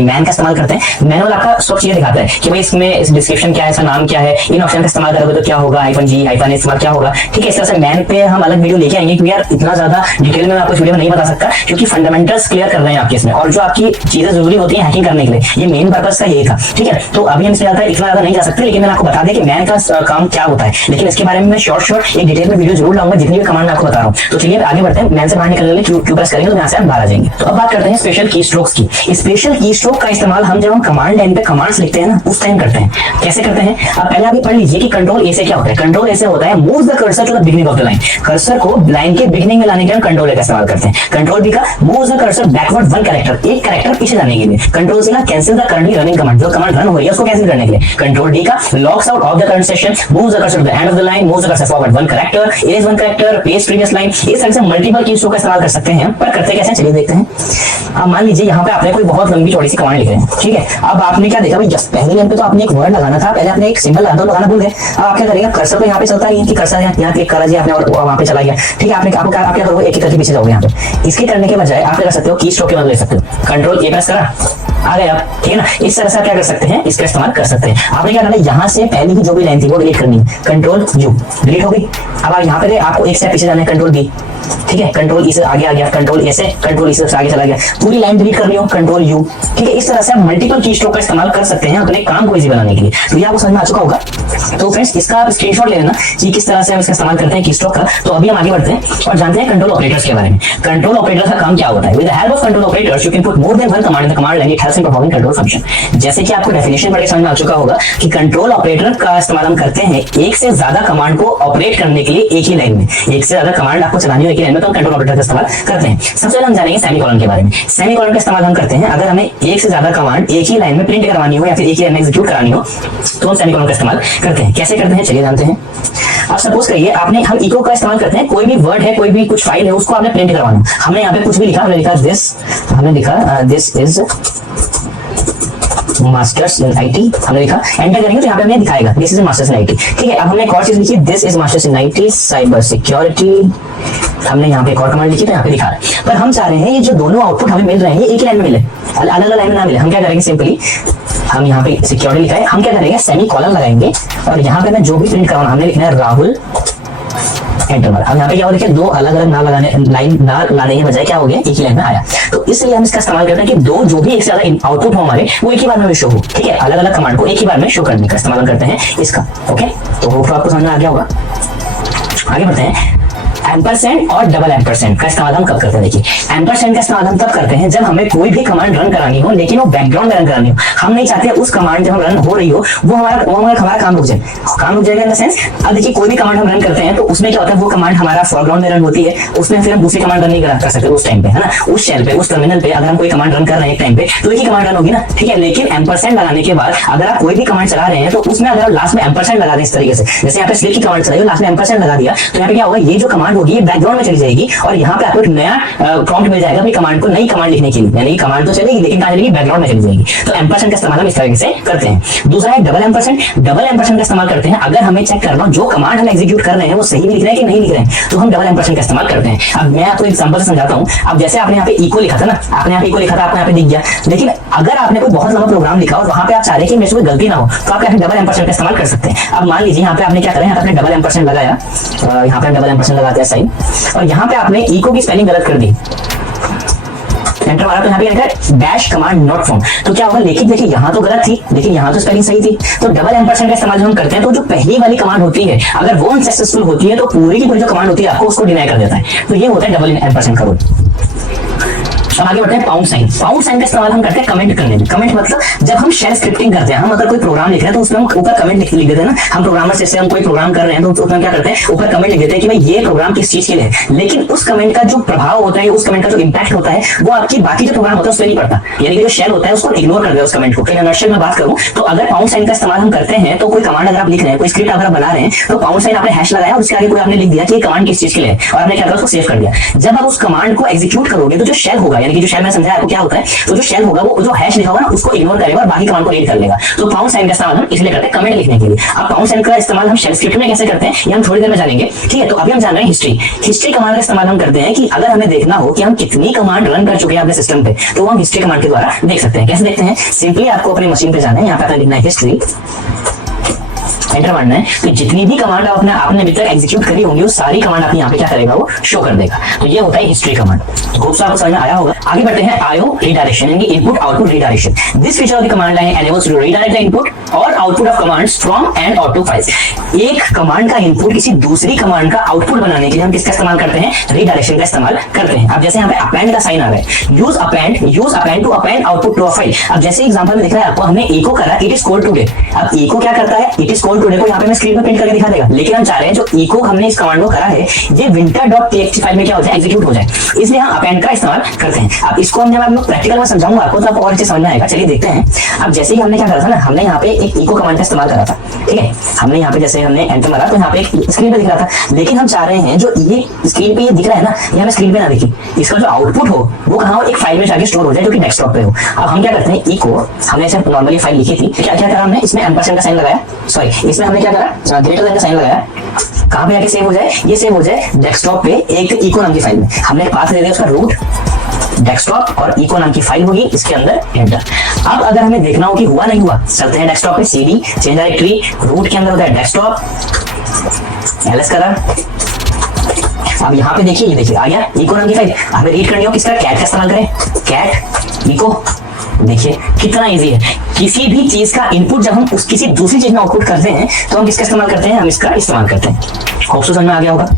मैन का इस्तेमाल करते हैं। मैनुअल आपका सब चीजें दिखाता है कि भाई इसमें इस डिस्क्रिप्शन क्या है, इसका नाम क्या है, इन ऑप्शन का इस्तेमाल करोगे तो क्या होगा, -G -A इस्तेमाल क्या होगा। ठीक है, इस तरह से मैन पे हम अलग वीडियो लेके आएंगे, क्योंकि यार इतना ज्यादा डिटेल में मैं आपको इस वीडियो में नहीं बता सकता, क्योंकि फंडामेंटल्स क्लियर कर रहे हैं आपके इसमें, और जो आपकी चीजें जरूरी होती है हैकिंग करने के लिए, ये मेन पर्पस का यही था। ठीक है, तो अभी हम इसमें इतना ज्यादा नहीं जा सकते, लेकिन मैं आपको बता दें कि मैन का काम क्या होता है। लेकिन इसके बारे में मैं शॉर्ट एक डिटेल में वीडियो जरूर लाऊंगा, जितनी भी कमांड मैं आपको बता रहा हूँ। तो चलिए आगे बढ़ते हैं। मैन से बाहर निकलने के लिए क्यू प्रेस करेंगे तो यहाँ से हम बाहर आ जाएंगे। तो अब बात करते हैं स्पेशल की स्ट्रोक्स की। स्पेशल की स्ट्रोक का इस्तेमाल हम जब हम कमांड लाइन पे कमांड्स लिखते हैं ना, उस टाइम करते हैं। कैसे करते हैं? अब पहले आप ये पढ़ लीजिए कि कंट्रोल ए से क्या होता है। कंट्रोल ए से होता है move the cursor to the beginning of the line. Cursor को लाइन के बिगिनिंग में लाने के लिए कंट्रोल ए का इस्तेमाल करते हैं। कंट्रोल बी का move the cursor backward one character, एक कैरेक्टर पीछे जाने के लिए। कंट्रोल सी का cancel the currently running command, जो कमांड रन हो रही है उसको कैंसिल करने के लिए। कंट्रोल डी का logs out of the current session, move the cursor to the end of the line, move the cursor forward one character, erase one character, paste previous line. इस तरह से मल्टीपल की स्ट्रोक का इस्तेमाल कर सकते हैं। पर करते कैसे? चलिए देखते हैं। अब मान लीजिए यहाँ पे आपने कोई बहुत लंबी चौड़ी सी कमांड लिख रहे हैं, ठीक है। अब आपने क्या देखा भाई, जस्ट पहले लाइन पे तो आपने एक वर्ड लगाना था, पहले आपने एक सिंबल लगाना भूल गए। अब आप क्या करेंगे? कर्सर तो यहाँ पे चलता है कि कर्सर यहाँ क्लिक करा दिया आपने और वहाँ पे चला गया, ठीक है। आपने आप क्या करोगे? एक करके पीछे जाओगे यहाँ पे। इसके करने के बजाय आप क्या कर सकते हो? की स्ट्रोक के बदले ले सकते हो। कंट्रोल ए प्रेस करा, आ गए आप, ठीक है ना। इस तरह से आप क्या कर सकते हैं? इसका इस्तेमाल कर सकते हैं। आपने क्या करना है? यहाँ से पहले की जो भी लाइन थी वो डिलीट करनी है। कंट्रोल यू, डिलीट हो गई। अब आप यहाँ पे आपको एक स्टेप पीछे जाना है, कंट्रोल बी, ठीक है। कंट्रोल ई से आगे आ गया, कंट्रोल ए से कंट्रोल ई से आगे चला गया, पूरी लाइन डिलीट करनी हो, कंट्रोल यू, ठीक है। इस तरह से आप मल्टीपल की स्ट्रोक का इस्तेमाल कर सकते हैं अपने काम को इजी बनाने के लिए। तो ये आपको समझ में आ चुका होगा। तो फ्रेंड्स इसका आप स्क्रीनशॉट ले लेना कि किस तरह से हम इसका इस्तेमाल करते हैं की स्ट्रोक का। तो अभी हम आगे बढ़ते हैं और जानते हैं कंट्रोल ऑपरेटर्स के बारे में। कंट्रोल ऑपरेटर का काम क्या होता है? With the help of control operators you can put more than one command in the command line, it helps in performing control function. जैसे कि आपको डेफिनेशन पढ़ के समझ में आ चुका होगा कि कंट्रोल ऑपरेटर का इस्तेमाल हम करते हैं एक से ज्यादा कमांड को ऑपरेट करने के लिए एक ही लाइन में। एक से ज्यादा कमांड आपको चलानी हो एक ही लाइन में, तो हम कंट्रोल ऑपरेटर का इस्तेमाल करते हैं। सबसे पहले हम जानेंगे सेमीकोलन के बारे में। सेमीकोलन का इस्तेमाल हम करते हैं अगर हमें एक से ज्यादा कमांड एक ही लाइन में प्रिंट करवानी हो या फिर एक ही लाइन में एग्जीक्यूट करानी हो, तो हम सेमीकोलन का इस्तेमाल करते हैं। कैसे करते हैं चलिए जानते हैं। आप सपोज करिए हम इको का इस्तेमाल करते हैं, कोई भी वर्ड है, कोई भी कुछ फाइल है, उसको आपने प्रिंट करवाना। हमने यहाँ पे कुछ भी लिखा, हमने लिखा this is masters in IT, हमने लिखा, एंटर करेंगे तो यहाँ पे हमें दिखाएगा this is masters in IT, ठीक है। अब हमने एक और चीज लिखी, this is masters in IT cyber security, हमने यहाँ पे एक और कमांड लिखी तो यहाँ पे दिखा रहा है। पर हम चाह रहे हैं ये जो दोनों आउटपुट हमें मिल रहे हैं ये एक ही लाइन में मिले, अलग अलग लाइन में ना मिले। हम क्या करेंगे? सिंपली हम यहाँ पे सिक्योरिटी लिखा है, हम क्या करेंगे? सेमीकोलन लगाएंगे और यहाँ पे मैं जो भी प्रिंट करवाना, हमने लिखना है राहुल एंटर मारा। अब यहाँ पे क्या हो देखिए, दो अलग अलग नाम लगाने, लाइन ना लाने के बजाय क्या हो गया, एक ही लाइन में आया। तो इसलिए हम इसका इस्तेमाल करते हैं कि दो जो भी एक से ज्यादा आउटपुट हो हमारे, वो एक ही बार में शो हो। ठीक है, अलग अलग कमांड को एक ही बार में शो करने का इस्तेमाल करते हैं इसका। ओके, तो होप आपको समझ में आ गया होगा। आगे बढ़ते हैं। एम्परसेंड और डबल एम्परसेंड का इस्तेमाल हम कब करते हैं? देखिए, एम्परसेंड का इस्तेमाल हम तब करते हैं जब हमें कोई भी कमांड रन करानी हो, लेकिन वो बैकग्राउंड में रन करानी हो। हम नहीं चाहते उस कमांड जब हम रन हो रही हो वो हमारा काम रुक जाए। काम रुक जाएगा इन द सेंस, अब देखिए कोई भी कमांड हम रन करते हैं तो उसमें क्या होता है, वो कमांड हमारा फोरग्राउंड में रन होती है, उसमें फिर हम दूसरी कमांड रन नहीं कर सकते उस टाइम पे, है ना। उस शेल पे, उस टर्मिनल पे अगर हम कोई कमांड रन कर रहे हैं एक टाइम पे तो एक ही कमांड रन होगी ना। ठीक है, लेकिन एम्परसेंड लगाने के बाद अगर आप कोई भी कमांड चला रहे हैं तो उसमें अगर आप लास्ट में एम्परसेंड लगा दें इस तरीके से, जैसे यहाँ पे स्लिप की कमांड चलाई, लास्ट में एम्परसेंड लगा दिया, तो यहाँ पे क्या होगा, ये जो कमांड होगी ये बैकग्राउंड में चली जाएगी और यहाँ पे आपको एक नया प्रॉम्प्ट मिल जाएगा अपनी कमांड को, नई कमांड लिखने के लिए। यानी कि कमांड तो चलेगी लेकिन कहां चलेगी, बैकग्राउंड में चली जाएगी। तो एम्परसेंड का इस्तेमाल हम इस तरीके से करते हैं। दूसरा है डबल एम्परसेंड। डबल एम्परसेंड का इस्तेमाल करते हैं अगर हमें चेक करना हो जो कमांड हम एग्जीक्यूट कर रहे हैं वो सही में लिख रहे हैं कि नहीं लिख रहे हैं, तो हम डबल एम्परसेंड का इस्तेमाल करते हैं। अब मैं आपको एग्जांपल से समझाता हूं। अब जैसे आपने यहाँ पे इको लिखा था ना, आपने यहाँ पे इको लिखा था, आपको यहाँ पे दिख गया, लेकिन अगर आपने कोई बहुत लंबा प्रोग्राम लिखा और वहां पे आप चाह रहे हैं कि मेरे से कोई गलती ना हो, तो आप डबल एम्परसेंड का इस्तेमाल कर सकते हैं। अब मान लीजिए यहाँ पे आपने क्या करा, यहाँ पे आपने डबल एम्परसेंड लगाया, यहाँ पे डबल एम्परसेंड लगाते हैं साइन, और यहाँ पे आपने इको की स्पेलिंग गलत कर दी, एंटर मारा, तो यहाँ पे लिखा डैश कमांड नॉट फाउंड। तो क्या होगा, लेकिन देखिए यहाँ तो गलत थी लेकिन यहाँ तो स्पेलिंग सही थी। तो डबल एम्परसेंड का इस्तेमाल हम करते हैं तो जो पहली वाली कमांड होती है अगर वो अनसक्सेसफुल होती है तो पूरी की पूरी जो कमांड होती है आपको उसको डिनाई कर देता है। तो ये होता है डबल एम्परसेंड का रूल। अब आगे बढ़ते हैं पाउंड साइन। पाउंड साइन का इस्तेमाल हम करते हैं कमेंट करने में। कमेंट मतलब जब हम शेल स्क्रिप्टिंग करते हैं, हम अगर कोई प्रोग्राम लिख रहे हैं तो उसमें हम ऊपर कमेंट लिख देते हैं ना। हम प्रोग्रामर जैसे हम कोई प्रोग्राम कर रहे हैं तो उसमें क्या करते हैं, ऊपर कमेंट लिख देते हैं कि भाई ये प्रोग्राम किस चीज के लिए है, लेकिन उस कमेंट का जो प्रभाव होता है, उस कमेंट का जो इंपैक्ट होता है वो आपकी बाकी जो प्रोग्राम होता है उस पर नहीं पड़ता। यानी कि जो शेल होता है उसको इग्नोर कर दे उस कमेंट को। नर्शल में बात करूं तो अगर पाउंड साइन का इस्तेमाल हम करते हैं तो कोई कमांड अगर आप लिख रहे हैं, कोई स्क्रिप्ट अगर बना रहे हैं, तो पाउंड साइन आपने हैश लगाया और उसके आगे कोई आपने लिख दिया कि ये कमांड किस चीज के लिए है और आपने क्या करा, उसको सेव कर दिया। जब आप उस कमांड को एग्जीक्यूट करोगे तो जो शेल होगा, यानी कि जो शेल मैं समझाया क्या होता है, तो जो शेल होगा वो जो हैश लिखा होगा ना उसको इग्नोर करेगा और बाकी कमांड को रीड कर लेगा। तो पाउंड साइन का इस्तेमाल हम इसलिए करते हैं कमेंट लिखने के लिए। अब पाउंड साइन का इस्तेमाल हम शेल स्क्रिप्ट में कैसे करते हैं ये हम थोड़ी देर में जानेंगे। ठीक है, तो अभी हम जान रहे हैं हिस्ट्री। हिस्ट्री कमांड का इस्तेमाल हम करते हैं कि अगर हमें देखना हो कि हम कितनी कमांड रन कर चुके हैं अपने सिस्टम पे, तो हम हिस्ट्री कमांड के द्वारा देख सकते हैं। कैसे देखते हैं, सिंपली आपको अपनी मशीन पे जाना है, यहाँ पे लिखना है हिस्ट्री, एंटर मारना है। तो जितनी भी कमांड आपने अभी तक एग्जीक्यूट करी होंगी वो सारी कमांड आप यहाँ पे क्या करेगा, वो शो कर देगा। तो ये होता है हिस्ट्री कमांड। होप सो आपको समझ में आया होगा। आगे बढ़ते हैं आईओ रीडायरेक्शन, यानी input output redirection. This feature of the command line enables to redirect the input और output of commands from and और टू फाइल्स। एक कमांड का इनपुट किसी दूसरी कमांड का आउटपुट बनाने के लिए हम किसका इस्तेमाल करते हैं, रीडायरेक्शन का इस्तेमाल करते हैं। अब जैसे यहाँ पे अपेंड का साइन आ रहा है, use append to append output to a file. अब जैसे एग्जांपल में दिख रहा है आपको, हमने इको करा इट इज कोल्ड टुडे। अब इको क्या करता है, इट इज कोल्ड टुडे को यहाँ पे मैं स्क्रीन पे प्रिंट करके दिखा देगा, लेकिन हम चाह रहे हैं जो इको हमने इस कमांड को करा है ये winter.txt फाइल में क्या हो जाए, एग्जीक्यूट हो जाए, इसलिए हम अपेंड का इस्तेमाल करते हैं। अब इसको हम जब आप प्रैक्टिकल में समझाऊंगा आपको तो आपको और अच्छे समझ में आएगा। चलिए देखते हैं। अब जैसे ही हमने क्या करा था ना, हमने यहाँ पे एक इको कमांड का इस्तेमाल करा था। ठीक है, हमने यहाँ पे जैसे हमने एंटर मारा तो यहाँ पे एक स्क्रीन पे दिख रहा था, लेकिन हम चाह रहे हैं जो ये स्क्रीन पे ये दिख रहा है ना, ये हमें स्क्रीन पे ना दिखे, इसका जो आउटपुट हो वो कहाँ हो, एक फाइल में जाके स्टोर हो जाए जो कि डेस्कटॉप पे हो। अब हम क्या करते हैं, इको हमने ऐसे नॉर्मली फाइल लिखी थी, क्या क्या करा हमने, इसमें एम्परसेंड का साइन लगाया, सॉरी इसमें हमने क्या करा, ग्रेटर देन का साइन लगाया, कहां पे आके सेव हो जाए, ये सेव हो जाए डेस्कटॉप पे एक इको नाम की फाइल में। हमने पाथ दे दिया उसका रूट डेस्कटॉप और इको नाम की फाइल होगी इसके अंदर, एंटर। अब अगर हमें देखना हो कि हुआ नहीं हुआ, चलते हैं डेस्कटॉप पे, सीडी चेंज डायरेक्टरी, रूट के अंदर होता है डेस्कटॉप, एलएस करा। अब यहाँ पे देखिए, ये देखिए आ गया इको नाम की फाइल। हमें रीड करनी हो किसका, कैट का इस्तेमाल करें, कैट इको। देखिए कितना इजी है। किसी भी चीज का इनपुट जब हम उस किसी दूसरी चीज में आउटपुट करते हैं तो हम किसका इस्तेमाल करते हैं, हम इसका इस्तेमाल करते हैं। होप सो समझ में आ गया होगा।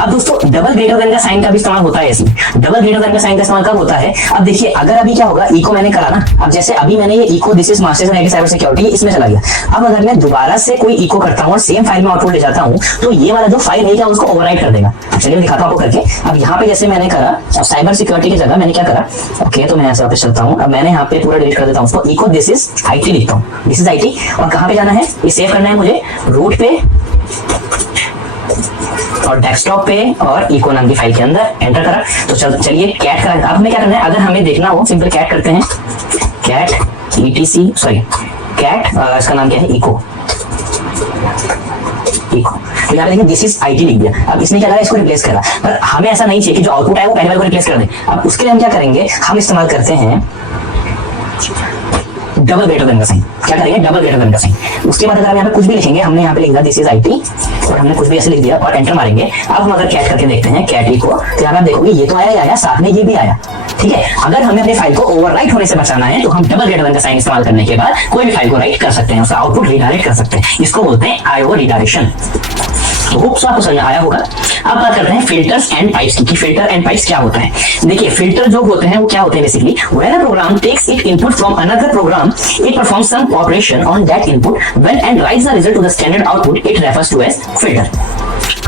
अब दोस्तों डबल ग्रेटर देन का साइन का भी इस्तेमाल होता है इसमें। डबल ग्रेटर देन का साइन का इस्तेमाल कब होता है, अब देखिए अगर अभी क्या होगा, इको मैंने करा ना, अब जैसे अभी मैंने ये echo this is masters and cyber security इसमें चला गया। अब अगर मैं दोबारा से कोई इको करता हूँ और सेम फाइल में आउटपुट ले जाता हूँ तो ये वाला जो फाइल है क्या उसको ओवरराइट कर देगा। चलिए मैं दिखाता हूँ आपको करके। अब यहाँ पे जैसे मैंने करा साइबर सिक्योरिटी की जगह मैंने क्या करा, ओके तो मैं ऐसे वापस चलता हूँ। अब मैंने यहाँ पे पूरा डिलीट कर देता हूँ उसको, इको दिस इज IT लिखता हूँ, दिस इज IT। और कहाँ पे जाना है, ये सेव करना है मुझे रूट पे और डेस्कटॉप पे और इको नाम की फाइल के अंदर, एंटर करा। तो चलिए कैट करा। अब हमें क्या करना है, अगर हमें देखना हो सिंपल कैट करते हैं, कैट ETC सॉरी कैट इसका नाम क्या है, इको। तो यहाँ पे देखिए दिस इज IT लिख दिया। अब इसने क्या करा, इसको रिप्लेस करा, पर हमें ऐसा नहीं चाहिए कि जो आउटपुट है वो पहले वाले को रिप्लेस कर दे। अब उसके लिए हम क्या करेंगे, हम इस्तेमाल करते हैं डबल ग्रेटर देन का साइन। क्या करेंगे, डबल ग्रेटर देन का साइन। उसके बाद अगर हम यहाँ पे कुछ भी लिखेंगे, हमने यहाँ पे लिख दिया दिस इज IT और हमने कुछ भी ऐसे लिख दिया और एंटर मारेंगे। अब हम अगर कैट करके देखते हैं कैट ई को, तो यहाँ पे आप देखोगे ये तो आया, साथ में ये भी आया। ठीक है, अगर हमें अपनी फाइल को ओवरराइट होने से बचाना है तो हम डबल ग्रेटर देन का साइन इस्तेमाल करने के बाद कोई भी फाइल को राइट कर सकते हैं, उसका आउटपुट रिडायरेक्ट कर सकते हैं। इसको बोलते हैं IO रिडायरेक्शन। तो होप्स आपको समझ आया होगा। अब बात करते हैं फिल्टर्स एंड पाइप्स की, फिल्टर एंड पाइप्स क्या होता है। देखिए फिल्टर जो होते हैं वो क्या होते हैं बेसिकली, when a program takes it input from another program it performs some operation on that input when and writes the result to the standard output it refers to as filter.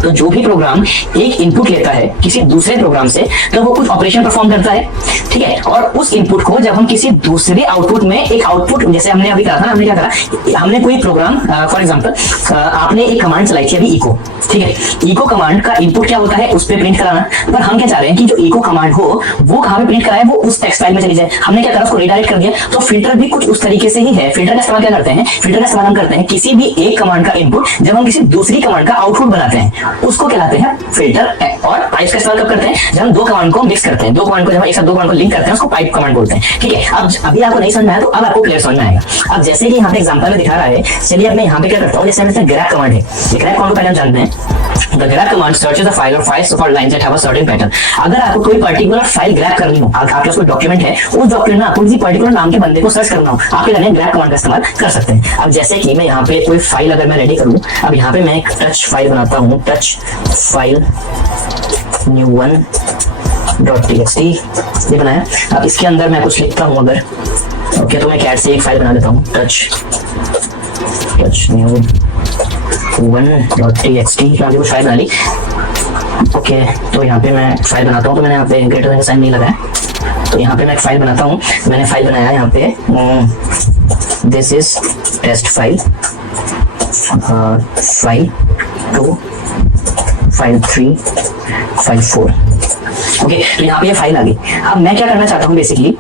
तो जो भी प्रोग्राम एक इनपुट लेता है किसी दूसरे प्रोग्राम से, तो वो कुछ ऑपरेशन परफॉर्म करता है। ठीक है, और उस इनपुट को जब हम किसी दूसरे आउटपुट में एक आउटपुट, जैसे हमने अभी कहा था, हमने क्या करा, हमने कोई प्रोग्राम फॉर एग्जांपल आपने एक कमांड चलाई थी अभी इको। ठीक है, इको कमांड का इनपुट क्या होता है, उस पे प्रिंट कराना। पर हम क्या चाह रहे हैं कि जो इको कमांड हो वो कहां पे प्रिंट कराए, वो उस टेक्स्ट फाइल में चली जाए। हमने क्या करा, उसको रिडायरेक्ट कर दिया। तो फिल्टर भी कुछ उस तरीके से ही है। फिल्टर का इस्तेमाल क्या करते हैं, फिल्टर का इस्तेमाल हम करते हैं किसी भी एक कमांड का इनपुट जब हम किसी दूसरी कमांड का आउटपुट बनाते हैं, उसको कहलाते हैं फिल्टर। और पाइप्स का इस्तेमाल कब करते हैं, जब हम दो कमांड को मिक्स करते हैं, दो कमांड को जब एक साथ दो कमांड को लिंक करते हैं, उसको पाइप कमांड बोलते हैं। ठीक है, अब अभी आपको नहीं समझ में आया तो अब आपको क्लियर समझ में आएगा। अब जैसे कि यहाँ पे एग्जांपल में दिखा रहा है, चलिए अब मैं यहाँ पे क्या करता हूँ, जैसे हमने ग्रैब कमांड है, ग्रैब कमांड को पहले हम जानते हैं। The grab command searches the file or files for lines that have a certain pattern। अगर आपको कोई पर्टिकुलर फाइल ग्रैब करनी हो, आपके पास कोई डॉक्यूमेंट है, उस डॉक्यूमेंट में आपको किसी पर्टिकुलर नाम के बंदे को सर्च करना हो, आप क्या करें, ग्रैब कमांड का इस्तेमाल कर सकते हैं। अब जैसे कि मैं यहाँ पे कोई फाइल अगर मैं रेडी करूँ, अब यहाँ पे मैं एक टच फाइल बनाता हूँ, टच फाइल new1.txt ये बनाया। अब इसके अंदर मैं कुछ लिखता हूँ अगर, ओके, तो मैं कैट से एक फाइल बना देता हूँ, टच new1.txt मैंने कुछ फाइल बना ली। ओके, तो यहाँ पे मैं फाइल बनाता हूँ, तो मैंने यहाँ पे ग्रेटर देन का साइन नहीं लगाया, तो यहाँ पे मैं एक फाइल बनाता हूँ। मैंने फाइल बनाया यहाँ पे this is test file, file 2, file 3, file 4। Okay, तो यहाँ पे ये फाइल आ गई। अब मैं क्या करना चाहता हूँ, बेसिकली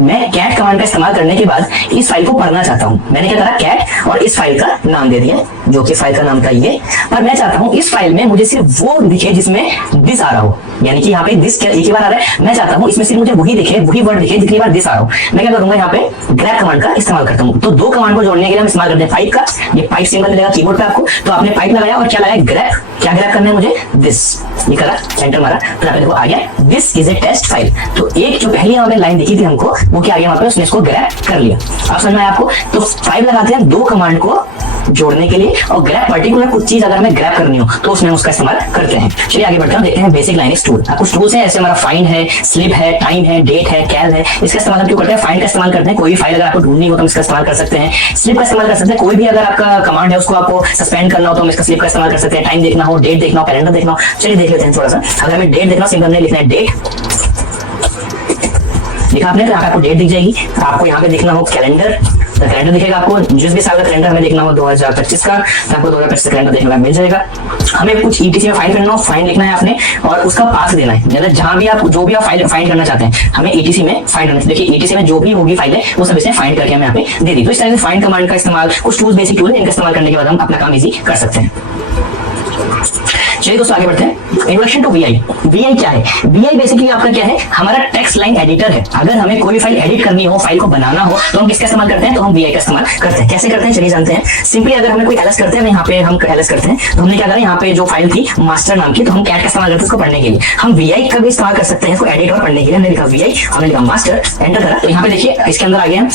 मैं कैट कमांड का इस्तेमाल करने के बाद इस फाइल को पढ़ना चाहता हूं। मैंने क्या करा, कैट और इस फाइल का नाम दे दिया, जो कि फाइल का नाम था ये। पर मैं चाहता हूं इस फाइल में मुझे सिर्फ वो दिखे जिसमें दिस आ रहा हो, यानी कि यहाँ पे दिस एक ही बार आ रहा है। मैं चाहता हूं इसमें सिर्फ मुझे वही दिखे, वही वर्ड दिखे जितनी बार दिस आ रहा हो। मैं क्या करूंगा, यहाँ पे ग्रैब कमांड का इस्तेमाल करता हूँ। तो दो कमांड को जोड़ने के लिए हम इस्तेमाल करते हैं पाइप का। ये पाइप सिंबल मिलेगा कीबोर्ड पे आपको, तो आपने पाइप लगाया और क्या लगाया, ग्रैब। क्या ग्रैब करना है मुझे, दिस, ये करा, एंटर मारा, तो यहाँ पे देखो आ गया this is a test file. तो एक जो पहली यहाँ पे लाइन दिखी थी हमको, वो क्या आ गया, वहां पे उसने इसको ग्रैब कर लिया। आप समझ में आया आपको। तो फाइल लगाते हैं दो कमांड को जोड़ने के लिए, और ग्रैब पर्टिकुलर कुछ चीज अगर हमें ग्रैब करनी हो तो उसमें उसका इस्तेमाल करते हैं। चलिए आगे बढ़ते हैं, देखते हैं बेसिक लाइनेक्स टूल। कुछ टूल्स हैं, ऐसे हमारा फाइंड है, स्लिप है, टाइम है, डेट है, कैल है। इसका इस्तेमाल हम क्यों करते हैं, फाइंड का इस्तेमाल करते हैं, कोई भी फाइल अगर आपको ढूंढनी हो तो हम इसका इस्तेमाल कर सकते हैं। स्लिप का इस्तेमाल कर सकते हैं, कोई भी अगर आपका कमांड है उसको आपको सस्पेंड करना हो तो हम इसका स्लिप का इस्तेमाल कर सकते हैं। टाइम देखना हो, डेट देखना हो, कैलेंडर देखना हो। चलिए देख लेते हैं थोड़ा सा। अगर हमें डेट देखना हो, सिंपल हमने लिखना है डेट, लिखा आपने, तो यहाँ पे आपको डेट दिख जाएगी। आपको यहाँ पे देखना हो कैलेंडर, कैलेंडर दिखेगा आपको, जिस भी साल का कैलेंडर हमें देखना हो 2025 का, तो आपको 2025 का कैलेंडर देखने को मिल जाएगा। हमें कुछ ईटीसी में फाइंड करना हो, फाइंड लिखना है आपने और उसका पाथ देना है, मतलब जहां भी आप जो भी आप फाइल फाइंड करना चाहते हैं हमें ईटीसी में फाइंड करना है। देखिए ईटीसी में जो भी होगी फाइल है वो सब इसने फाइंड करके हमें यहाँ पे दे दी। तो इस तरह से फाइंड कमांड का इस्तेमाल, कुछ टूल्स बेसिक टूल है, इनका इस्तेमाल करने के बाद हम अपना काम इजी कर सकते हैं। चलिए दोस्तों आगे बढ़ते हैं। Introduction to VI. वीआई क्या है, वीआई बेसिकली आपका क्या है, हमारा टेक्स्ट लाइन एडिटर है। अगर हमें कोई भी फाइल एडिट करनी हो, फाइल को बनाना हो, तो हम किसका इस्तेमाल करते हैं, तो हम वीआई का इस्तेमाल करते हैं। कैसे करते हैं चलिए जानते हैं। सिंपली अगर हमें कोई एलएस करते हैं, यहाँ पे हम एलएस करते हैं, तो हमने क्या करा, यहाँ पे जो फाइल थी मास्टर नाम की, तो हम कैट का इस्तेमाल करते हैं उसको पढ़ने के लिए। हम वीआई का भी इस्तेमाल कर सकते हैं इसको एडिट और पढ़ने के लिए। हमने लिखा वीआई, हमने लिखा मास्टर, एंटर करा, तो यहाँ पे देखिए इसके अंदर आ गया,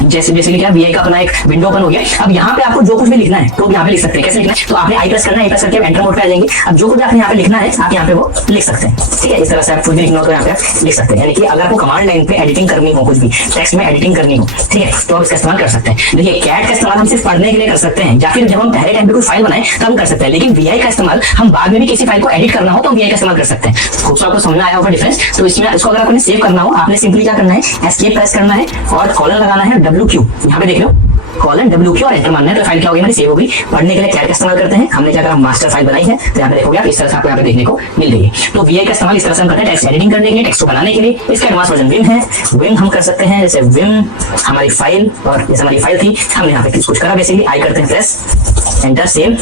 जैसे बेसिकली क्या वीआई का अपना एक विंडो ओपन हो गया। अब यहाँ पे आपको जो कुछ भी लिखना है तो यहाँ पे लिख सकते हैं। कैसे लिखना है, तो आपने आई प्रेस करना है, आई प्रेस करके एंटर मोड पे आ जाएंगे। अब जो कुछ आपने यहाँ पे लिखना है आप यहाँ पे वो लिख सकते हैं। ठीक है, इस तरह से आप कुछ भी लिखना हो तो यहाँ पे लिख सकते हैं। यानी कि अगर आपको कमांड लाइन पे एडिटिंग करनी हो, कुछ भी टेक्स्ट में एडिटिंग करनी हो, ठीक है, तो आप इसका इस्तेमाल कर सकते हैं। देखिए कैट का इस्तेमाल हम सिर्फ पढ़ने के लिए कर सकते हैं, या फिर जब हम पहले टाइम पे कोई फाइल बनाए तब हम कर सकते हैं। लेकिन वीआई का इस्तेमाल हम बाद में भी किसी फाइल को एडिट करना हो तो वीआई का इस्तेमाल कर सकते हैं। खूब आपको समझ आया होगा डिफरेंस। तो इसमें इसको अगर आपने सेव करना हो, आपने सिंपली क्या करना है, एस्केप प्रेस करना है और कॉलन लगाना है WQ। यहाँ पे देख लो कॉलन WQ और एंटर मारना है, तो फाइल क्या हो गई हमारी, सेव हो गई। पढ़ने के लिए कैट का इस्तेमाल करते हैं। हमने क्या करा, मास्टर फाइल बनाई है, तो यहाँ पे देखोगे आप इस तरह से आपको यहाँ पे देखने को मिल रही है। तो वीआई का इस्तेमाल इस तरह से हम करते हैं, टेक्स्ट एडिटिंग करने के लिए, टेक्स्ट को बनाने के लिए। इसका एडवांस वर्जन विम है, विम हम कर सकते हैं। जैसे विम हमारी फाइल, और जैसे हमारी फाइल थी हमने यहाँ पे कुछ करा, बेसिकली आई करते हैं प्रेस, एंटर, सेव,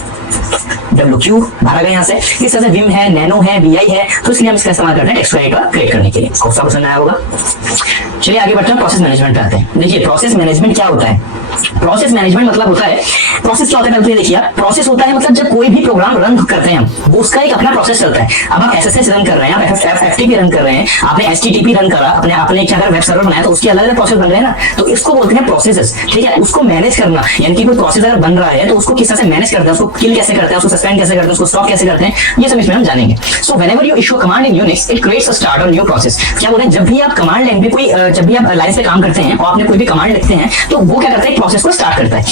WQ भरा गया यहाँ से। इस तरह से विम है, नैनो है, वीआई है, तो इसलिए हम इसका इस्तेमाल करते हैं टेक्स्ट एडिटर क्रिएट करने के लिए। आपको समझ आया होगा। चलिए आगे बढ़ते हैं, प्रोसेस मैनेजमेंट पे आते हैं। देखिए प्रोसेस मैनेजमेंट क्या होता है। प्रोसेस मैनेजमेंट मतलब होता है, प्रोसेस क्या होता है पहले देखिए। प्रोसेस होता है मतलब जब कोई भी प्रोग्राम रन करते हैं हम, वो उसका एक अपना प्रोसेस चलता है। अब आप एसएसएस रन कर रहे हैं, आप एफटीपी रन कर रहे हैं, आपने एचटीटीपी रन करा, आपने एक अगर वेब सर्वर बनाया तो उसके अलग अलग प्रोसेस बन रहे हैं ना, तो इसको बोलते हैं प्रोसेसेस। ठीक है, उसको मैनेज करना, यानी कि कोई प्रोसेस अगर बन रहा है तो उसको किस तरह से मैनेज करते हैं, उसको किल कैसे करते हैं, उसको सस्पेंड कैसे करते हैं, उसको स्टॉप कैसे करते हैं, ये सब इसमें हम जानेंगे। So whenever you issue command in Unix it creates a start और न्यू प्रोसेस। क्या बोलते हैं, जब भी आप कमांड लाइन पे कोई जब भी आप लाइन पे काम करते हैं और आपने कोई भी कमांड लिखते हैं तो वो क्या करता है, प्रोसेस को स्टार्ट करता है।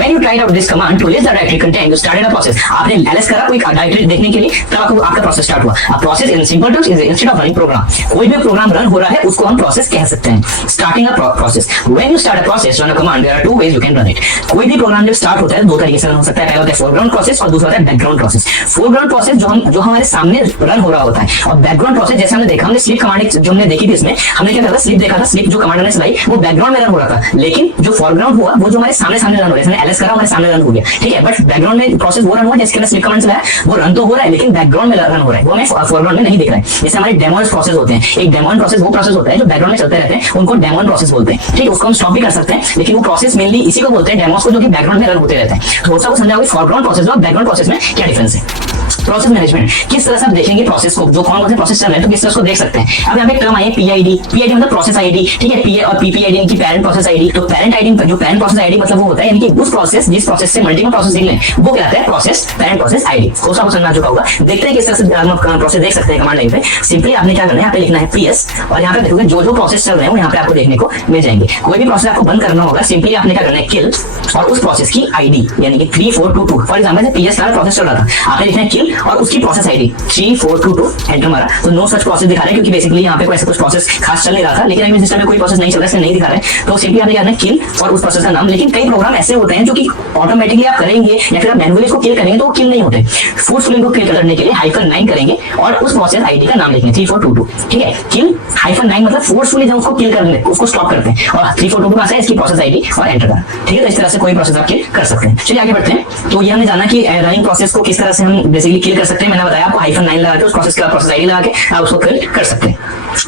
When you tried out this command to list the directory content, you started a process. आपने ls करा कोई डायरेक्टरी देखने के लिए, तब आपका प्रोसेस स्टार्ट हुआ। अब process in simple terms is instead of running program, कोई भी प्रोग्राम रन हो रहा है उसको हम प्रोसेस कह सकते हैं। Starting a process, when you start a process run a command, there are two ways you can run it. कोई भी प्रोग्राम जब स्टार्ट होता है दो तरीके से रन हो सकता है, पहला होता है फोरग्राउंड प्रोसेस और दूसरा होता है बैकग्राउंड प्रोसेस। फोरग्राउंड प्रोसेस जो हमारे सामने रन हो रहा होता है, और बैकग्राउंड प्रोसेस जैसे हमने देखा, हमने स्लीप कमांड जो हमने देखी थी, इसमें हमने क्या करा था, स्लीप देखा था, स्लीप जो कमांड ने चलाई वो बैकग्राउंड में रन हो रहा था, लेकिन जो फोरग्राउंड हुआ वो जो हमारे सामने रन हो रहा है, एलएस करा हमारे सामने रन हो गया। ठीक है, बट बैकग्राउंड में प्रोसेस वो रन हुआ जिसके अंदर स्लीप कमांड चलाया, वो रन तो हो रहा है लेकिन बैकग्राउंड में रन हो रहा है, वो हमें फोरग्राउंड में नहीं दिख रहा है। जैसे हमारे डेमोन प्रोसेस होते हैं, एक डेमोन प्रोसेस वो प्रोसेस होता है जो बैकग्राउंड में चलते रहते हैं, उनको डेमोन प्रोसेस बोलते हैं। ठीक है, उसको हम स्टॉप भी कर सकते हैं, लेकिन वो प्रोसेस मेनली इसी को बोलते हैं, डेमोस को, जो कि बैकग्राउंड में रन होते रहते हैं। थोड़ा सा वो समझाओगे फोरग्राउंड प्रोसेस और बैकग्राउंड प्रोसेस में क्या डिफरेंस है। प्रोसेस मैनेजमेंट किस तरह से आप देखेंगे प्रोसेस को, जो कौन कौन से प्रोसेस चल रहे हैं तो किस तरह उसको देख सकते हैं। अब यहाँ पे टर्म आई है पीआईडी, पीआईडी मतलब प्रोसेस आईडी। ठीक है, पीए और पीपीआईडी इनकी पेरेंट प्रोसेस आईडी। तो पेरेंट आईडी, जो पेरेंट प्रोसेस आईडी मतलब वो होता है, यानी कि उस प्रोसेस जिस प्रोसेस से मल्टीपल प्रोसेस निकले वो क्या है, प्रोसेस पेरेंट प्रोसेस आईडी। को समझ आ चुका होगा। देखते हैं किस तरह से हम प्रोसेस देख सकते हैं कमांड लाइन पे। सिंपली आपने क्या करना है, यहाँ पे लिखना है पीएस, और यहाँ पे देखोगे जो जो प्रोसेस चल रहे हैं वो यहाँ पे आपको देखने को मिल जाएंगे। कोई भी प्रोसेस आपको बंद करना होगा, सिंपली आपने क्या करना है, किल और उस प्रोसेस की आईडी, यानी कि 3422। फॉर एग्जांपल पीएस का प्रोसेस चल रहा था, आपने लिखना है किल और उसकी प्रोसेस आईडी 3422, एंटर मारा तो नो सच प्रोसेस दिखा रहा है, क्योंकि बेसिकली यहाँ पे कोई ऐसा कुछ प्रोसेस खास चल नहीं रहा था। लेकिन अभी सिस्टम में कोई प्रोसेस नहीं चल रहा है, इसलिए नहीं दिखा रहा है। तो सिंपली आपने क्या करना है, किल और उस प्रोसेस का नाम। लेकिन कई प्रोग्राम ऐसे होते हैं जो कि ऑटोमेटिकली आप करेंगे या फिर आप मैनुअली इसको किल करेंगे तो वो किल नहीं होते। फोर्सफुली इनको किल करने के लिए -9 करेंगे और उस प्रोसेस आईडी का नाम लिखेंगे 3422। ठीक है, किल -9 मतलब फोर्सफुली जब उसको किल करने उसको स्टॉप करते हैं, और 3422 का है इसकी प्रोसेस आईडी और एंटर करना। ठीक है, तो इस तरह से कोई प्रोसेस आप किल कर सकते हैं। चलिए आगे बढ़ते हैं। तो ये हमने जाना कि रनिंग प्रोसेस को किस तरह से हम बेसिकली किल कर सकते हैं। मैंने बताया आपको -9 लगा के उस प्रोसेस का प्रोसेस आईडी लगा के आप उसको किल कर सकते हैं।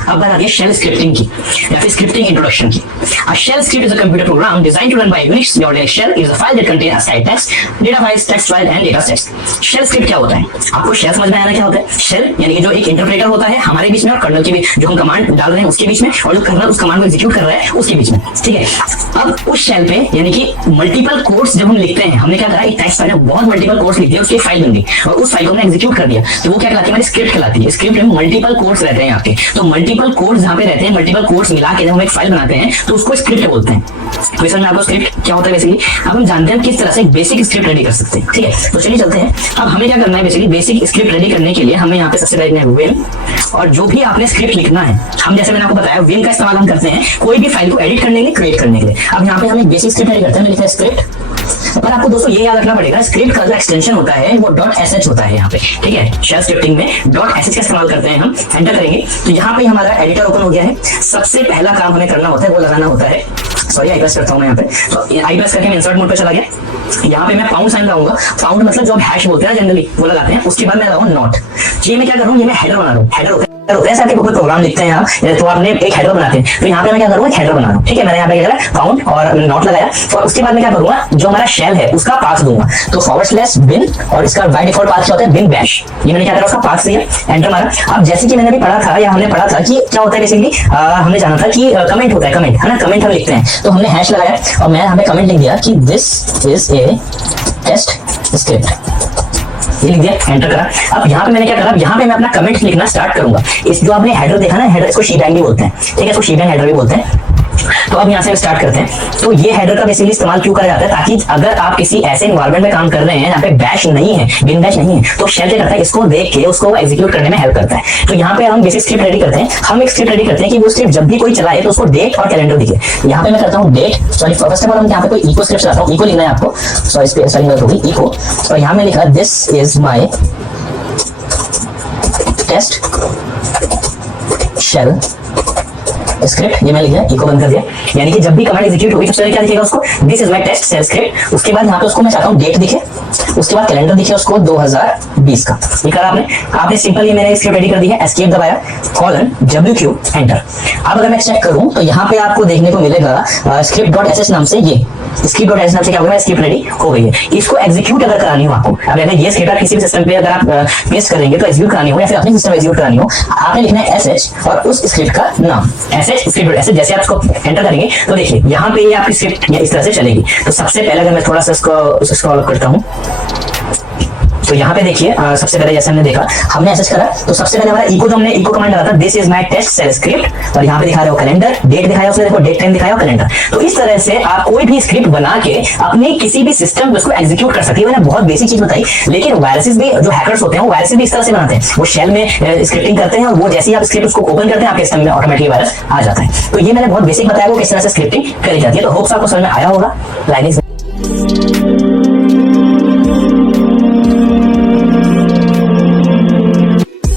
अब बात आती है शेल स्क्रिप्टिंग की या फिर स्क्रिप्टिंग इंट्रोडक्शन की। A shell script is a computer program designed to run by Unix. The Unix shell is a file that contains aside text, data files, text file and data sets. Shell script क्या होता है? आपको शेल समझ में आना क्या होता है? शेल यानी कि जो एक इंटरप्रेटर होता है हमारे बीच में और कर्नल के बीच, जो हम कमांड डाल रहे हैं उसके बीच में, और जो कर्नल उस कमांड को एग्जीक्यूट कर रहा है उसके बीच में। ठीक है, अब उस शेल पे यानी कि मल्टीपल कोड्स जब हम लिखते हैं, हमने क्या करा, एक टेक्स्ट फाइल में बहुत मल्टीपल कोड्स लिख दिया, उसकी फाइल बन गई और उस फाइल को हमने एग्जीक्यूट कर दिया, तो वो क्या कहलाती है, हमारी स्क्रिप्ट कहलाती है। स्क्रिप्ट में मल्टीपल कोड्स रहते हैं आपके, तो मल्टीपल कोड्स जहाँ पे रहते हैं, मल्टीपल कोड्स मिला के जब हम एक फाइल बनाते हैं तो उसको स्क्रिप्ट बोलते हैं। तो इसमें आपको स्क्रिप्ट क्या होता है बेसिकली, अब हम जानते हैं किस तरह से एक बेसिक स्क्रिप्ट रेडी कर सकते हैं। ठीक है, तो चलिए चलते हैं। अब हमें क्या करना है, बेसिकली बेसिक स्क्रिप्ट रेडी करने के लिए हमें यहाँ पे सबसे पहले लिखना है विन, और जो भी आपने स्क्रिप्ट लिखना है, हम जैसे मैंने आपको बताया विन का इस्तेमाल हम करते हैं कोई भी फाइल को एडिट करने के लिए, क्रिएट करने के लिए। अब यहाँ पे हम एक बेसिक स्क्रिप्ट रेडी करते हैं, लिखते हैं स्क्रिप्ट। पर आपको दोस्तों ये याद रखना पड़ेगा, स्क्रिप्ट का जो एक्सटेंशन होता है वो .sh होता है यहाँ पे। ठीक है, शेल स्क्रिप्टिंग में .sh का इस्तेमाल करते हैं हम। एंटर करेंगे तो यहाँ पे हमारा एडिटर ओपन हो गया है। सबसे पहला काम हमें करना होता है वो लगाना होता है, सॉरी आई प्रेस करता हूँ मैं यहाँ पे, तो आई प्रेस करके मैं इंसर्ट मोड पे चला गया। यहाँ पे मैं पाउंड साइन लगाऊंगा, पाउंड मतलब जो हम हैश बोलते हैं जनरली वो लगाते हैं। उसके बाद मैं लगाऊंगा नॉट। ये मैं क्या करूँ, ये मैं हेडर बना रहा हूँ। हेडर होता है सर, कोई प्रोग्राम लिखते हैं आप तो आपने एक हेडर बनाते हैं, तो यहाँ पे मैं क्या करूँगा, हेडर बना रहा हूँ। ठीक है, मैंने यहाँ पे क्या करा, पाउंड और नॉट लगाया, और उसके बाद मैं क्या करूँगा, जो हमारा शेल है उसका पाथ दूंगा, तो /bin और इसका बाय डिफॉल्ट पाथ क्या होता है, bin bash। ये मैंने क्या करा, उसका पाथ दिया, एंटर मारा। अब जैसे कि मैंने अभी पढ़ा था या हमने पढ़ा था कि क्या होता है बेसिकली, हमने जाना था कि कमेंट होता है, कमेंट है ना, कमेंट हम लिखते हैं, तो हमने हैश लगाया और मैं यहाँ पे कमेंट लिख दिया कि this is a test script, ये लिख दिया, एंटर करा। अब यहाँ पे मैंने क्या करा, यहाँ पे मैं अपना कमेंट लिखना स्टार्ट करूंगा। इस जो आपने हेडर देखा ना, हेडर इसको शीबैंग भी बोलते हैं। ठीक है, इसको शीबैंग हेडर भी बोलते हैं। तो अब यहाँ से स्टार्ट करते हैं। तो ये हेडर का बेसिकली इस्तेमाल क्यों करा जाता है, ताकि अगर आप किसी ऐसे एनवायरनमेंट में काम कर रहे हैं जहाँ पे बैश नहीं है, बिन बैश नहीं है, तो शेल क्या करता है, इसको देख के उसको एग्जीक्यूट करने में हेल्प करता है। तो यहाँ पे हम बेसिक स्क्रिप्ट रेडी करते हैं। हम एक स्क्रिप्ट रेडी करते हैं कि वो स्क्रिप्ट जब भी कोई चलाए तो उसको डेट और कैलेंडर दिखे। यहाँ पे मैं करता हूँ date, sorry first of all हम यहाँ पे कोई इको स्क्रिप्ट चलाता हूँ। इको लिखना है आपको, सॉरी स्पेलिंग गलत होगी, इको। और यहाँ में लिखा this is my test shell script, ये मैं लिख दिया, इको बंद कर दिया। यानी कि जब भी कमांड एग्जीक्यूट होगी सबसे पहले क्या दिखेगा उसको, this is my test shell script. उसके बाद यहाँ पे उसको मैं चाहता हूँ डेट दिखे, उसके बाद कैलेंडर दिखे उसको 2020 का। ये करा आपने सिंपल ये मैंने स्क्रिप्ट रेडी कर दी है, एस्केप दबाया, कॉलन WQ एंटर। अब अगर मैं चेक करूं तो यहाँ पे आपको देखने को मिलेगा script.sh नाम से, ये script.sh नाम से क्या होगा, स्क्रिप्ट रेडी हो गई है। इसको एग्जीक्यूट अगर करानी हो आपको, अब अगर ये स्क्रिप्ट किसी भी सिस्टम पे अगर आप पेस्ट करेंगे तो एग्जीक्यूट करानी हो या फिर अपने सिस्टम में एग्जीक्यूट करानी हो, आपने लिखना है sh और उस स्क्रिप्ट का नाम sh script.sh। जैसे आप इसको एंटर करेंगे तो देखिए यहाँ पे ये आपकी स्क्रिप्ट इस तरह से चलेगी। तो सबसे पहले अगर मैं थोड़ा सा इसको स्क्रॉल करता हूँ तो यहाँ पे देखिए सबसे पहले जैसे हमने देखा, हमने एसएच करा तो सबसे पहले हमारा इको, तो हमने इको कमांड लगा था this is my test shell script, और यहाँ पे दिखा रहे हो कैलेंडर, डेट दिखाया उसने, देखो डेट टाइम दिखाया कैलेंडर। तो इस तरह से आप कोई भी स्क्रिप्ट बना के अपने किसी भी सिस्टम में उसको एग्जीक्यूट कर सकते हैं। मैंने बहुत बेसिक चीज बताई, लेकिन वायरसेस भी, जो हैकर्स होते हैं वो वायरसेस भी इस तरह से बनाते हैं, वो शेल में स्क्रिप्टिंग करते हैं और वो जैसे ही आप स्क्रिप्ट उसको ओपन करते हैं आपके सिस्टम में ऑटोमेटिकली वायरस आ जाता है। तो ये मैंने बहुत बेसिक बताया वो किस तरह से स्क्रिप्टिंग करी जाती है। तो होप्स आपको समझ में आया होगा। लाइनिंग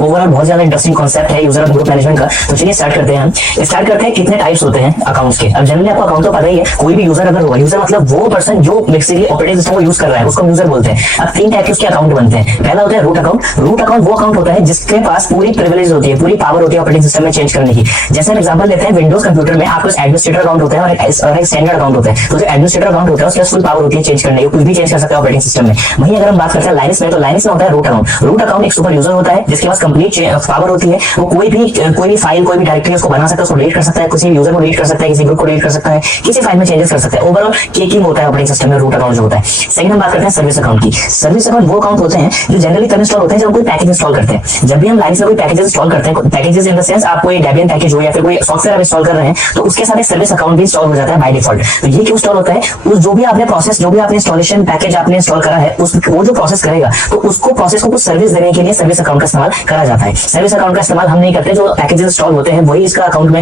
ओवरऑल बहुत ज्यादा इंटरेस्टिंग कॉन्सेप्ट है यूजर और ग्रुप मैनेजमेंट का। तो चलिए स्टार्ट करते हैं। हम स्टार्ट करते हैं कितने टाइप्स होते हैं अकाउंट्स के। अब जनरली आपको अकाउंट तो पता ही है, कोई भी यूजर अगर होगा, यूजर मतलब वो पर्सन जो बेसिकली ऑपरेटिंग सिस्टम को यूज कर रहा है, उसको हम यूजर बोलते हैं। अब 3 टाइप के उसके अकाउंट बनते हैं। पहला होता है रूट अकाउंट। रूट अकाउंट वो अकाउंट होता है जिसके पास पूरी प्रिविलेज होती है, पूरी पावर होती है ऑपरेटिंग सिस्टम में चेंज करने की। जैसे हम एग्जांपल लेते हैं, विंडोज कंप्यूटर में आपको एडमिनिस्ट्रेटर अकाउंट होता है और एक स्टैंडर्ड अकाउंट होता है। तो जो एडमिनिस्ट्रेटर अकाउंट होता है उसके पास फुल पावर होती है चेंज करने की, कुछ भी चेंज कर सकता है ऑपरेटिंग सिस्टम में। वहीं अगर हम बात करते हैं लाइनक्स में, तो लाइनक्स में होता है रूट अकाउंट। रूट अकाउंट एक सुपर यूजर होता है जिसके पास कंप्लीट पावर होती है। वो कोई भी फाइल, कोई भी डायरेक्टरी उसको बना सकता है, उसको डिलीट कर सकता है, किसी यूजर को डिलीट कर सकता है, किसी ग्रुप को डिलीट कर सकता है, किसी फाइल में चेंजेस कर सकता है। ओवरऑल केकिंग होता है ऑपरेटिंग सिस्टम में रूट अकाउंट जो होता है। सेकंड हम बात करते हैं सर्विस अकाउंट की। सर्विस अकाउंट वो अकाउंट होते हैं जो जनरली तब इंस्टॉल होते हैं जब कोई पैकेज इंस्टॉल करते हैं। जब भी हम लाइनक्स में कोई पैकेज इंस्टॉल करते हैं, पैकेजेस इन द सेंस आप कोई डेबियन पैकेज हो या फिर कोई सॉफ्टवेयर आप इंस्टॉल कर रहे हैं, तो उसके साथ एक सर्विस अकाउंट भी इंस्टॉल हो जाता है बाय डिफॉल्ट। तो ये क्यों इंस्टॉल होता है, उस जो भी आपने प्रोसेस, जो भी आपने इंस्टॉलेशन पैकेज आपने इंस्टॉल करा है, वो जो प्रोसेस करेगा तो उसको प्रोसेस को कुछ सर्विस देने के लिए सर्विस अकाउंट का इस्तेमाल करा जाता है। सर्विस अकाउंट का इस्तेमाल हम नहीं करते, जो पैकेजेस इंस्टॉल होते हैं वही इसका अकाउंट का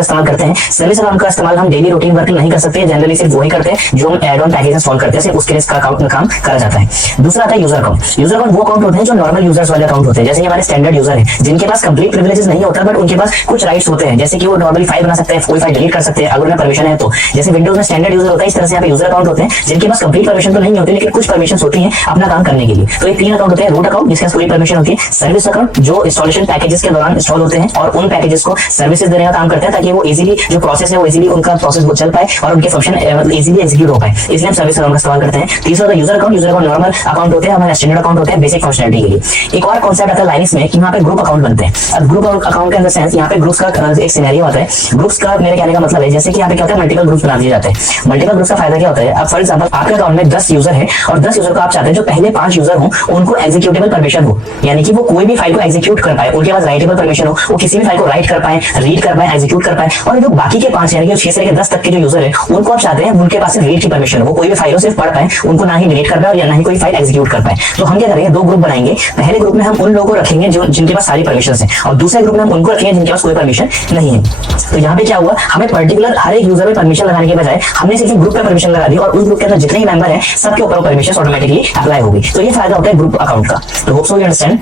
इस्तेमाल करते हैं। सर्विस अकाउंट का इस्तेमाल हम डेली रूटीन वर्क नहीं कर सकते, जनरली सिर्फ वही करते हैं जो हम एड ऑन पैकेज इंस्टॉल करते हैं, सिर्फ उसके लिए इसका अकाउंट में काम करा जाता है। दूसरा आता है यूजर अकाउंट। यूजर अकाउंट वो अकाउंट होते हैं जो नॉर्मल यूजर्स वाले अकाउंट होते हैं, जैसे हमारे स्टैंडर्ड यूजर है जिनके पास कंप्लीट प्रिविलेजेस नहीं होता, बट उनके पास कुछ राइट्स होते हैं, जैसे कि वो नॉर्मली फाइल बना सकते हैं, कोई फाइल डिलीट कर सकते हैं अगर उन्हें परमिशन है तो। जैसे विंडोज में स्टैंडर्ड यूजर होता है, इस तरह से यहाँ पे यूजर अकाउंट होते हैं जिनके पास कंप्लीट परमिशन तो नहीं होती, लेकिन कुछ परमिशन होती है अपना काम करने के लिए। तो ये 3 अकाउंट होते हैं। रूट अकाउंट जिसके पास पूरी परमिशन होती है, सर्विस अकाउंट जो इंस्टॉलेशन पैकेजेस के दौरान इंस्टॉल होते हैं और उन पैकेजेस को सर्विसेज देने का काम करते हैं ताकि वो इजीली जो प्रोसेस है वो इजीली उनका प्रोसेस वो चल पाए और उनके फंक्शन इजीली एग्जीक्यूट हो पाए, इसलिए हम सर्विस अकाउंट का इस्तेमाल करते हैं। तीसरा user account. User account normal account होते हैं, हमारे स्टैंडर्ड अकाउंट होते हैं बेसिक फंक्शनलिटी के लिए। एक और कॉन्सेप्ट आता है लाइनक्स में कि यहाँ पे ग्रुप अकाउंट बनते हैं। अब ग्रुप अकाउंट के अंदर सेंस यहाँ पे ग्रुप्स का एक सिनेरियो आता है। ग्रुप्स का मेरे कहने का मतलब है जैसे कि यहाँ पे क्या होता है, मल्टीपल ग्रुप्स बना दिए जाते हैं। मल्टीपल ग्रुप्स का फायदा क्या होता है, अब फॉर एग्जांपल आपके अकाउंट में 10 यूजर है और 10 यूजर को आप चाहते हैं जो पहले 5 यूजर हो उनको एग्जीक्यूटेबल परमिशन हो, यानी कि वो कोई भी फाइल को एग्जीक्यूट कर पाए, उनके पास राइटेबल परमिशन हो, वो किसी भी फाइल को राइट कर पाए, रीड कर पाए, एग्जीक्यूट कर पाए। और जो बाकी के 5 यानी कि 6 से लेकर 10 तक के जो यूजर है उनको आप चाहते हैं उनके पास रीड की परमिशन हो, वो कोई भी फाइल सिर्फ पढ़ पाए, उनको ना ही डिलीट कर पाए और ना ही कोई फाइल एग्जीक्यूट कर पाए। तो हम क्या करेंगे, 2 ग्रुप बनाएंगे। पहले ग्रुप में हम उन लोगों को रखेंगे जो जिनके पास सारी परमिशन है और दूसरे ग्रुप में हम उनको रखेंगे जिनके पास कोई परमिशन नहीं है। तो यहाँ पे क्या हुआ, हमें पर्टिकुलर हर एक यूजर में परमिशन लगाने के बजाय हमने सिर्फ ग्रुप में परमिशन लगा दी और उस ग्रुप के अंदर जितने ही मेंबर हैं सबके ऊपर परमिशन ऑटोमेटिकली अप्लाई होगी। तो ये फायदा होता है ग्रुप अकाउंट का। तो होप सो यू अंडरस्टैंड।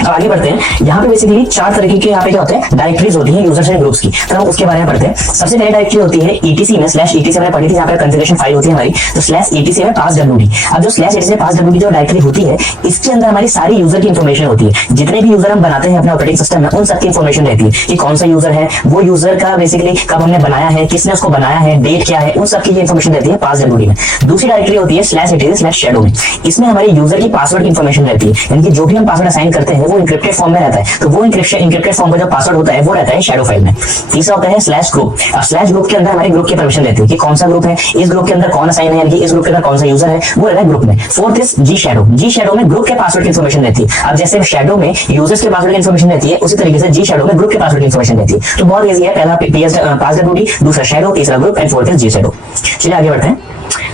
अब आगे बढ़ते हैं। यहाँ पे बेसिकली 4 तरीके के यहाँ पे क्या होते हैं, डायरेक्टरीज होती हैं यूजर्स एंड ग्रुप्स की। तो हम उसके बारे में पढ़ते हैं। सबसे पहले डायरेक्टरी होती है ETC में /etc हमने पढ़ी थी, यहाँ पे कॉन्फ़िगरेशन फाइल होती है हमारी। तो /etc में passwd। अब जो /etc में passwd जो डायरेक्टरी होती है इसके अंदर हमारी सारी यूजर की इन्फॉर्मेशन होती है। जितने भी यूजर हम बनाते हैं अपने ऑपरेटिंग सिस्टम में उन सबकी इन्फॉर्मेशन रहती है कि कौन सा यूजर है, वो यूजर का बेसिकली कब हमने बनाया है, किसने उसको बनाया है, डेट क्या है, उन सबकी इन्फॉर्मेशन रहती है passwd में। दूसरी डायरेक्टरी होती है /etc/shadow में। इसमें हमारे यूजर की पासवर्ड की इन्फॉर्मेशन रहती है, यानी कि जो भी हम पासवर्ड असाइन करते करते हैं वो इंक्रिप्टेड फॉर्म में रहता है, तो वो इंक्रिप्टेड फॉर्म का जो पासवर्ड होता है वो रहता है शैडो फाइल में। तीसरा होता है स्लैश ग्रुप। अब स्लैश ग्रुप के अंदर हमारे ग्रुप की परमिशन रहती है कि कौन सा ग्रुप है, इस ग्रुप के अंदर कौन असाइन है, यानी कि इस ग्रुप के अंदर कौन सा यूजर है, वो रहता है ग्रुप में। Fourth is G shadow. G shadow में ग्रुप के पासवर्ड की इन्फॉर्मेशन रहती है। अब जैसे शैडो में यूजर्स के पासवर्ड की इन्फॉर्मेशन रहती है, उसी तरीके से जी शैडो में ग्रुप के पासवर्ड की इन्फॉर्मेशन रहती है। तो बहुत इजी है, पहला पासवर्ड, दूसरा शैडो, तीसरा group and fourth is G shadow. चलिए आगे बढ़ते हैं।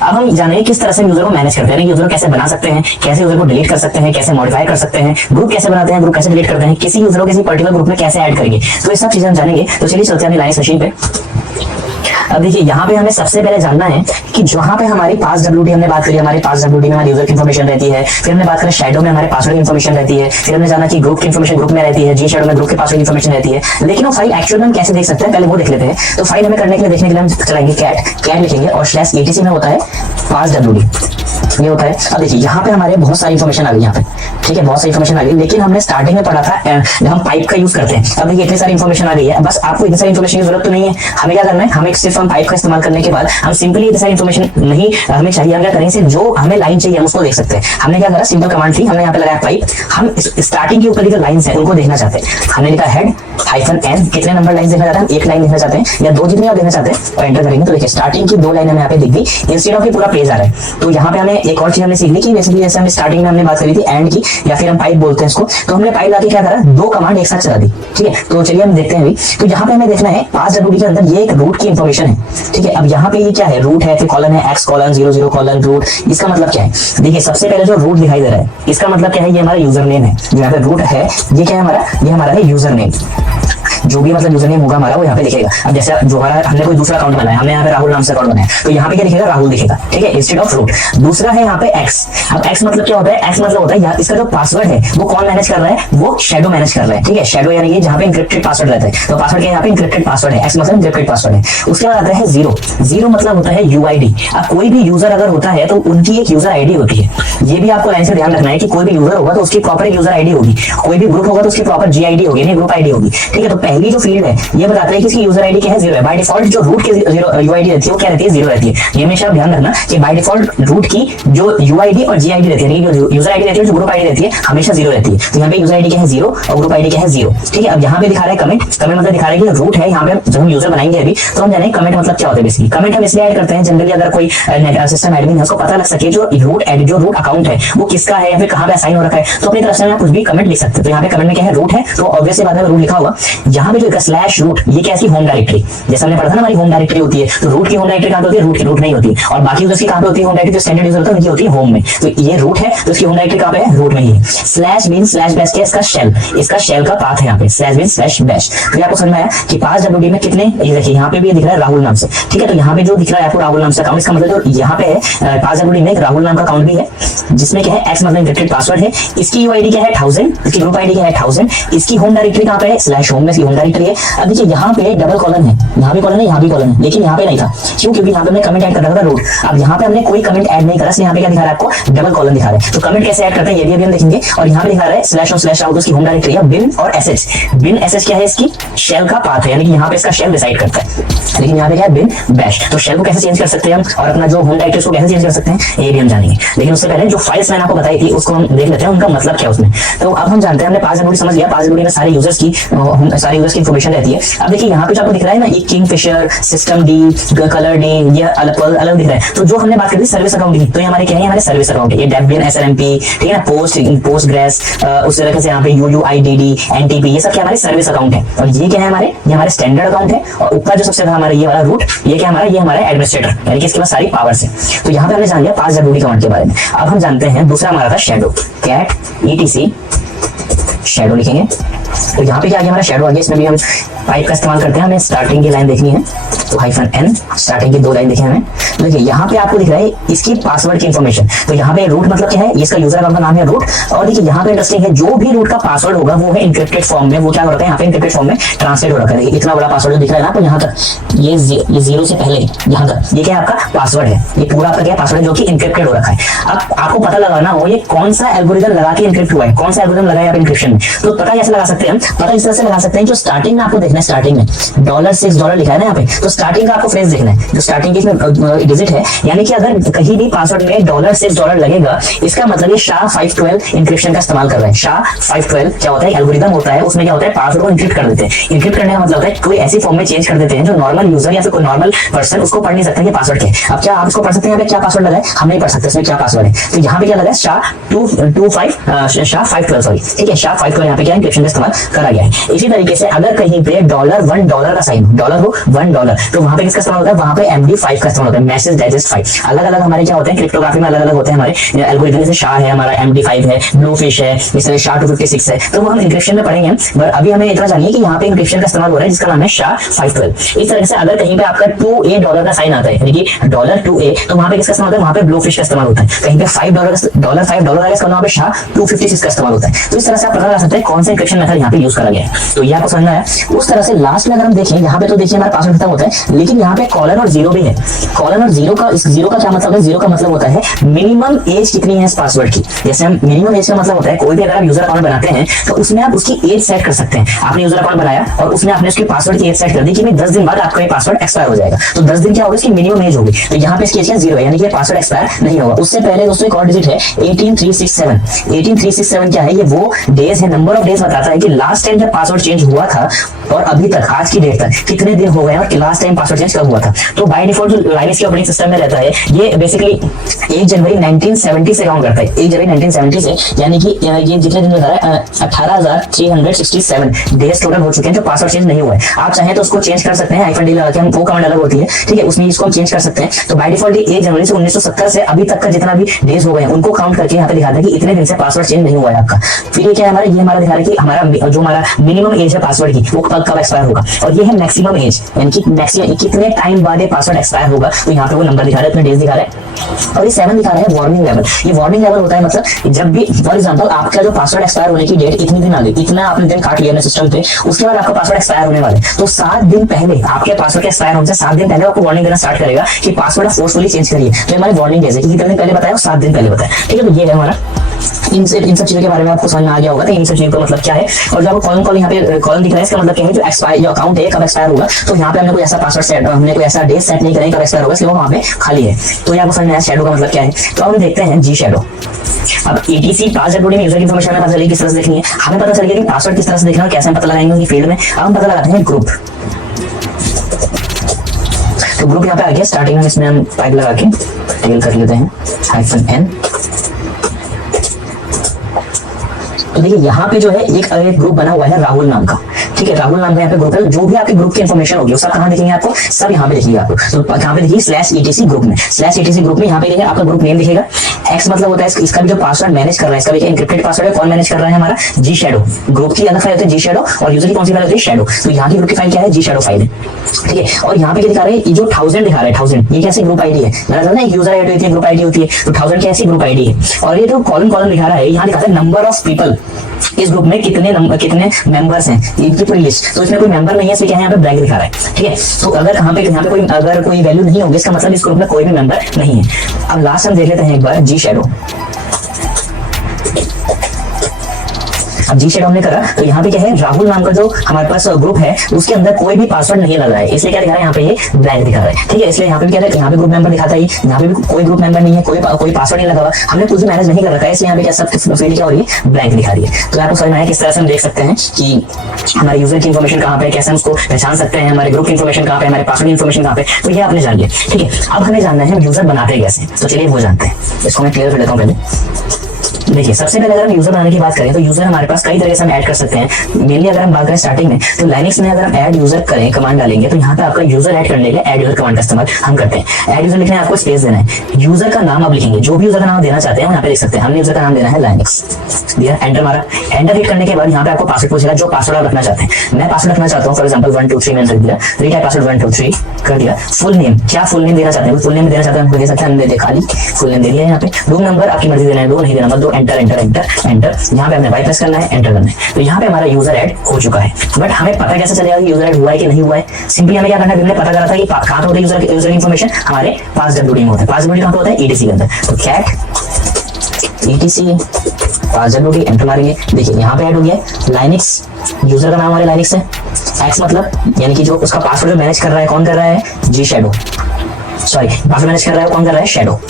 अब हम जानेंगे किस तरह से यूजर को मैनेज करते हैं, यूजर को कैसे बना सकते हैं, कैसे यूजर को डिलीट कर सकते हैं, कैसे मॉडिफाई कर सकते हैं, ग्रुप कैसे बनाते हैं, ग्रुप कैसे डिलीट करते हैं, किसी यूजर को किसी पर्टिकुलर ग्रुप में कैसे ऐड करेंगे, तो ये सब चीजें हम जानेंगे। तो चलिए चलते हैं लाइव मशीन पे। अब देखिए यहाँ पे हमें सबसे पहले जानना है कि जहां पे हमारी पास डब्ल्यूडी हमने बात करी, हमारे पास डब्ल्यूडी में हमारी यूजर की इन्फॉर्मेशन रहती है, फिर हमने बात करें शैडो में हमारे पासवर्ड की इन्फॉर्मेशन रहती है, फिर हमने जाना कि ग्रुप की इन्फॉर्मेशन ग्रुप में रहती है, जी शैडो में ग्रुप के पासवर्ड की इन्फॉर्मेशन रहती है। लेकिन वो फाइल एक्चुअल में हम कैसे देख सकते हैं, पहले वो देख लेते हैं। तो फाइल हमें करने के लिए, देखने के लिए हम चलाएंगे कैट लिखेंगे और /etc में होता है पास डब्ल्यूडी, ये होता है। अब देखिए यहाँ पे हमारे बहुत सारी इन्फॉर्मेशन आ गई यहाँ पे, ठीक है, बहुत सारी इन्फॉर्मेशन आ गई। लेकिन हमने स्टार्टिंग में पढ़ा था जब हम पाइप का यूज करते हैं। अब देखिए इतनी सारी इन्फॉर्मेशन आ गई है, बस आपको इतनी सारी इन्फॉर्मेशन की जरूरत तो नहीं है। हमें क्या करना है, हमें सिर्फ हम पाइप का इस्तेमाल करने के बाद हम सिंपली इतनी सारी इन्फॉर्मेशन नहीं हमें चाहिए, हम क्या करें, सिर्फ जो हमें लाइन चाहिए हम उसको देख सकते हैं। हमने क्या करा, सिंपल कमांड थी, हमने यहाँ पे लगाया पाइप, हम स्टार्टिंग के ऊपर की जो लाइन्स है उनको देखना चाहते हैं। हमने लिखा हेड -n, कितने नंबर लाइन देखना चाहते हैं, हम एक लाइन देखना चाहते हैं या दो, जितनी आप देखना चाहते हैं, और एंटर करेंगे। तो देखिए स्टार्टिंग की दो लाइन हमें यहाँ पे दिख गई, इंस्टेड ऑफ पूरा पेज आ रहा है। तो यहाँ पे हमें एक और चीज हमने सीख ली कि बेसिकली जैसे हमने स्टार्टिंग में हमने बात करी थी एंड की, या फिर हम पाइप बोलते हैं इसको, तो हमने पाइप लाके क्या करा, दो कमांड एक साथ चला दी, ठीक है। तो चलिए हम देखते हैं अभी। तो यहाँ पे हमें देखना है पास डब्ल्यूडी के अंदर ये एक रूट की इन्फॉर्मेशन है, ठीक है। अब यहाँ पे ये क्या है, रूट है, फिर कॉलन है x कॉलन 00 कॉलन रूट। इसका मतलब क्या है, देखिए सबसे पहले जो रूट दिखाई दे रहा है इसका मतलब क्या है, ये हमारा यूजर नेम है। जो यहाँ पे रूट है ये क्या है हमारा, ये हमारा है यूजर नेम। जो भी मतलब यूजर नेम होगा हमारा वो यहाँ पे दिखेगा। अब जैसे जो हमारा हमने कोई दूसरा अकाउंट बनाया, हमने यहाँ पे राहुल नाम से अकाउंट बनाया, तो यहाँ पे क्या दिखेगा, राहुल दिखेगा, ठीक है, इंस्टेड ऑफ रूट। दूसरा है यहाँ पे एक्स। अब एक्स मतलब क्या होता है, एक्स मतलब होता है इसका जो पासवर्ड है वो कौन मैनेज कर रहा है, वो शैडो मैनेज कर रहा है, ठीक है। शैडो यानी कि जहाँ पे इंक्रिप्टेड पासवर्ड रहता है, तो पासवर्ड क्या है, यहाँ पे इंक्रिप्टेड पासवर्ड है, एक्स मतलब इंक्रिप्टेड पासवर्ड है। उसके बाद आता है जीरो। जीरो मतलब होता है यूआईडी। अब कोई भी यूजर अगर होता है तो उनकी एक यूजर आईडी होती है। ये भी आपको लाइन से ध्यान रखना है कि कोई भी यूजर होगा तो उसकी प्रॉपर एक यूजर आईडी होगी, कोई भी ग्रुप होगा तो उसकी प्रॉपर जी आईडी होगी, नहीं ग्रुप आईडी होगी, ठीक है। तो पहली जो फील्ड है ये बताता है कि इसकी यूजर आईडी क्या है, 0 है। बाय डिफॉल्ट जो रूट की यूआईडी रहती है वो क्या रहती है, 0 रहती है। ये हमेशा ध्यान रखना कि बाय डिफॉल्ट रूट की जो यूआईडी और जी आईडी रहती है, यानी जो यूजर आईडी रहती है, जो ग्रुप आईडी रहती है, हमेशा 0 रहती है। तो यहाँ पे यूजर आईडी क्या है 0 और ग्रुप आईडी क्या है 0, ठीक है। अब यहाँ पे दिखा रहा है कमेंट मतलब दिखा रहा है कि रूट है। यहाँ पे जब हम यूजर बनाएंगे अभी तो हम जानेंगे कमेंट मतलब क्या होता है। बेसिकली कमेंट हम इसलिए ऐड करते हैं, जनरली अगर कोई सिस्टम एडमिन है उसको पता लग सके जो रूट अकाउंट है वो किसका है या फिर कहाँ पे असाइन हो रखा है, तो अपनी तरफ से आप कुछ भी कमेंट लिख सकते हैं। तो यहाँ पे कमेंट में क्या है, रूट है, तो ऑब्वियसली बात है रूट लिखा होगा। यहाँ पे जो स्लैश रूट ये क्या है, होम डायरेक्टरी। जैसा हमने पढ़ा था ना, हमारी होम डायरेक्टरी होती है, तो रूट की होम डायरेक्टरी कहाँ पे होती है, रूट की रूट नहीं होती है। और बाकी यूजर्स की कहाँ पे होती है होम डायरेक्टरी, जो स्टैंडर्ड यूजर होता है उनकी होती है होम में। तो ये रूट है तो इसकी होम डायरेक्टरी कहाँ पे है, रूट में ही है। स्लैश बिन स्लैश बैश क्या है, इसका शेल का पाथ है यहाँ पे, स्लैश बिन स्लैश बैश। तो आपको समझ में आया कि पास डब्ल्यूडी में कितने, ये देखिए यहाँ पे भी दिख रहा है राहुल नाम से, ठीक है। तो यहाँ पे जो दिख रहा है आपको राहुल नाम से अकाउंट, इसका मतलब जो यहाँ पे है पास डब्ल्यूडी में एक राहुल नाम का अकाउंट भी है, जिसमें क्या है एक्स मतलब इंक्रिप्टेड पासवर्ड है। इसकी यूआईडी क्या है 1000, इसकी ग्रुप आईडी क्या है 1000, इसकी होम डायरेक्टरी कहाँ पे है, स्लैश होम में इसकी होम डायरेक्टरी है। अब देखिए यहाँ पे डबल कॉलन है, यहाँ भी कॉलन है, यहाँ भी कॉलन है, लेकिन यहाँ पे नहीं था। क्यों, क्योंकि यहाँ पे हमने कमेंट ऐड कर रखा था रूट। अब यहाँ पे हमने कोई कमेंट ऐड नहीं करा, यहाँ पे क्या दिखा रहा है आपको, डबल कॉलन दिखा रहा है। तो कमेंट कैसे ऐड करते हैं ये भी अभी हम देखेंगे। और यहाँ पे दिखा रहा है स्लैश और स्लैश आउट, उसकी होम डायरेक्टरी है बिन और एसएच। बिन एसएच क्या है, इसकी शेल का पाथ है, यानी कि यहाँ पे इसका शेल डिसाइड करता है। लेकिन यहाँ पे क्या है बिन बैश। तो शेल को कैसे चेंज कर सकते हैं हम, और अपना जो होम डायरेक्टरी उसको कैसे चेंज कर सकते हैं ये भी हम जानेंगे। लेकिन उससे पहले जो फाइल्स मैंने आपको बताई थी उसको हम देख लेते हैं, उनका मतलब क्या उसमें। तो अब हम जानते हैं, हमने पास डब्ल्यूडी समझ लिया, पास डब्ल्यूडी में सारे यूजर्स की इन्फॉर्मेशन रहती है। अब देखिए यहाँ पे जो आपको दिख रहा है ना, ये Kingfisher, system D, colour D, ये अलग दिख रहा है। तो जो हमने बात करी सर्विस अकाउंट की, तो ये हमारे क्या है, हमारे सर्विस अकाउंट है। ये डेबियन एसएलएमपी, ठीक है ना, पोस्टग्रेस, उस तरह से यहाँ पे यूयूआईडीडी, एनटीपी, ये सब क्या हमारे सर्विस अकाउंट है। और ये क्या है हमारे, ये हमारे स्टैंडर्ड अकाउंट है। और ऊपर जो सबसे हमारा ये वाला रूट, ये क्या हमारा, ये हमारा एडमिनिस्ट्रेटर, यानी कि इसके पास सारी पावर्स है। तो यहाँ पे हमने जान लिया पास डब्ल्यूडी कमांड के बारे में। अब हम जानते हैं दूसरा हमारा था शैडो, कैट etc शैडो लिखेंगे। तो यहाँ पे क्या आ गया, हमारा शैडो आ गया। इसमें भी हम पाइप का इस्तेमाल करते हैं, हमें स्टार्टिंग की लाइन देखनी है, तो -n स्टार्टिंग की दो लाइन देखी हमें। देखिए यहाँ पे आपको दिख रहा है इसकी पासवर्ड की इन्फॉर्मेशन। तो यहाँ पे रूट मतलब क्या है, इसका यूजर अकाउंट का नाम है रूट। और देखिए यहाँ पे इंटरेस्टिंग है, जो भी रूट का पासवर्ड होगा वो है इंक्रिप्टेड फॉर्म में, वो क्या हो रखा है यहाँ पे इंक्रिप्टेड फॉर्म में ट्रांसलेट हो रखा है। देखिए इतना बड़ा पासवर्ड जो दिख रहा है ना आपको यहाँ तक, ये 0 से पहले यहाँ तक, ये क्या है आपका पासवर्ड है। ये पूरा आपका क्या पासवर्ड है जो कि इंक्रिप्टेड हो रखा है। अब आपको पता लगाना हो ये कौन सा एल्गोरिथम लगा के इंक्रिप्ट हुआ है, कौन सा एल्गोरिथम लगाया इंक्रिप्शन में। तो पता कैसे लगा सकते हैं हम, पता इस तरह से लगा सकते हैं, जो स्टार्टिंग में आपको देखना अपने स्टार्टिंग में $6 लिखा है ना यहाँ पे, तो स्टार्टिंग का आपको फ्रेज देखना है, जो स्टार्टिंग की इसमें डिजिट है, यानी कि अगर कहीं भी पासवर्ड में $6 लगेगा, इसका मतलब ये SHA-512 इंक्रिप्शन का इस्तेमाल कर रहे हैं। SHA-512 क्या होता है, एल्गोरिथम होता है, उसमें क्या होता है, पासवर्ड को इंक्रिप्ट कर देते हैं। इंक्रिप्ट करने का मतलब होता है कोई ऐसी फॉर्म में चेंज कर देते हैं जो नॉर्मल यूजर या फिर कोई नॉर्मल पर्सन उसको पढ़ नहीं सकता कि पासवर्ड क्या है। अब क्या आप इसको पढ़ सकते हैं, यहाँ पे क्या पासवर्ड लगा है, हम नहीं पढ़ सकते इसमें क्या पासवर्ड है, तो यहाँ पे क्या लगा है, SHA-512 सॉरी, ठीक है, SHA-512 यहाँ पे क्या इंक्रिप्शन का इस्तेमाल करा गया है। इसी तरीके से अगर कहीं पे $1 का साइन डॉलर हो $1, तो वहां पे किसका इस्तेमाल होता है, वहां पे MD5 का इस्तेमाल होता है, मैसेज डाइजेस्ट 5। अलग अलग हमारे क्या होते हैं, क्रिप्टोग्राफी में अलग अलग होते हैं हमारे एल्गोरिथम, जैसे SHA है हमारा, MD5 है, ब्लूफिश है, इस तरह SHA-256 है, तो वो हम इंक्रिप्शन में पढ़ेंगे। बट अभी हमें इतना जानिए कि यहाँ पे इंक्रिप्शन का इस्तेमाल हो रहा है जिसका नाम है SHA-512। इस तरह से अगर कहीं पे आपका $2 का साइन आता है, यानी कि $2, तो वहां पे किसका इस्तेमाल होता है, वहां पे ब्लूफिश का इस्तेमाल होता है। कहीं पे $5 आएगा, इसका वहां पे SHA-256 का इस्तेमाल होता है। तो इस तरह से आप पता लगा सकते हैं कौन सा इंक्रिप्शन मेथड यहाँ पे यूज करा गया है। तो ये आपको समझना है। उस तरह से लास्ट में अगर हम देखें, यहाँ पे तो देखिए हमारा पासवर्ड खत्म होता है, लेकिन यहाँ पे कॉलन और जीरो भी है। कॉलन और जीरो का, इस जीरो का क्या मतलब है, जीरो का मतलब होता है मिनिमम एज कितनी है इस पासवर्ड की। जैसे हम मिनिमम एज का मतलब होता है, कोई भी अगर आप यूजर अकाउंट बनाते हैं तो उसमें आप उसकी एज सेट कर सकते हैं। आपने यूजर अकाउंट बनाया और उसमें आपने उसके पासवर्ड की एज सेट कर दी कि 10 दिन बाद आपका ये पासवर्ड एक्सपायर हो जाएगा, तो 10 दिन क्या होगा, इसकी मिनिमम एज होगी। तो यहाँ पे इसकी एज 0 है, यानी कि पासवर्ड एक्सपायर नहीं होगा। उससे पहले दोस्तों एक और डिजिट है 18367। 18367 क्या है, ये वो डेज है, नंबर ऑफ डेज बताता है कि लास्ट टाइम जब पासवर्ड चेंज हुआ था और अभी तक आज की डेट तक कितने दिन हो गए और लास्ट टाइम पासवर्ड चेंज कब हुआ था। तो बाय डिफॉल्ट जो लाइनक्स के ऑपरेटिंग सिस्टम में रहता है, ये बेसिकली 1 जनवरी 1970 से काउंट करता है। 1 जनवरी 1970 से, यानी कि ये जितने दिन बता रहा है 18,367 डेज टोटल हो चुके हैं जो पासवर्ड चेंज नहीं हुआ है। आप चाहें तो उसको चेंज कर सकते हैं, -d लगा के, हम वो कमांड अलग होती है, ठीक है, उसमें इसको हम चेंज कर सकते हैं। तो बाय डिफॉल्ट 1 जनवरी से 1970 से अभी तक का जितना भी डेज हो गए हैं उनको काउंट करके यहाँ पे दिखाता है कि इतने दिन से पासवर्ड चेंज नहीं हुआ है आपका। फिर ये क्या है हमारा, ये हमारा दिखा रहा है कि हमारा जो हमारा मिनिमम एज है पासवर्ड की वो कब एक्सपायर होगा, और ये है मैक्सिमम एज, यानी कि मैक्सिमम कितने टाइम बाद ये पासवर्ड एक्सपायर होगा। तो यहाँ पे वो नंबर दिखा रहा है, इतने डेज दिखा रहा है। और ये 7 दिखा रहा है वार्निंग लेवल। ये वार्निंग लेवल होता है मतलब जब भी फॉर एग्जांपल आपका जो पासवर्ड एक्सपायर होने की डेट इतनी दिन आ गई, इतना आपने दिन काट लिया अपने सिस्टम पे, उसके बाद आपका पासवर्ड एक्सपायर होने वाला है, तो 7 दिन पहले आपके पासवर्ड के एक्सपायर होने से 7 दिन पहले आपको वार्निंग देना स्टार्ट करेगा कि पासवर्ड फोर्सफुली चेंज करिए। तो हमारी वार्निंग डेज है कि कितने दिन पहले बताया, 7 दिन पहले बताया, ठीक है। तो ये है हमारा, इन सब चीजों के बारे में आपको समझ में आ गया होगा। तो इन सब चीजों का मतलब क्या है, और जो आपको कॉलम यहाँ पे कॉलम दिख रहा है, इसका मतलब क्या है, जो एक्सपायर जो अकाउंट है कब एक्सपायर होगा। तो यहाँ पे हमने कोई ऐसा पासवर्ड सेट, हमने कोई ऐसा डेट सेट नहीं करें कब एक्सपायर होगा, इसलिए वो वहाँ पे खाली है। तो ये आपको समझ में आया शैडो का मतलब क्या है। तो अब हम देखते हैं जी शैडो। अब ETC पासवर्ड में यूजर की इन्फॉर्मेशन हमें पता चलेगी किस तरह से देखनी है, हमें पता चल गया कि पासवर्ड किस तरह से देखना है, कैसे हम पता लगाएंगे उनकी फील्ड में। अब हम पता लगाते हैं ग्रुप। तो ग्रुप यहाँ पे आ गया, स्टार्टिंग में इसमें हम पाइप लगा के टेल कर लेते हैं -n। तो देखिए यहाँ पे जो है एक ग्रुप बना हुआ है राहुल नाम का, ठीक है, राहुल नाम का यहाँ पे ग्रुप है। जो भी आपके ग्रुप की इन्फॉर्मेशन होगी वो सब कहाँ दिखेंगे आपको, सब यहाँ पे दिखेगा आपको। तो यहाँ पे देखिए /etc ग्रुप में, /etc ग्रुप में यहाँ पे देखिए आपका ग्रुप नेम दिखेगा। X मतलब होता है इसका भी जो पासवर्ड मैनेज कर रहा है, इसका भी इंक्रिप्टेड पासवर्ड है, कौन मैनेज कर रहा है, हमारा जी शैडो। ग्रुप की अलग फाइल होती है जी शैडो, और यूजर की कौन सी फाइल होती है, शैडो। तो यहाँ की ग्रुप की फाइल क्या है, जी शैडो फाइल है, ठीक है। और यहाँ पे क्या दिखा रहे हैं, ये जो 1000 दिखा रहा है, 1000 ये कैसे ग्रुप आईडी है, ना एक यूजर आईडी होती है, ग्रुप आईडी होती है, तो 1000 कैसी ग्रुप आईडी है। और ये जो कॉलम दिखा रहा है, यहाँ दिखाता है नंबर ऑफ पीपल, इस ग्रुप में कितने मेंबर्स हैं, इनकी पूरी लिस्ट। तो इसमें कोई मेंबर नहीं है, इसलिए क्या है यहाँ पे ब्लैंक दिखा रहा है, ठीक है। तो अगर यहाँ पे कोई वैल्यू नहीं होगी, इसका मतलब इस ग्रुप में कोई भी मेंबर नहीं है। अब लास्ट हम देख लेते हैं एक बार जी शैडो। अब जी शैडो हमने करा, तो यहाँ पे क्या है, राहुल नाम का जो हमारे पास ग्रुप है उसके अंदर कोई भी पासवर्ड नहीं लग रहा है, इसलिए क्या दिखा रहा है यहाँ पे ये ब्लैंक दिखा रहा है, ठीक है। इसलिए यहाँ पे भी क्या है, यहाँ पे ग्रुप मेंबर दिखाता है, यहाँ पे भी कोई ग्रुप मेंबर नहीं है, कोई पासवर्ड नहीं लगा हुआ, हमने कुछ भी मैनेज नहीं कर रखा है, इसलिए यहाँ पे क्या सब फील्ड क्या हो रही है, ब्लैंक दिखा रही है। तो आपको समझ में आया किस तरह से हम देख सकते हैं कि हमारे यूजर की इन्फॉर्मेशन कहाँ पे, कैसे हम उसको पहचान सकते हैं, हमारे ग्रुप की इन्फॉर्मेशन कहाँ पे, हमारे पासवर्ड की इन्फॉर्मेशन कहाँ पे। तो ये आपने जान लिया, ठीक है। अब हमें जानना है यूजर बनाते कैसे, तो चलिए वो जानते हैं। इसको मैं क्लियर कर लेता हूँ पहले। देखिए सबसे पहले अगर हम यूजर बनाने की बात करें तो यूजर हमारे पास कई तरह से हम ऐड कर सकते हैं। मेनली अगर हम बात करें स्टार्टिंग में, तो लाइनक्स में अगर हम ऐड यूजर करें कमांड डालेंगे, तो यहाँ पे आपका यूजर ऐड करने के लिए ऐड यूजर कमांड का इस्तेमाल हम करते हैं। ऐड यूजर लिखने आपको स्पेस देना है, यूजर का नाम आप लिखेंगे, जो भी यूजर का नाम देना चाहते हैं यहाँ पे लिख सकते हैं। हमने यूजर का नाम देना है लाइनक्स, दिया, एंटर मारा। एंटर हिट करने के बाद यहाँ पे आपको पासवर्ड पूछेगा, जो पासवर्ड आप रखना चाहते हैं। मैं पासवर्ड रखना चाहता हूँ फॉर एग्जाम्पल 123 मैंने रख दिया, रीटाइप पासवर्ड 123 कर दिया। फुल नेम, क्या फुल नेम देना चाहते हैं, फुल नेम देना चाहते हैं दे सकते हैं, हमने दे खाली फुल नेम दे दिया। यहाँ पे रूम नंबर आपकी मर्जी देना है, 2 नहीं देना मत दो, एंटर एंटर एंटर एंटर। यहाँ पे हमने वाई प्रेस करना है, एंटर करना है। तो यहाँ पे हमारा यूजर ऐड हो चुका है। बट हमें पता कैसे चलेगा कि यूजर ऐड हुआ है कि नहीं हुआ है? सिंपली हमें क्या करना है, हमने पता करा था कि कहाँ होता है यूजर इन्फॉर्मेशन, हमारे पास WD में होता है। पास WD कहाँ पे होता है, ETC के अंदर। तो कैट ETC पासडब्ल्यूडी एंटर मारेंगे। देखिए यहाँ पे ऐड हो गया लाइनिक्स, यूजर का नाम हमारे लाइनिक्स है। एक्स मतलब यानी कि जो उसका पासवर्ड मैनेज कर रहा है, कौन कर रहा है, जी शैडो, सॉरी पासवर्ड मैनेज कर रहा है, कौन कर रहा है, शैडो।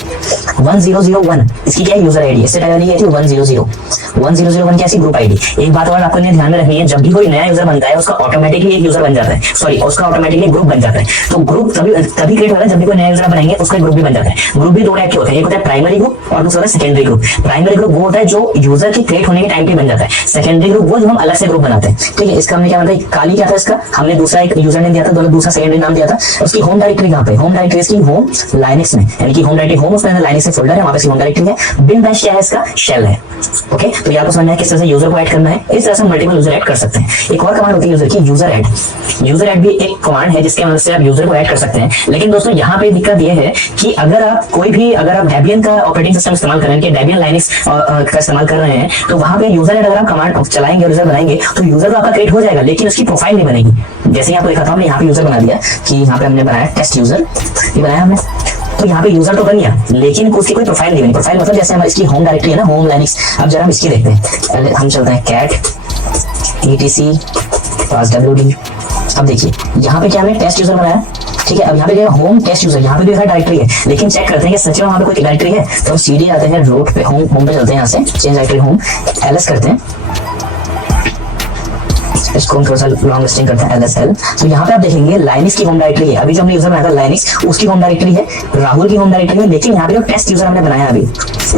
1001 इसकी क्या है, यूजर आईडी। इससे पहले ये थी 1001 की ऐसी ग्रुप आईडी। एक बात और आपको ध्यान में रखनी है, जब भी कोई नया यूजर बनता है उसका ऑटोमेटिकली एक यूजर बन जाता है, सॉरी उसका ऑटोमेटिकली ग्रुप बन जाता है। तो ग्रुप तभी क्रिएट होता है जब भी कोई नया यूजर बनाएंगे उसका ग्रुप भी बन जाता है। ग्रुप भी दो टाइप के होते हैं, एक होता है प्राइमरी ग्रुप और दूसरा होता है सेकेंडरी ग्रुप। प्राइमरी ग्रुप वो होता है जो यूजर के क्रिएट होने के टाइम पे बन जाता है। सेकेंडरी ग्रुप वो जो हम अलग से ग्रुप बनाते हैं, ठीक है। इसका हमने क्या बताया, काली क्या था इसका, हमने दूसरा एक यूजर नेम दिया था, दोनों दूसरा सेकेंडरी नाम दिया था। उसकी होम डायरेक्टरी कहाँ पे, होम डायरेक्टरी इसकी होम लाइनिक्स में, यानी कि होम डायरेक्टरी होम, उसके अंदर लाइनिक्स से फोल्डर है, वहां पे होम डायरेक्टरी है। बिन बैश क्या है, इसका शेल है। ओके, तो ये आपको समझना है किस तरह से यूजर को ऐड करना है। इस तरह से मल्टीपल यूजर ऐड कर सकते हैं। एक और कमांड होती है यूजर की, यूजर ऐड। यूजर ऐड भी एक कमांड है जिसके मदद से आप यूजर को ऐड कर सकते हैं। लेकिन दोस्तों यहाँ पे दिक्कत ये है कि अगर आप डेबियन का ऑपरेटिंग सिस्टम इस्तेमाल कर रहे हैं, डेबियन लाइनिक्स का इस्तेमाल कर रहे हैं, तो वहां पे यूजर ऐड अगर आप कमांड चलाएंगे और यूजर बनाएंगे तो यूजर तो आपका क्रिएट हो जाएगा, लेकिन उसकी प्रोफाइल नहीं बनेगी। जैसे यहाँ पे लिखा था, हमने यहाँ पे यूजर बना दिया कि यहाँ पे हमने बनाया टेस्ट यूजर, ये बनाया हमने, तो यहाँ पे यूजर तो बन गया लेकिन उसकी कोई प्रोफाइल नहीं बनी। प्रोफाइल मतलब जैसे हमारी इसकी होम डायरेक्टरी है ना, होम लाइनिक्स। अब जरा हम इसकी देखते हैं, हम चलते हैं कैट etc पासडब्ल्यूडी। अब देखिए यहाँ पे क्या हमने टेस्ट यूजर बनाया, ठीक है। अब यहाँ पे क्या होम टेस्ट यूजर, यहाँ पे भी डायरेक्टरी है, लेकिन चेक करते हैं कि सच में वहाँ पे कोई डायरेक्टरी है। तो हम सीडी आते हैं रूट पे, होम पे चलते हैं, यहाँ से चेंज डायरेक्टरी होम, ls करते हैं, इसको हम थोड़ा सा लॉन्ग स्ट्रिंग करते हैं LSL। तो यहाँ पे आप देखेंगे लाइनिक्स की होम डायरेक्टरी है, अभी जो हमने यूजर बनाया था लाइनिक्स उसकी होम डायरेक्टरी है, राहुल की होम डायरेक्टरी है, लेकिन यहाँ पे जो टेस्ट यूजर हमने बनाया अभी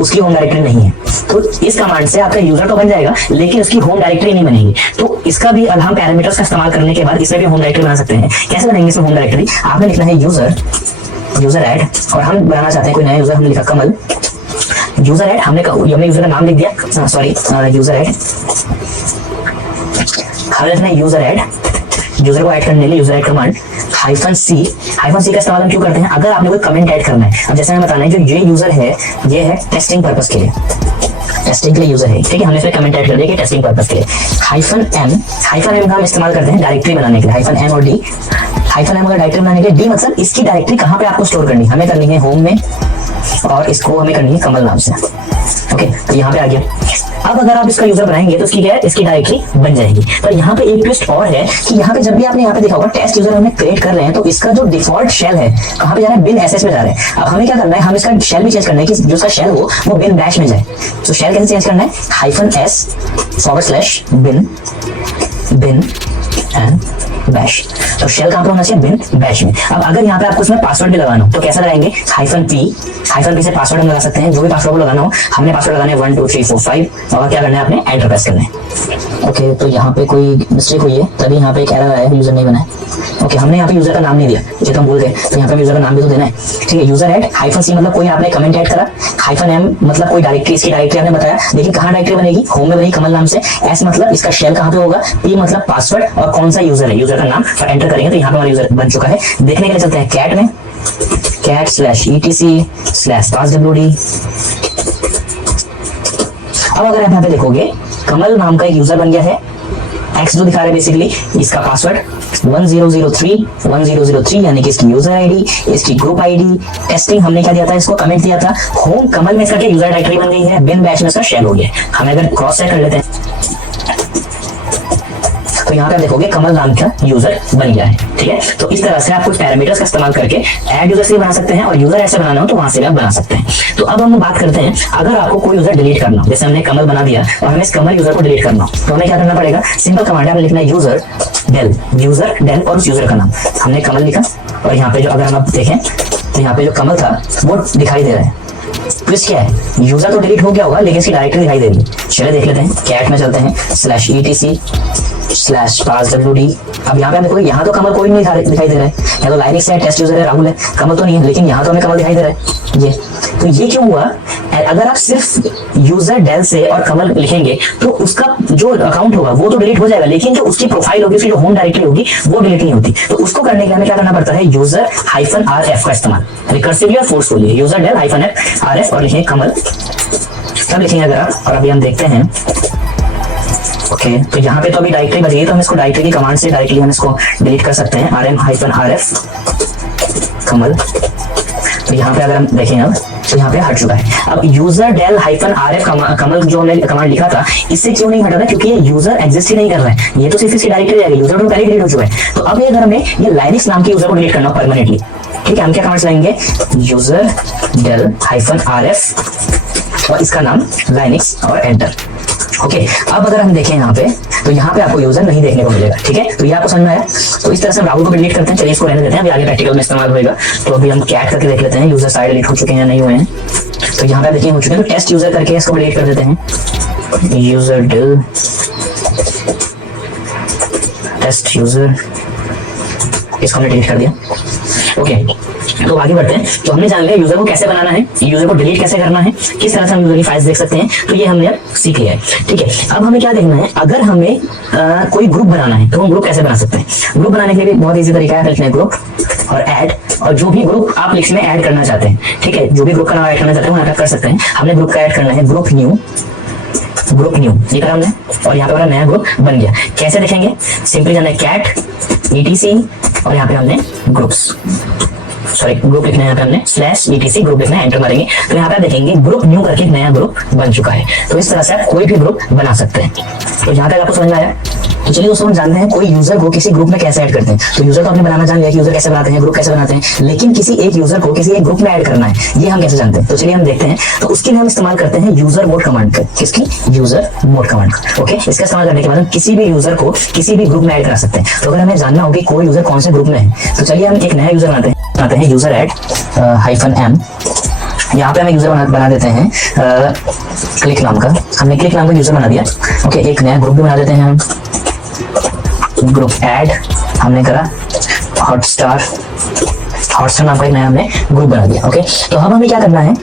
उसकी होम डायरेक्टरी नहीं है। तो इस कमांड से आपका यूजर तो बन जाएगा लेकिन उसकी होम डायरेक्टरी नहीं बनेगी। तो इसका भी हम पैरामीटर्स का इस्तेमाल करने के बाद इसमें भी होम डायरेक्ट्री बना सकते हैं। कैसे बनाएंगे इसमें होम डायरेक्टरी, आपने लिखना है यूजर ऐड, और हम बनाना चाहते हैं कोई नया यूजर, हमने लिखा कमल। यूजर ऐड हमने यूजर का नाम लिख दिया, सॉरी यूजर ऐड, हमें लिखना है यूजर ऐड। यूजर को ऐड करने के लिए यूजर ऐड कमांड -c का इस्तेमाल हम क्यों करते हैं, अगर आपने कोई कमेंट ऐड करना है। अब जैसे हमें बताना है जो ये यूजर है ये है टेस्टिंग पर्पस के लिए, टेस्टिंग के लिए यूजर है, ठीक है। हमने इसमें कमेंट ऐड कर दिया कि टेस्टिंग पर्पस के लिए। -m का हम इस्तेमाल करते हैं डायरेक्टरी बनाने के लिए, -m और d। -m अगर डायरेक्टरी बनाने के लिए, d मतलब इसकी डायरेक्टरी कहाँ पे आपको स्टोर करनी है, हमें करनी है होम में, और इसको हमें करनी है कमल नाम से। ओके, तो यहाँ पे आ गया। अब अगर आप इसका यूजर बनाएंगे तो इसकी क्या है, इसकी डायरेक्टरी बन जाएगी। पर यहाँ पे एक ट्विस्ट और है कि यहाँ पे जब भी आपने यहाँ पे देखा होगा टेस्ट यूजर हमने क्रिएट कर रहे हैं, तो इसका जो डिफॉल्ट शेल है कहाँ पे जा रहा है, बिन एसएस में जा रहा है। अब हमें क्या करना है, हम इसका शेल भी चेंज करना है कि जो इसका शेल हो वो बिन बैश में जाए। तो शेल कैसे चेंज करना है, -s/bin एंड बैश। तो शेल कहाँ पे होना चाहिए, बिन बैश में। अब अगर यहाँ पे आपको इसमें पासवर्ड भी लगाना हो तो कैसा लगाएंगे, -p से पासवर्ड हम लगा सकते हैं, जो भी पासवर्ड को लगाना हो। हमने पासवर्ड लगाना है 1 2 3 4 5 और क्या करना है, आपने एंटर प्रेस करना है। ओके, तो यहाँ पे कोई मिस्टेक हुई है तभी यहाँ पे एक एरर आया है, यूजर नहीं बना है। ओके, हमने यहाँ पे यूजर का नाम नहीं दिया, जो हम भूल गए, तो यहाँ पे यूजर का नाम भी तो देना है, ठीक है। यूजर ऐड -c मतलब कोई आपने कमेंट ऐड करा, -m मतलब कोई डायरेक्टरी, इसकी डायरेक्टरी हमने बताया, लेकिन कहाँ डायरेक्टरी बनेगी, होम में बनेगी कमल नाम से। s मतलब इसका शेल कहाँ पे होगा, p मतलब पासवर्ड और कौन सा यूजर है, यूजर का नाम, और एंटर करेंगे तो यहाँ पे हमारा यूजर बन चुका है। देखने के लिए चलते हैं कैट में, cat/etc/passwd। अब अगर आप यहाँ पे देखोगे कमल नाम का एक यूजर बन गया है, एक्स जो दिखा रहे हैं बेसिकली, इसका पासवर्ड 1003 यानी कि इसकी यूजर आईडी, इसकी ग्रुप आईडी, टेस्टिंग हमने क्या दिया था, इसको कमेंट दिया था, होम कमल में इसका क्या यूजर डायरेक्टरी बन गई है, बिन बैच में इसका शेल हो गया। हमें अगर क्रॉस चेक कर लेते हैं तो यहाँ पे आप देखोगे कमल नाम का यूजर बन गया है, ठीक है। तो इस तरह से आप कुछ पैरामीटर्स का इस्तेमाल करके ऐड यूजर से बना सकते हैं, और यूजर ऐसे बनाना हो तो वहां से भी आप बना सकते हैं। तो अब हम बात करते हैं, अगर आपको कोई यूजर डिलीट करना हो, जैसे हमने कमल बना दिया और हमें इस कमल यूजर को डिलीट करना हो, तो हमें क्या करना पड़ेगा, सिंपल कमांड है, हमें लिखना है यूजर डेल और उस यूजर का नाम। हमने कमल लिखा और यहाँ पे जो अगर हम आप देखें तो यहाँ पे जो कमल था वो दिखाई दे रहा है। ट्विस्ट क्या है, यूजर तो डिलीट हो गया होगा लेकिन इसकी डायरेक्टरी दिखाई दे रही है। चलिए देख लेते हैं, कैट में चलते हैं /etc/passwd। अब यहाँ पे देखो, यहाँ तो कमल कोई नहीं दिखाई दे रहा है, या तो लाइनिक्स है, टेस्ट यूजर है, राहुल है, कमल तो नहीं है, लेकिन यहाँ तो हमें कमल दिखाई दे रहा है। ये तो ये क्यों हुआ, अगर आप सिर्फ यूजर डेल से और कमल लिखेंगे तो उसका जो अकाउंट होगा वो तो डिलीट हो जाएगा, लेकिन जो उसकी प्रोफाइल होगी, उसकी जो होम डायरेक्टरी होगी वो डिलीट नहीं होती। तो उसको करने के लिए हमें क्या करना पड़ता है, यूजर -rf का इस्तेमाल, रिकर्सिवली और फोर्सफुली, यूजर डेल -rf और लिखें कमल, तब लिखेंगे अगर आप। और अभी हम देखते हैं, ओके, तो यहाँ पे तो अभी डायरेक्टरी बच गई, तो हम इसको डायरेक्टरी की कमांड से डायरेक्टली हम इसको डिलीट कर सकते हैं, rm-rf कमल। तो यहाँ पे अगर हम देखें अब तो यहाँ पे हट चुका है। अब यूजर डेल हाइफन RF कमल जो हमने कमांड लिखा था, इससे क्यों नहीं हटा था? क्योंकि ये यूजर एग्जिस्ट ही नहीं कर रहा है, ये तो सिर्फ इसकी डायरेक्टरी रहेगी, यूजर तो पहले डिलीट हो चुका है। तो अब अगर हमें ये लाइनक्स नाम के यूजर को डिलीट करना परमानेंटली, ठीक है, हम क्या कमांड्स लाएंगे? यूजर डेल हाइफन RF और इसका नाम लाइनक्स और एंटर। ओके, अब अगर हम देखें यहाँ पे, तो यहाँ पे आपको यूजर नहीं देखने को मिलेगा, ठीक है। तो ये आपको समझ में आया। तो इस तरह से हम राहुल को डिलीट करते हैं। चलिए इसको रहने देते हैं, अभी आगे प्रैक्टिकल में इस्तेमाल होगा। तो अभी हम कैट करके देख लेते हैं यूजर सारे डिलीट हो चुके हैं या नहीं हुए हैं। तो यहाँ पे देखिए हो चुके हैं, तो टेस्ट यूजर करके इसको डिलीट कर देते हैं। यूजर डिल टेस्ट यूजर, इसको हमने डिलीट कर दिया। ओके, तो आगे बढ़ते हैं। तो हमने जान लिया यूजर को कैसे बनाना है, यूजर को डिलीट कैसे करना है, किस तरह से हम यूजर की फाइल्स देख सकते हैं। तो ये हमने अब सीख लिया है, ठीक है। अब हमें क्या देखना है, अगर हमें कोई ग्रुप बनाना है तो हम ग्रुप कैसे बना सकते हैं। ग्रुप बनाने के लिए बहुत ईजी तरीका है, लिखना है ग्रुप और ऐड, और जो भी ग्रुप आप लिस्ट में ऐड करना चाहते हैं, ठीक है, जो भी ग्रुप का नाम ऐड करना चाहते हैं वो यहाँ पे कर सकते हैं। हमने ग्रुप का ऐड करना है ग्रुप न्यू, ये करा हमने, और यहाँ पे हमारा नया ग्रुप बन गया। कैसे देखेंगे? सिंपली जाना है कैट etc और यहाँ पे हमने ग्रुप्स, सॉरी ग्रुप लिखना है, यहाँ पे हमने /etc ग्रुप लिखना है, एंटर मारेंगे तो यहाँ पे आप देखेंगे ग्रुप न्यू करके एक नया ग्रुप बन चुका है। तो इस तरह से आप कोई भी ग्रुप बना सकते हैं। तो यहाँ तक आपको समझ में आया। तो चलिए दोस्तों हम जानते हैं कोई यूजर को किसी ग्रुप में कैसे ऐड करते हैं। तो यूजर को आपने बनाना जान लिया कि यूजर कैसे बनाते हैं, ग्रुप कैसे बनाते हैं, लेकिन किसी एक यूजर को किसी एक ग्रुप में ऐड करना है, ये हम कैसे जानते हैं? तो चलिए हम देखते हैं। तो उसके लिए हम इस्तेमाल करते हैं यूजर मोड कमांड का। किसकी? यूजर मोड कमांड का। ओके, इसका इस्तेमाल करने के बाद हम किसी भी यूजर को किसी भी ग्रुप में ऐड करा सकते हैं। तो अगर हमें जानना हो कि कोई यूजर कौन से ग्रुप में है, तो चलिए हम एक नया यूजर बनाते हैं यूजर ऐड -m। यहाँ पे हमें यूजर बना देते हैं क्लिक नाम का। हमने क्लिक नाम का यूजर बना दिया। ओके, एक नया ग्रुप भी बना देते हैं हम, ग्रुप ऐड हमने करा हॉटस्टार नाम का एक नया हमने ग्रुप बना दिया। ओके, तो अब हमें क्या करना है,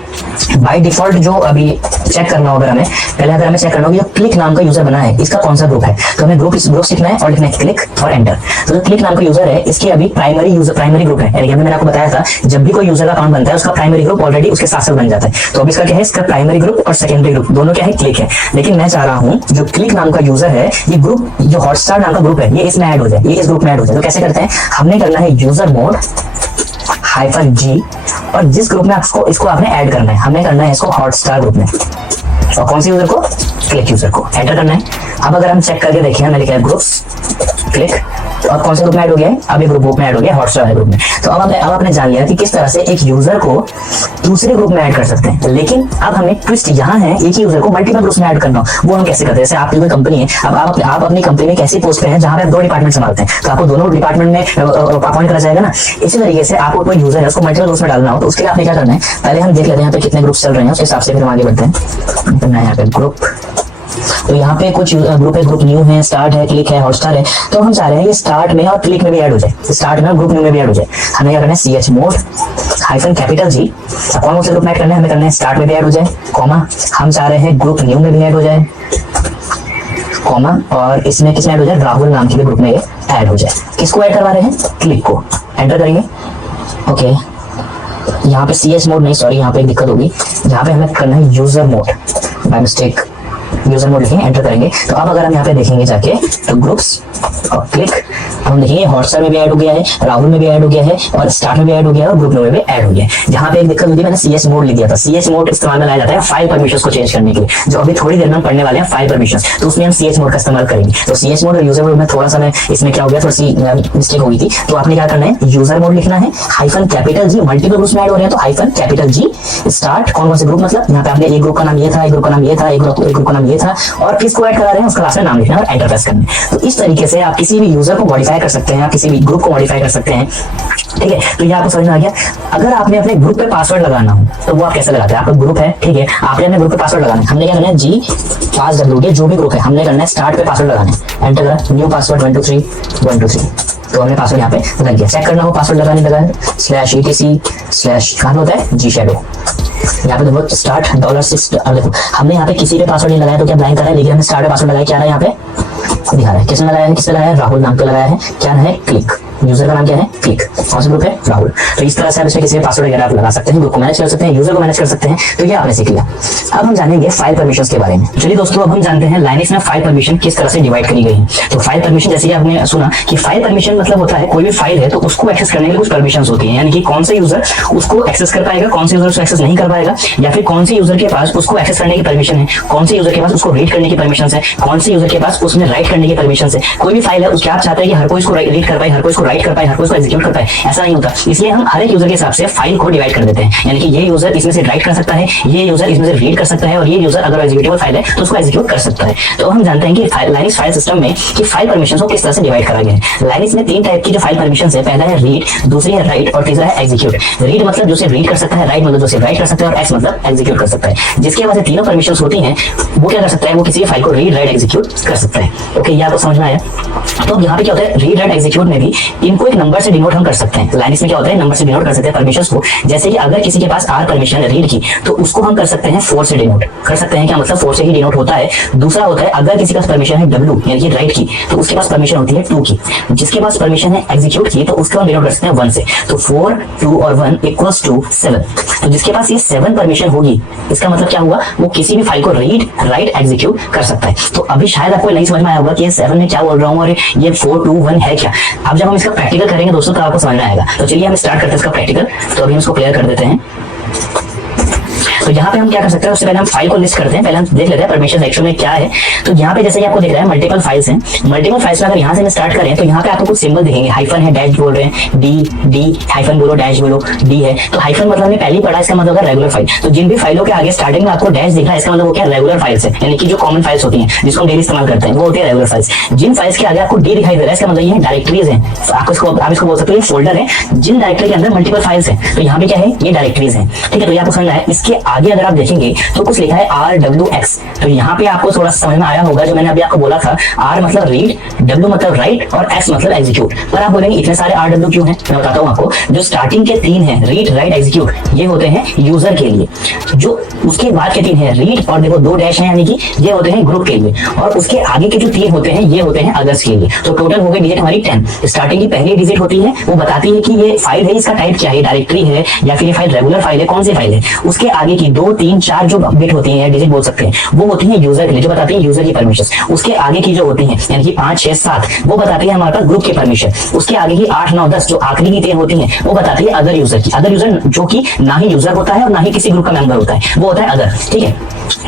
बाय डिफॉल्ट जो अभी चेक करना होगा हमें, पहले अगर हमें चेक करना होगा क्लिक नाम का यूजर बना है, इसका कौन सा ग्रुप है। तो हमें ग्रुप लिखना है और लिखना है क्लिक और एंटर। तो जो क्लिक नाम का यूजर है, इसके अभी प्राइमरी ग्रुप है, यानी मैंने आपको बताया था जब भी कोई यूजर का अकाउंट बनता है उसका प्राइमरी ग्रुप ऑलरेडी उसके साथ बन जाता है। तो अब इसका क्या है, इसका प्राइमरी ग्रुप और सेकेंडरी ग्रुप दोनों क्या है, क्लिक है। लेकिन मैं चाह रहा हूँ जो क्लिक नाम का यूजर है, ये ग्रुप जो हॉटस्टार नाम का ग्रुप है, ये इसमें ऐड हो जाए, ये इस ग्रुप में ऐड हो जाए। तो कैसे करते हैं, हमने करना है यूजर मोड -g और जिस ग्रुप में इसको आपने ऐड करना है, हमें करना है इसको हॉटस्टार ग्रुप में, और कौन सी यूजर को, क्लिक यूजर को एंटर करना है। अब अगर हम चेक करके देखें, मैंने लिखा है ग्रुप्स क्लिक, और कौन से ग्रुप में ऐड हो गया है, अब ये ग्रुप में ऐड हो गया हॉटस्टार ग्रुप में। तो अब आपने जान लिया कि किस तरह से एक यूजर को दूसरे ग्रुप में ऐड कर सकते हैं। लेकिन अब हमें ट्विस्ट यहाँ है, एक ही यूजर को मल्टीपल ग्रुप में ऐड करना, वो हम कैसे करते हैं। जैसे आपकी कोई कंपनी है, अब आप अपनी कंपनी में कैसी पोस्ट पे हैं जहाँ पे आप 2 डिपार्टमेंट संभालते हैं, तो आपको दोनों डिपार्टमेंट में अपॉइंट करा जाएगा ना। इसी तरीके से आपको कोई यूजर है उसको मल्टीपल ग्रुप में डालना हो, तो उसके लिए आपने क्या करना है, पहले हम देख लेते हैं यहाँ पे कितने ग्रुप चल रहे हैं, उसके हिसाब से फिर हम आगे बढ़ते हैं। यहाँ पे ग्रुप, तो यहाँ पे कुछ ग्रुप है, ग्रुप न्यू है, स्टार्ट है, क्लिक है, हॉटस्टार है। तो हम चाह रहे हैं ये स्टार्ट में और क्लिक में भी ऐड हो जाए, स्टार्ट में और ग्रुप न्यू में भी ऐड हो जाए। हमें क्या करना है, ch मोड -G, कौन से ग्रुप में ऐड करना है, हमें करना है स्टार्ट में भी ऐड हो जाए, कॉमा हम चाह रहे हैं ग्रुप न्यू में भी ऐड हो जाए, कॉमा और इसमें किसमें ऐड हो जाए, राहुल नाम के ग्रुप में ये ऐड हो जाए। किसको ऐड करवा रहे हैं, क्लिक को। एंटर करेंगे। ओके, यहाँ पे ch मोड नहीं, सॉरी यहाँ पे एक दिक्कत होगी, यहाँ पे हमें करना है user mode, by mistake user mode लिखेंगे, एंटर करेंगे। तो अब अगर हम यहाँ पे देखेंगे जाके, तो ग्रुप्स और क्लिक, हम देखेंगे हॉटस्टार में भी ऐड हो गया है, राहुल में भी ऐड हो गया है, और स्टार्ट में भी ऐड हो गया है, और ग्रुप में भी ऐड हो गया है। जहाँ पे एक दिक्कत हुई थी, मैंने cs मोड लिख दिया था। cs मोड इस्तेमाल में लाया जाता है फाइल परमिशंस को चेंज करने के लिए, जो अभी थोड़ी देर में हम पढ़ने वाले हैं फाइल परमिशंस, तो उसमें हम cs मोड का इस्तेमाल करेंगे। तो cs मोड और यूजर मोड में थोड़ा सा इसमें क्या हो गया, थोड़ी सी मिस्टेक हो गई थी। तो आपने क्या करना है, यूजर मोड लिखना है -G, मल्टीपल ग्रुप्स में ऐड हो रहे हैं तो -G स्टार्ट, कौन से ग्रुप, मतलब यहाँ पे आपने एक ग्रुप का नाम ये था, एक ग्रुप का नाम ये था, एक ग्रुप का नाम ये था, और किसको ऐड करा रहे हैं उसका लास्ट में नाम लिखना है और एंटर प्रेस करना है। तो इस तरीके से आप किसी भी यूजर को मॉडिफाई कर सकते हैं, आप किसी भी ग्रुप को मॉडिफाई कर सकते हैं, ठीक है। तो ये आपको समझ में आ गया। अगर आपने अपने ग्रुप पे पासवर्ड लगाना हो तो वो आप कैसे लगाते हैं, आपका ग्रुप है, ठीक है, आपने अपने ग्रुप पे पासवर्ड लगाना है, हमने क्या करना है, G जो भी ग्रुप है, हमने करना है स्टार्ट पे पासवर्ड लगाना है, एंटर करा, न्यू पासवर्ड 123 तो हमने पासवर्ड यहाँ पे लग गया। चेक करना हो पासवर्ड लगाने लगा है, /etc/ कहाँ होता है, G shadow, यहाँ पे देखो स्टार्ट $6। अब देखो हमने यहाँ पे किसी पे पासवर्ड नहीं लगाया तो क्या ब्लैंक कर रहा है, लेकिन हमने स्टार्ट पे पासवर्ड लगाया, क्या रहा है यहाँ पे दिखा रहा है, किसने लगाया है, राहुल नाम पे लगाया है, क्या है, क्लिक। यूजर का नाम क्या है, क्लिक। कौन सा ग्रुप है, राहुल। तो इस तरह से आप इसमें किसी पासवर्ड वगैरह आप लगा सकते हैं, ग्रुप को मैनेज कर सकते हैं, यूजर को मैनेज कर सकते हैं। तो ये आपने सीख लिया। अब हम जानेंगे फाइल परमिशंस के बारे में। चलिए दोस्तों, अब हम जानते हैं लाइनक्स में फाइल परमिशन किस तरह से डिवाइड करी गई है। तो फाइल परमिशन, जैसे आपने सुना कि फाइल परमिशन मतलब होता है कोई भी फाइल है तो उसको एक्सेस करने के लिए कुछ परमिशंस होती है, यानी कि कौन सा यूजर उसको एक्सेस कर पाएगा, कौन से यूजर उसको एक्सेस नहीं कर पाएगा, या फिर कौन से यूजर के पास उसको एक्सेस करने की परमिशन है, कौन से यूजर के पास उसको रीड करने की परमिशन है, कौन से यूजर के पास उसमें राइट करने की परमिशन है। कोई भी फाइल है उसके आप चाहते हैं कि हर कोई इसको रीड कर पाए, हर कोई इसको राइट कर पाए, हर कोई इसको एग्जीक्यूट कर पाए, ऐसा नहीं होता। इसलिए हम हर एक यूजर के हिसाब से फाइल को डिवाइड कर देते हैं, यानी कि ये यूजर इसमें से राइट कर सकता है, ये यूजर इसमें से रीड कर सकता है, और ये यूजर अगर एग्जीक्यूटेबल फाइल है तो उसको एग्जीक्यूट कर सकता है। तो हम जानते हैं कि लाइनक्स फाइल सिस्टम में कि फाइल परमिशन को किस तरह से डिवाइड करा गया है। लाइनक्स में 3 टाइप की जो फाइल परमिशन है, पहला है रीड, दूसरी है राइट और तीसरा है एग्जीक्यूट। रीड मतलब जो से रीड कर सकता है, राइट मतलब जो से राइट कर सकता है, और एक्स मतलब एग्जीक्यूट कर सकता है। जिसके पास तीनों परमिशन होती हैं वो क्या कर सकता है, वो किसी फाइल को रीड, राइट, एग्जीक्यूट कर सकता है। ओके, ये आपको समझ में आया। तो अब यहाँ पे क्या होता है, रीड, राइट, एग्जीक्यूट में भी इनको एक नंबर से डिनोट हम कर सकते हैं। लाइनक्स में क्या होता है, नंबर से डिनोट कर सकते हैं परमिशंस को। जैसे कि अगर किसी के पास R परमिशन है रीड की, तो उसको हम कर सकते हैं 4 से डिनोट कर सकते हैं। क्या मतलब 4 से ही डिनोट होता है। दूसरा होता है अगर किसी के पास परमिशन है W यानी कि राइट की, तो उसके पास परमिशन होती है 2 की। जिसके पास परमिशन है एग्जीक्यूट की, तो उसको हम डिनोट कर सकते हैं 1 से। तो 4, 2 और 1 इक्वल्स टू 7। तो जिसके पास ये 7 परमिशन होगी, इसका मतलब क्या हुआ, वो किसी भी फाइल को रीड, राइट, एग्जीक्यूट कर सकता है। तो अभी शायद आपको नहीं समझ में आया होगा कि ये 7 में क्या बोल रहा हूँ और ये 4, 2, 1 है क्या। अब जब हम इसका प्रैक्टिकल करेंगे दोस्तों तो आपको समझ में आएगा। तो चलिए हम स्टार्ट करते हैं इसका प्रैक्टिकल। तो अभी हम इसको क्लियर कर देते हैं। तो यहाँ पे हम क्या कर सकते हैं, उससे पहले हम फाइल को लिस्ट करते हैं। पहले हम देख लेते हैं परमिशन एक्चुअल में क्या है। तो यहाँ पे जैसे कि आपको दिख रहा है मल्टीपल फाइल्स हैं। मल्टीपल फाइल्स में अगर यहाँ से हम स्टार्ट करें तो यहाँ पे आपको कुछ सिंबल दिखेंगे, हाइफन है, डैश बोल रहे हैं, डी हाइफन बोलो, डैश बोलो, डी है। तो हाइफन मतलब हमने पहले ही पढ़ा, इसका मतलब है रेगुलर फाइल। तो जिन भी फाइलों के आगे स्टार्टिंग में आपको डैश दिख रहा है, इसका मतलब वो क्या रेगुलर फाइल्स है, यानी कि जो कॉमन फाइल्स होती हैं जिसको हम डेली इस्तेमाल करते हैं वो होती है रेगुलर फाइल्स। जिन फाइल्स के आगे आपको डी दिखाई दे रहा है, इसका मतलब ये डायरेक्टरीज है। आप इसको बोल सकते हो ये फोल्डर है जिन डायरेक्टरी के अंदर मल्टीपल फाइल्स है। तो यहाँ पे क्या है, ये डायरेक्टरीज है। ठीक है, तो ये आपको समझना है। इसके आगे अगर आप देखेंगे तो कुछ लिखा है RWX। तो यहाँ पे आपको थोड़ा समझ में आया होगा, जो मैंने अभी आपको बोला था, R मतलब रीड, W मतलब राइट और X मतलब एग्जीक्यूट। पर आप बोलेंगे इतने सारे RW क्यों हैं? मैं बताता हूँ आपको। जो स्टार्टिंग के 3 हैं, रीड, राइट, एग्जीक्यूट, ये होते हैं यूजर के लिए। जो उसके बाद के 3 हैं, रीड और देखो 2 डैश हैं, यानी कि ये होते हैं ग्रुप के लिए। और उसके आगे के जो 3 होते हैं ये होते हैं अदर्स के लिए। तो टोटल हो गई डिजिट हमारी 10। स्टार्टिंग की पहली डिजिट होती है, वो बताती है कि ये फाइल है, इसका टाइप क्या है, डायरेक्टरी है या फिर ये फाइल रेगुलर फाइल है, कौन सी फाइल है। उसके आगे की 2, 3, 4 जो बिट होती है, डिजिट बोल सकते हैं, वो होती है यूजर के लिए, जो बताती है यूजर की परमिशन। उसके आगे की जो होती है यानी कि 5, 6, 7 वो बताती है हमारे पास ग्रुप की परमिशन। उसके आगे की 8, 9, 10 जो आखिरी की 3 होती है वो बताती है अदर यूजर की। अदर यूजर जो कि ना ही यूजर होता है और ना ही किसी ग्रुप का मेंबर होता है, वो होता है अदर। ठीक है,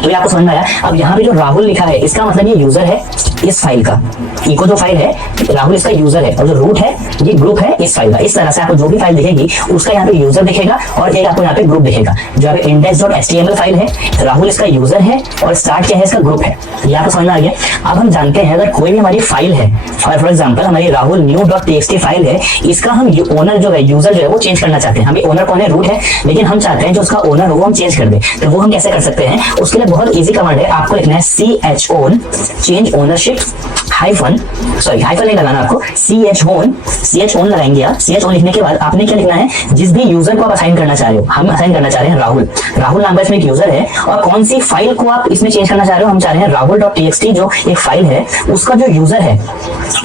तो ये आपको समझ में आया। अब यहाँ पे जो राहुल लिखा है, इसका मतलब ये यूजर है इस फाइल का। इको जो फाइल है, राहुल इसका यूजर है, और जो रूट है ये ग्रुप है इस फाइल का। इस तरह से आपको जो भी फाइल दिखेगी उसका यहाँ पे यूजर दिखेगा और एक आपको यहाँ पे ग्रुप दिखेगा। जो यहाँ पे index.html फाइल है, राहुल इसका यूजर है और स्टार्ट क्या है, इसका ग्रुप है। ये आपको समझ में आ गया। अब हम जानते हैं अगर कोई भी हमारी फाइल है, फॉर एग्जांपल हमारी राहुल new.txt फाइल है, इसका हम ओनर जो है, यूजर जो है वो चेंज करना चाहते हैं। हमें ओनर कौन है, रूट है, लेकिन हम चाहते हैं जो उसका ओनर हो वो हम चेंज कर दें। तो वो हम कैसे कर सकते हैं, उसके लिए बहुत इजी कमांड है। आपको लिखना है chown चेंज ओनरशिप हाइफन नहीं लगाना आपको, chown लगाएंगे आप। chown लिखने के बाद आपने क्या लिखना है, जिस भी यूजर को आप असाइन करना चाह रहे हो, हम असाइन करना चाह रहे हैं राहुल नाम का इसमें एक यूजर है, और कौन सी फाइल को आप इसमें चेंज करना चाह रहे हो, हम चाह रहे हैं rahul.txt जो एक फाइल है उसका जो यूजर है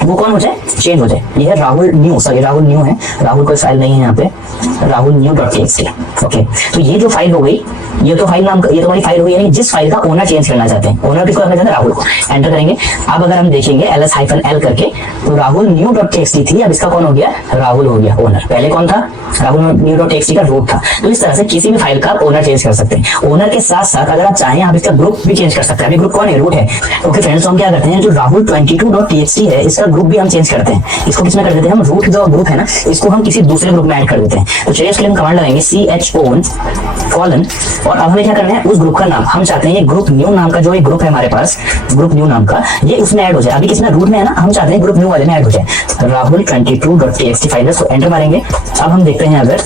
वो कौन हो जाए, चेंज हो जाए। ये है राहुल न्यू है, राहुल कोई फाइल नहीं है यहाँ पे, राहुल new.txt। ओके, तो ये जो फाइल हो गई, ये तो फाइल नाम, ये तो हमारी फाइल हो गई, यानी जिस फाइल का ओनर चेंज करना चाहते हैं, ओनर किसको रखना चाहते हैं, राहुल को। एंटर करेंगे। अब अगर हम देखेंगे ls-l करके, तो राहुल new.txt थी, अब इसका कौन हो गया, राहुल हो गया ओनर। पहले कौन था, राहुल new.txt का रूट था। तो इस तरह से किसी भी फाइल का ओनर चेंज कर सकते हैं। ओनर के साथ साथ अगर आप चाहें आप इसका ग्रुप भी चेंज कर सकते हैं। अभी ग्रुप कौन है, रूट है। ओके फ्रेंड्स, तो हम क्या करते हैं, जो राहुल 22.txt है इसका ग्रुप भी हम चेंज करते हैं। इसको किसमें कर देते हैं, हम रूट जो ग्रुप है ना, इसको हम किसी दूसरे ग्रुप में ऐड कर देते हैं। तो चलिए इसके लिए हम कमांड लगाएंगे chown कॉलन, और अब हमें क्या करना है, उस ग्रुप का नाम हम चाहते हैं ये ग्रुप न्यू नाम का जो एक ग्रुप है हमारे पास, ग्रुप न्यू नाम का, ये उसमें ऐड हो जाए। अभी किसमें, रूट में है ना, हम चाहते हैं ग्रुप न्यू वाले में ऐड हो जाए, राहुल 22.txt फाइल। तो एंटर मारेंगे। अब हम देखते हैं अगर,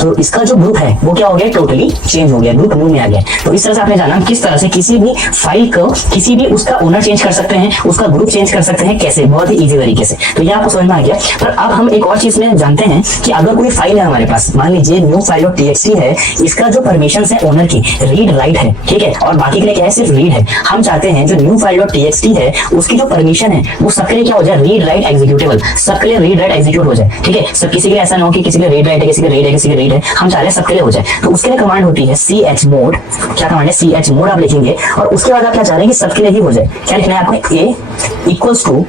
तो इसका जो ग्रुप है वो क्या हो गया, टोटली चेंज हो गया, ग्रुप न्यू में आ गया। तो इस तरह से आपने जाना किस तरह से किसी भी फाइल को, किसी भी उसका ओनर चेंज कर सकते हैं, उसका ग्रुप चेंज कर सकते हैं, कैसे, बहुत ही इजी तरीके से। तो ये आपको समझ में आ गया। पर अब हम एक और चीज में जानते हैं कि अगर कोई फाइल है हमारे पास, मान लीजिए new file.txt है, इसका जो परमिशन है ओनर ओनर की रीड राइट है, ठीक है, और बाकी के लिए क्या है, सिर्फ रीड है। हम चाहते हैं जो न्यू फाइल डॉट टीएक्सटी है उसकी जो परमिशन है वो सबके लिए क्या हो जाए, रीड राइट एग्जीक्यूटेबल, सबके लिए रीड राइट एग्जीक्यूट हो जाए, ठीक है। सब किसी के लिए ऐसा ना हो कि किसी के लिए रीड राइट है, किसी के रीड है, किसी के रीड है, हम चाह रहे हैं सबके लिए हो जाए। तो उसके लिए कमांड होती है chmod। क्या कमांड है, chmod आप लिखेंगे और उसके बाद आप क्या चाह रहे हैं कि सबके लिए ही हो जाए। क्या लिखना है आपको, a equals to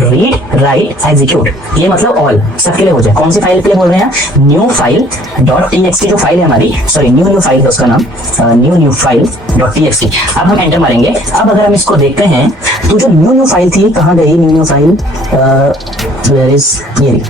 read write execute, ये मतलब ऑल, सबके लिए हो जाए। कौन सी फाइल के लिए बोल रहे हैं, न्यू फाइल डॉट टीएक्सटी जो फाइल है हमारी, सॉरी न्यू फाइल है उसका नाम, न्यू फाइल डॉट टीएक्सटी। अब हम एंटर मारेंगे। अब अगर हम इसको देखते हैं तो जो न्यू फाइल थी, कहाँ गई न्यू फाइल, ये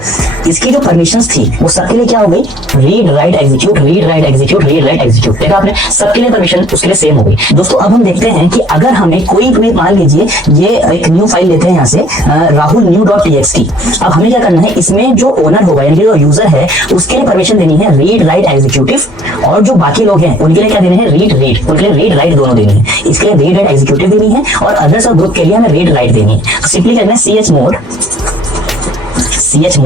इसकी जो परमिशंस थी वो सबके लिए क्या हो गई, read write execute, read write execute, read write execute. देखा आपने, सबके लिए परमिशन उसके लिए सेम हो गई। दोस्तों अब हम देखते हैं कि अगर हमें कोई भी, मान लीजिए ये एक न्यू फाइल लेते हैं यहाँ से राहुल न्यू डॉट टीएक्सटी। अब हमें क्या करना है, इसमें जो ओनर होगा यानी जो यूजर है उसके लिए परमिशन देनी है रीड राइट एग्जीक्यूटिव, और जो बाकी लोग हैं उनके लिए क्या देने हैं, रीड रीड, उनके लिए रीड राइट दोनों देनी है। इसके लिए रीड राइट एग्जीक्यूटिव देनी है और अदर्स और ग्रुप के लिए हमें रीड राइट देनी है। तो सिंपली कहना है chmod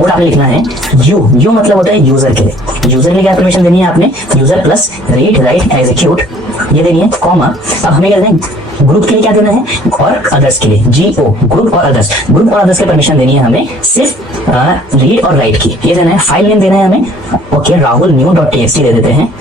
आपने लिखना है, यू मतलब होता है यूजर के लिए, यूजर के लिए क्या परमिशन देनी है आपने, user plus read write execute ये देनी है, कॉमा। अब हमें क्या देना है, ग्रुप के लिए क्या देना है और अदर्स के लिए, GO ग्रुप और अदर्स, ग्रुप और अदर्स की परमिशन देनी है हमें सिर्फ रीड और राइट की, ये देना है। फाइल नेम देना है हमें, okay Rahul new dot TXT दे देते हैं,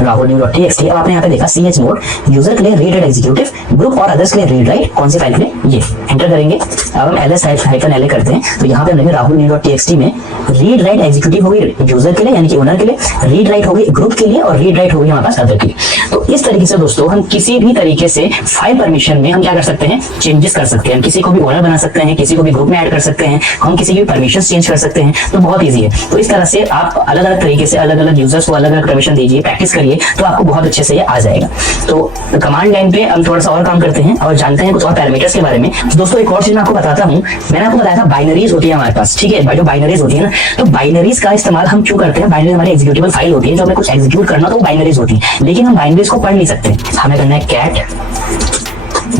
राहुल न्यू डॉट टीएक्सटी। अब आपने यहाँ पे देखा chmod, यूजर के लिए रीड राइट एग्जीक्यूटिव, ग्रुप और अदर्स के लिए रीड राइट, कौन सी फाइल के लिए, ये एंटर करेंगे। अब हम ls-la करते हैं तो यहाँ पे हम लेंगे राहुल न्यू डॉट टीएक्सटी में रीड राइट एग्जीक्यूटिव होगी यूजर के लिए यानी कि ओनर के लिए, रीड राइट होगी ग्रुप के लिए और रीड राइट होगी हमारे पास अदर के लिए। तो इस तरीके से दोस्तों हम किसी भी तरीके से फाइल परमिशन में हम क्या कर सकते हैं, चेंजेस कर सकते हैं। हम किसी को भी ओनर बना सकते हैं, किसी को भी ग्रुप में ऐड कर सकते हैं, हम किसी की परमिशन चेंज कर सकते हैं। तो बहुत ईजी है। तो इस तरह से आप अलग अलग तरीके से अलग अलग यूजर्स को अलग अलग परमिशन दीजिए, प्रैक्टिस करिए, तो आपको बहुत अच्छे से ये आ जाएगा। तो कमांड लाइन पे हम थोड़ा सा और काम करते हैं और जानते हैं कुछ और पैरामीटर्स के बारे में। दोस्तों एक और चीज मैं आपको बताता हूँ, मैंने आपको बताया था बाइनरीज होती है हमारे पास, ठीक है, जो बाइनरीज होती है ना, तो बाइनरीज का इस्तेमाल हम क्यों करते हैं, बाइनरी हमारी एग्जीक्यूटेबल फाइल होती है, जो हमें कुछ एग्जीक्यूट करना तो वो बाइनरीज होती है, लेकिन हम बाइनरीज को पढ़ नहीं सकते। हमें करना है कैट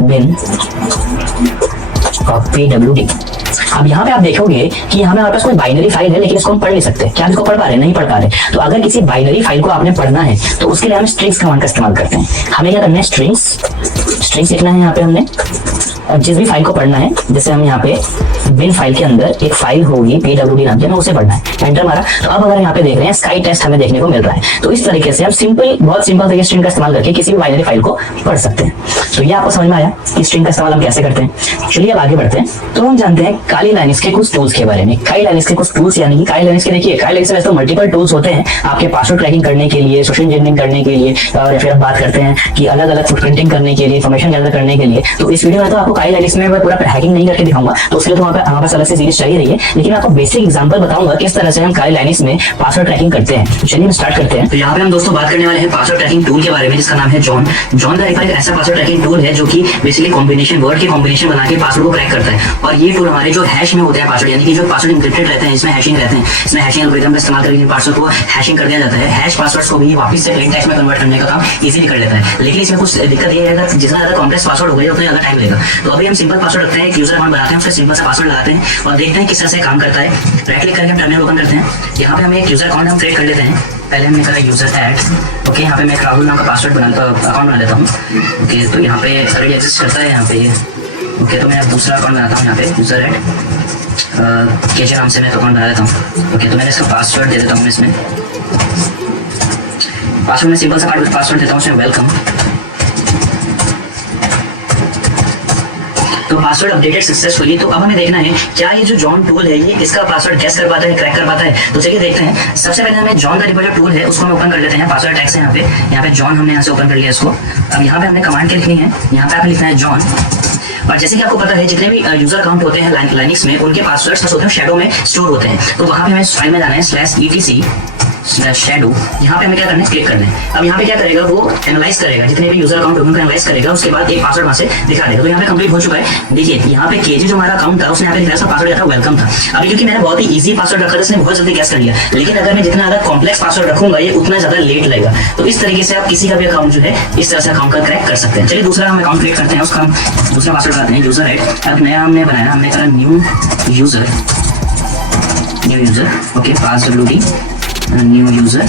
बिन pwd। अब यहाँ पे आप देखोगे कि यहाँ पे हमारे पास कोई बाइनरी फाइल है लेकिन इसको हम पढ़ नहीं सकते। क्या हम इसको पढ़ पा रहे हैं, नहीं पढ़ पा रहे। तो अगर किसी बाइनरी फाइल को आपने पढ़ना है तो उसके लिए हम स्ट्रिंग्स कमांड का इस्तेमाल करते हैं। हमें क्या करना है, स्ट्रिंग्स लिखना है यहाँ पे हमने, और जिस भी फाइल को पढ़ना है, जैसे हम यहाँ पे बिन फाइल के अंदर एक फाइल होगी pwd नाम की, हमें उसे पढ़ना है, एंटर मारा। तो अब अगर यहाँ पे देख रहे हैं स्काई टेस्ट हमें देखने को मिल रहा है। तो इस तरीके से हम सिंपल, बहुत सिंपल तरीके स्ट्रिंग का इस्तेमाल करके किसी भी बाइनरी फाइल को पढ़ सकते हैं। तो ये आपको समझ में आया कि स्ट्रिंग का इस्तेमाल हम कैसे करते हैं। चलिए अब आगे बढ़ते हैं। तो हम जानते हैं काली लाइनक्स के कुछ टूल्स के बारे में। काली लाइनक्स के कुछ टूल्स यानी कि काली लाइनक्स के, देखिए काली लाइनक्स में वैसे तो मल्टीपल टूल्स होते हैं आपके पासवर्ड क्रैकिंग करने के लिए, सोशल इंजीनियरिंग करने के लिए, और फिर हम बात करते हैं कि अलग अलग फुटप्रिंटिंग करने के लिए, इन्फॉर्मेशन गैदर करने के लिए। तो इस वीडियो में तो आपको काली लाइनक्स में पूरा हैकिंग नहीं करके दिखाऊंगा, तो उसके लिए तो हमारे पास अलग से सीरीज चाहिए रही है, लेकिन आपको बेसिक एग्जांपल बताऊंगा किस तरह से हम काली लाइनक्स में पासवर्ड क्रैकिंग करते हैं। तो चलिए हम स्टार्ट करते हैं। तो यहाँ पे हम दोस्तों बात करने वाले हैं पासवर्ड क्रैकिंग टूल के बारे में, जिसका नाम है जॉन। जॉन द रिफर एक ऐसा पासवर्ड क्रैकिंग टूल है जो कि बेसिकली कॉम्बिनेशन, वर्ड के कॉम्बिनेशन बना के पासवर्ड को क्रैक करता है। और ये टूल हमारे जो हैश में होते हैं पासवर्ड, यानी कि जो पासवर्ड इंक्रिप्टेड रहते हैं, इसमें हैशिंग रहते हैं, इसमें हैशिंग एल्गोरिथम का इस्तेमाल करके पासवर्ड को हैशिंग कर दिया जाता है। हैश पासवर्ड्स को भी वापस से प्लेन टेक्स्ट में कन्वर्ट करने का काम इजीली कर लेता है। लेकिन इसमें कुछ दिक्कत ये है, अगर जितना ज्यादा कॉम्प्लेक्स पासवर्ड होगा उतना ज्यादा टाइम लेगा। तो अभी हम सिंपल पासवर्ड रखते हैं, एक यूजर अकाउंट बनाते हैं, उसका सिंपल सा पासवर्ड लगाते हैं और देखते हैं किस तरह से काम करता है। राइट क्लिक करके हम टर्मिनल ओपन करते हैं। यहाँ पे हम एक यूजर अकाउंट हम क्रिएट कर लेते हैं। पहले हमने करा यूजर ऐड, ओके, यहाँ पे मैं राहुल नाम का पासवर्ड अकाउंट बना लेता हूँ। ओके, तो यहाँ पे ऑलरेडी एग्जिस्ट करता है यहाँ पे। ओके, तो मैं दूसरा अकाउंट बनाता हूँ यहाँ पे यूजर ऐड केजे नाम से मैं अकाउंट बना लेता हूँ। ओके, तो मैंने इसका पासवर्ड दे देता हूँ। इसमें पासवर्ड में सिंपल सा पासवर्ड देता हूँ, उसमें वेलकम। तो पासवर्ड अपडेटेड सक्सेसफुली। तो अब हमें देखना है क्या ये जो जॉन टूल है ये इसका पासवर्ड गेस कर पाता है, क्रैक कर पाता है। तो चलिए देखते हैं। सबसे पहले हमें जॉन का जो टूल है उसको हम ओपन कर लेते हैं। पासवर्ड टैग से यहाँ पे जॉन हमने यहाँ से ओपन कर लिया इसको। अब यहाँ पे हमने कमांड के लिखनी है, यहाँ पे आपने लिखना है जॉन। और जैसे कि आपको पता है जितने भी यूजर अकाउंट होते हैं लाइनक्स में, उनके पासवर्ड्स होते हैं शैडो में स्टोर होते हैं। तो वहाँ पे हमें फाइल में जाना है /etc/shadow। यहाँ पे हमें क्या करना है, क्लिक करना है। अब यहाँ पे क्या करेगा, वो एनालाइज करेगा जितने भी यूजर अकाउंट उनको एनालाइज करेगा, उसके बाद एक पासवर्ड वहाँ से दिखा देगा। तो यहाँ पे कंप्लीट हो चुका है। देखिए यहाँ पे केजी जो हमारा अकाउंट था उसने यहाँ पे लिखा पासवर्ड था वेलकम था। अभी क्योंकि मैंने बहुत ही ईजी पासवर्ड रखा था, इसने बहुत जल्दी गैस कर लिया। लेकिन अगर मैं जितना ज्यादा कॉम्प्लेक्स पासवर्ड रखूंगा ये उतना ज्यादा लेट लगेगा। तो इस तरीके से आप किसी का भी अकाउंट जो है इस तरह से अकाउंट का क्रैक कर सकते हैं। चलिए दूसरा हम अकाउंट क्रिएट करते हैं, उसका हम दूसरा पासवर्ड लगाते हैं यूजर ऐड। अब नया हमने बनाया, हमने करा new user. Okay, passwd new user.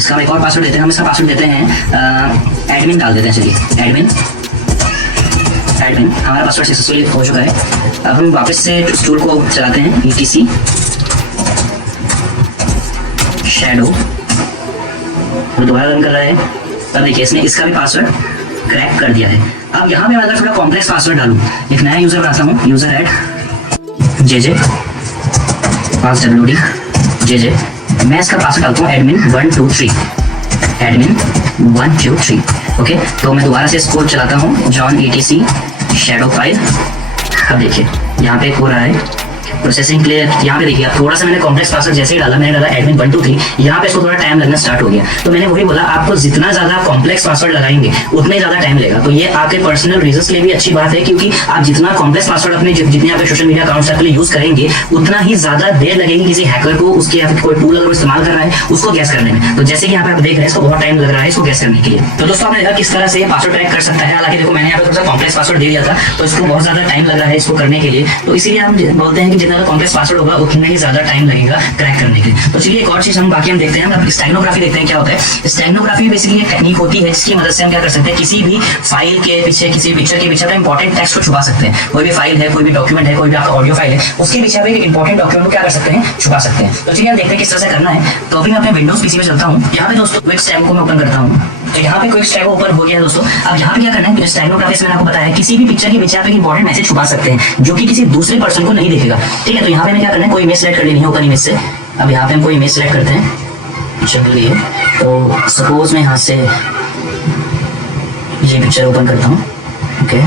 इसका हम एक और पासवर्ड देते हैं, हम इसका पासवर्ड देते हैं एडमिन डाल देते हैं। चलिए एडमिन हमारा पासवर्ड सक्सेसफुली हो चुका है। अब हम वापस से टूल को चलाते हैं ETC शैडो, वो दोबारा रन कर रहा है। अब देखिए इसने इसका भी पासवर्ड क्रैक कर दिया है। अब यहाँ पे मैं अगर थोड़ा कॉम्प्लेक्स पासवर्ड डालूं, एक नया यूजर बनाता हूँ, user add JJ passwd JJ, मैं इसका पासवर्ड डालता हूँ admin 123 ओके। तो मैं दोबारा से इसको चलाता हूँ जॉन ETC शैडो फाइल। अब देखिए यहाँ पे हो रहा है प्रोसेसिंग क्लियर। यहाँ पे देखिए थोड़ा सा मैंने कॉम्प्लेक्स पासवर्ड जैसे ही डाला, मैंने डाला admin 123, यहाँ पे इसको थोड़ा टाइम लगना स्टार्ट हो गया। तो मैंने वही बोला, आपको जितना ज्यादा कॉम्प्लेक्स पासवर्ड लगाएंगे उतने ज्यादा टाइम लगेगा। तो ये आपके पर्सनल रीजंस के लिए भी अच्छी बात है, क्योंकि आप जितना कॉम्प्लेक्स पासवर्ड अपने जितने आपके सोशल मीडिया अकाउंट्स के लिए यूज करेंगे उतना ही ज्यादा देर लगेगी किसी हैकर को उसके कोई टूल अगर इस्तेमाल कर रहा है उसको गैस करने में। तो जैसे कि यहाँ पे आप देख रहे हैं इसको बहुत टाइम लग रहा है इसको गैस करने के लिए। तो दोस्तों आपने देखा किस तरह से पासवर्ड क्रैक कर सकता है। हालांकि देखो मैंने यहाँ पे थोड़ा सा कॉम्प्लेक्स पासवर्ड दे दिया था, तो इसको बहुत ज्यादा टाइम लग रहा है इसको करने के लिए। तो इसीलिए हम बोलते हैं कि जितना कॉम्प्लेक्स पासवर्ड होगा उतना ही ज्यादा टाइम लगेगा क्रैक करने के लिए। तो चलिए एक और चीज हम बाकी हम देखते हैं, हम स्टेनोग्राफी देखते हैं क्या होता है। स्टेनोग्राफी बेसिकली एक टेक्निक होती है जिसकी मदद से हम क्या कर सकते हैं, किसी भी फाइल के पीछे, किसी पिक्चर के पीछे इंपॉर्टेंट टेक्स्ट को छुपा सकते हैं। कोई भी फाइल है, कोई भी डॉक्यूमेंट है, कोई भी आपका ऑडियो फाइल है, उसके पीछे एक इंपॉर्टेंट डॉक्यूमेंट को क्या कर सकते हैं, छुपा सकते हैं। तो चलिए हम देखते हैं किस तरह से करना है। तो अभी मैं अपने विंडोज पीसी में चलता हूँ। यहाँ पे दोस्तों क्विक स्टैब को मैं ओपन करता हूँ। तो यहाँ पे क्विक स्टैब ओपन हो गया है दोस्तों। अब यहाँ पे क्या करना है, स्टेनोग्राफी से मैंने आपको बताया किसी भी पिक्चर के पीछे आप एक इंपॉर्टेंट मैसेज छुपा सकते हैं जो कि किसी दूसरे पर्सन को नहीं देखेगा। ठीक है, तो यहाँ पे हमें क्या करना है, कोई इमेज सेलेक्ट कर लेनी है ओपन इमेज से। अब यहाँ पे हम कोई इमेज सेलेक्ट करते हैं, चलिए तो सपोज मैं यहाँ से ये पिक्चर ओपन करता हूँ। ओके,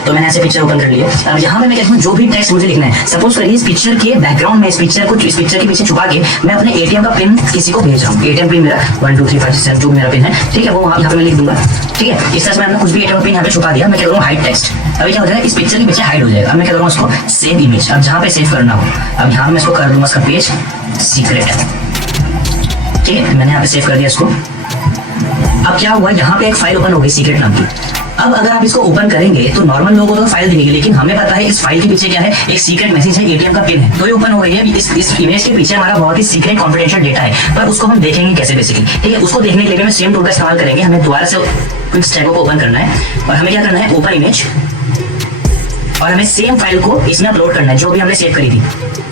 तो मैंने ऐसे पिक्चर ओपन कर लिया। अब यहाँ पे मैं कहता हूँ जो भी टेक्स्ट मुझे लिखना है, सपोज करिए इस पिक्चर के बैकग्राउंड में इस पिक्चर के पीछे छुपा के मैं अपने ATM का पिन किसी को भेज रहा हूँ। ATM पिन मेरा 1 2 3 5 6 7 जो मेरा पिन है, ठीक है, वो यहाँ पे मैं लिख दूंगा। ठीक है, इस तरह से मैंने कुछ भी ATM पिन यहाँ पे छुपा दिया। मैं कह रहा हूँ हाइड टेक्स्ट। अभी क्या हो जाएगा, इस पिक्चर के पीछे हाइड हो जाएगा। अब मैं कह रहा हूँ उसको सेव इमेज। अब जहाँ पे सेव करना हो, अब यहाँ मैं इसको कर दूंगा इसका पेज सीक्रेट। ठीक है, मैंने यहाँ पे सेव कर दिया इसको। अब क्या हुआ, यहाँ पे एक फाइल ओपन हो गई सीक्रेट नाम की। अब अगर आप इसको ओपन करेंगे तो नॉर्मल लोगों को तो फाइल दिखेगी, लेकिन हमें पता है इस फाइल के पीछे क्या है, एक सीक्रेट मैसेज है, ATM का पिन है। तो ये ओपन हो गई है। इस इमेज के पीछे हमारा बहुत ही सीक्रेट कॉन्फिडेंशियल डेटा है, पर उसको हम देखेंगे कैसे बेसिकली। ठीक है, उसको देखने के लिए हमें सेम टूल का इस्तेमाल करेंगे। हमें दोबारा से क्विक स्टैब को ओपन करना है और हमें क्या करना है, ओपन इमेज, और हमें सेम फाइल को इसमें अपलोड करना है जो भी हमने सेव करी थी,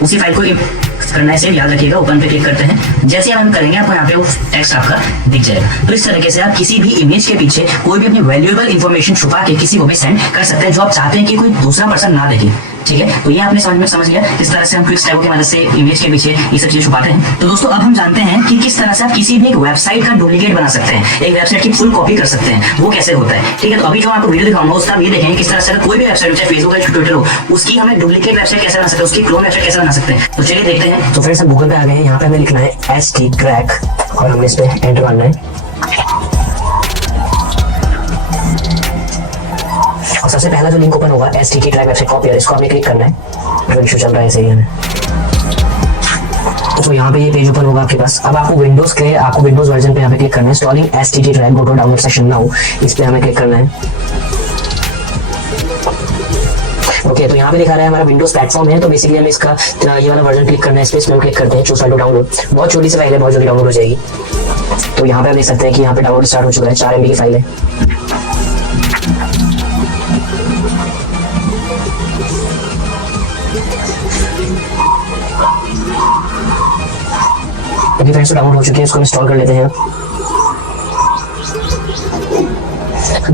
उसी फाइल को करना है सेव। याद रखिएगा, ओपन पे क्लिक करते हैं। जैसे हम करेंगे आपको यहाँ पे वो टेक्स्ट आपका दिख जाएगा। तो इस तरीके से आप किसी भी इमेज के पीछे कोई भी अपनी वैल्यूएबल इंफॉर्मेशन छुपा के किसी को भी सेंड कर सकते हैं जो आप चाहते हैं कि कोई दूसरा पर्सन ना देखे। ठीक है, तो ये आपने समझ लिया किस तरह से हम क्विक स्टैब की मदद से इमेज के पीछे ये सब चीजें छुपाते हैं। तो दोस्तों अब हम जानते हैं कि किस तरह से आप किसी भी एक वेबसाइट का डुप्लीकेट बना सकते हैं, एक वेबसाइट की फुल कॉपी कर सकते हैं, वो कैसे होता है। ठीक है, तो अभी जो आपको वीडियो दिखाऊंगा उसका आप ये देखेंगे किस तरह से अगर कोई भी वेबसाइट चाहे फेसबुक हो ट्विटर हो, उसकी हमें डुप्लीकेट वेबसाइट कैसे बना सकते हैं, उसकी क्लोन वेबसाइट कैसे बना सकते हैं। तो चलिए देखते हैं। तो फ्रेंड्स हम गूगल पे आ गए हैं। यहाँ पे हमें लिखना है ST क्रैक और हमें इस पे एंटर करना है। और सबसे पहला जो लिंक ओपन होगा ST क्रैक वेबसाइट कॉपी, इसको आपने क्लिक करना है। जो इशू चल रहा है सही है। तो यहाँ पे ये पेज ओपन होगा आपके पास। अब आपको विंडोज वर्जन पे यहाँ पे क्लिक करना है। Installing ST crack, go to download section now, इस पे हमें क्लिक करना है। ओके, तो यहाँ पे दिखा रहा है हमारा विंडोज प्लेटफॉर्म है। तो बेसिकली हमें इसका ये वाला वर्जन क्लिक करना है। इस पे क्लिक करते हैं, चूज फाइल टू डाउनलोड। बहुत छोटी सी फाइल है, बहुत जल्दी डाउनलोड हो जाएगी। तो यहाँ पे आप देख सकते हैं कि यहाँ पे डाउनलोड स्टार्ट हो चुका है। 4 MB की फाइल है। अभी फ्रेंड्स डाउनलोड हो चुकी है, इसको इंस्टॉल कर लेते हैं।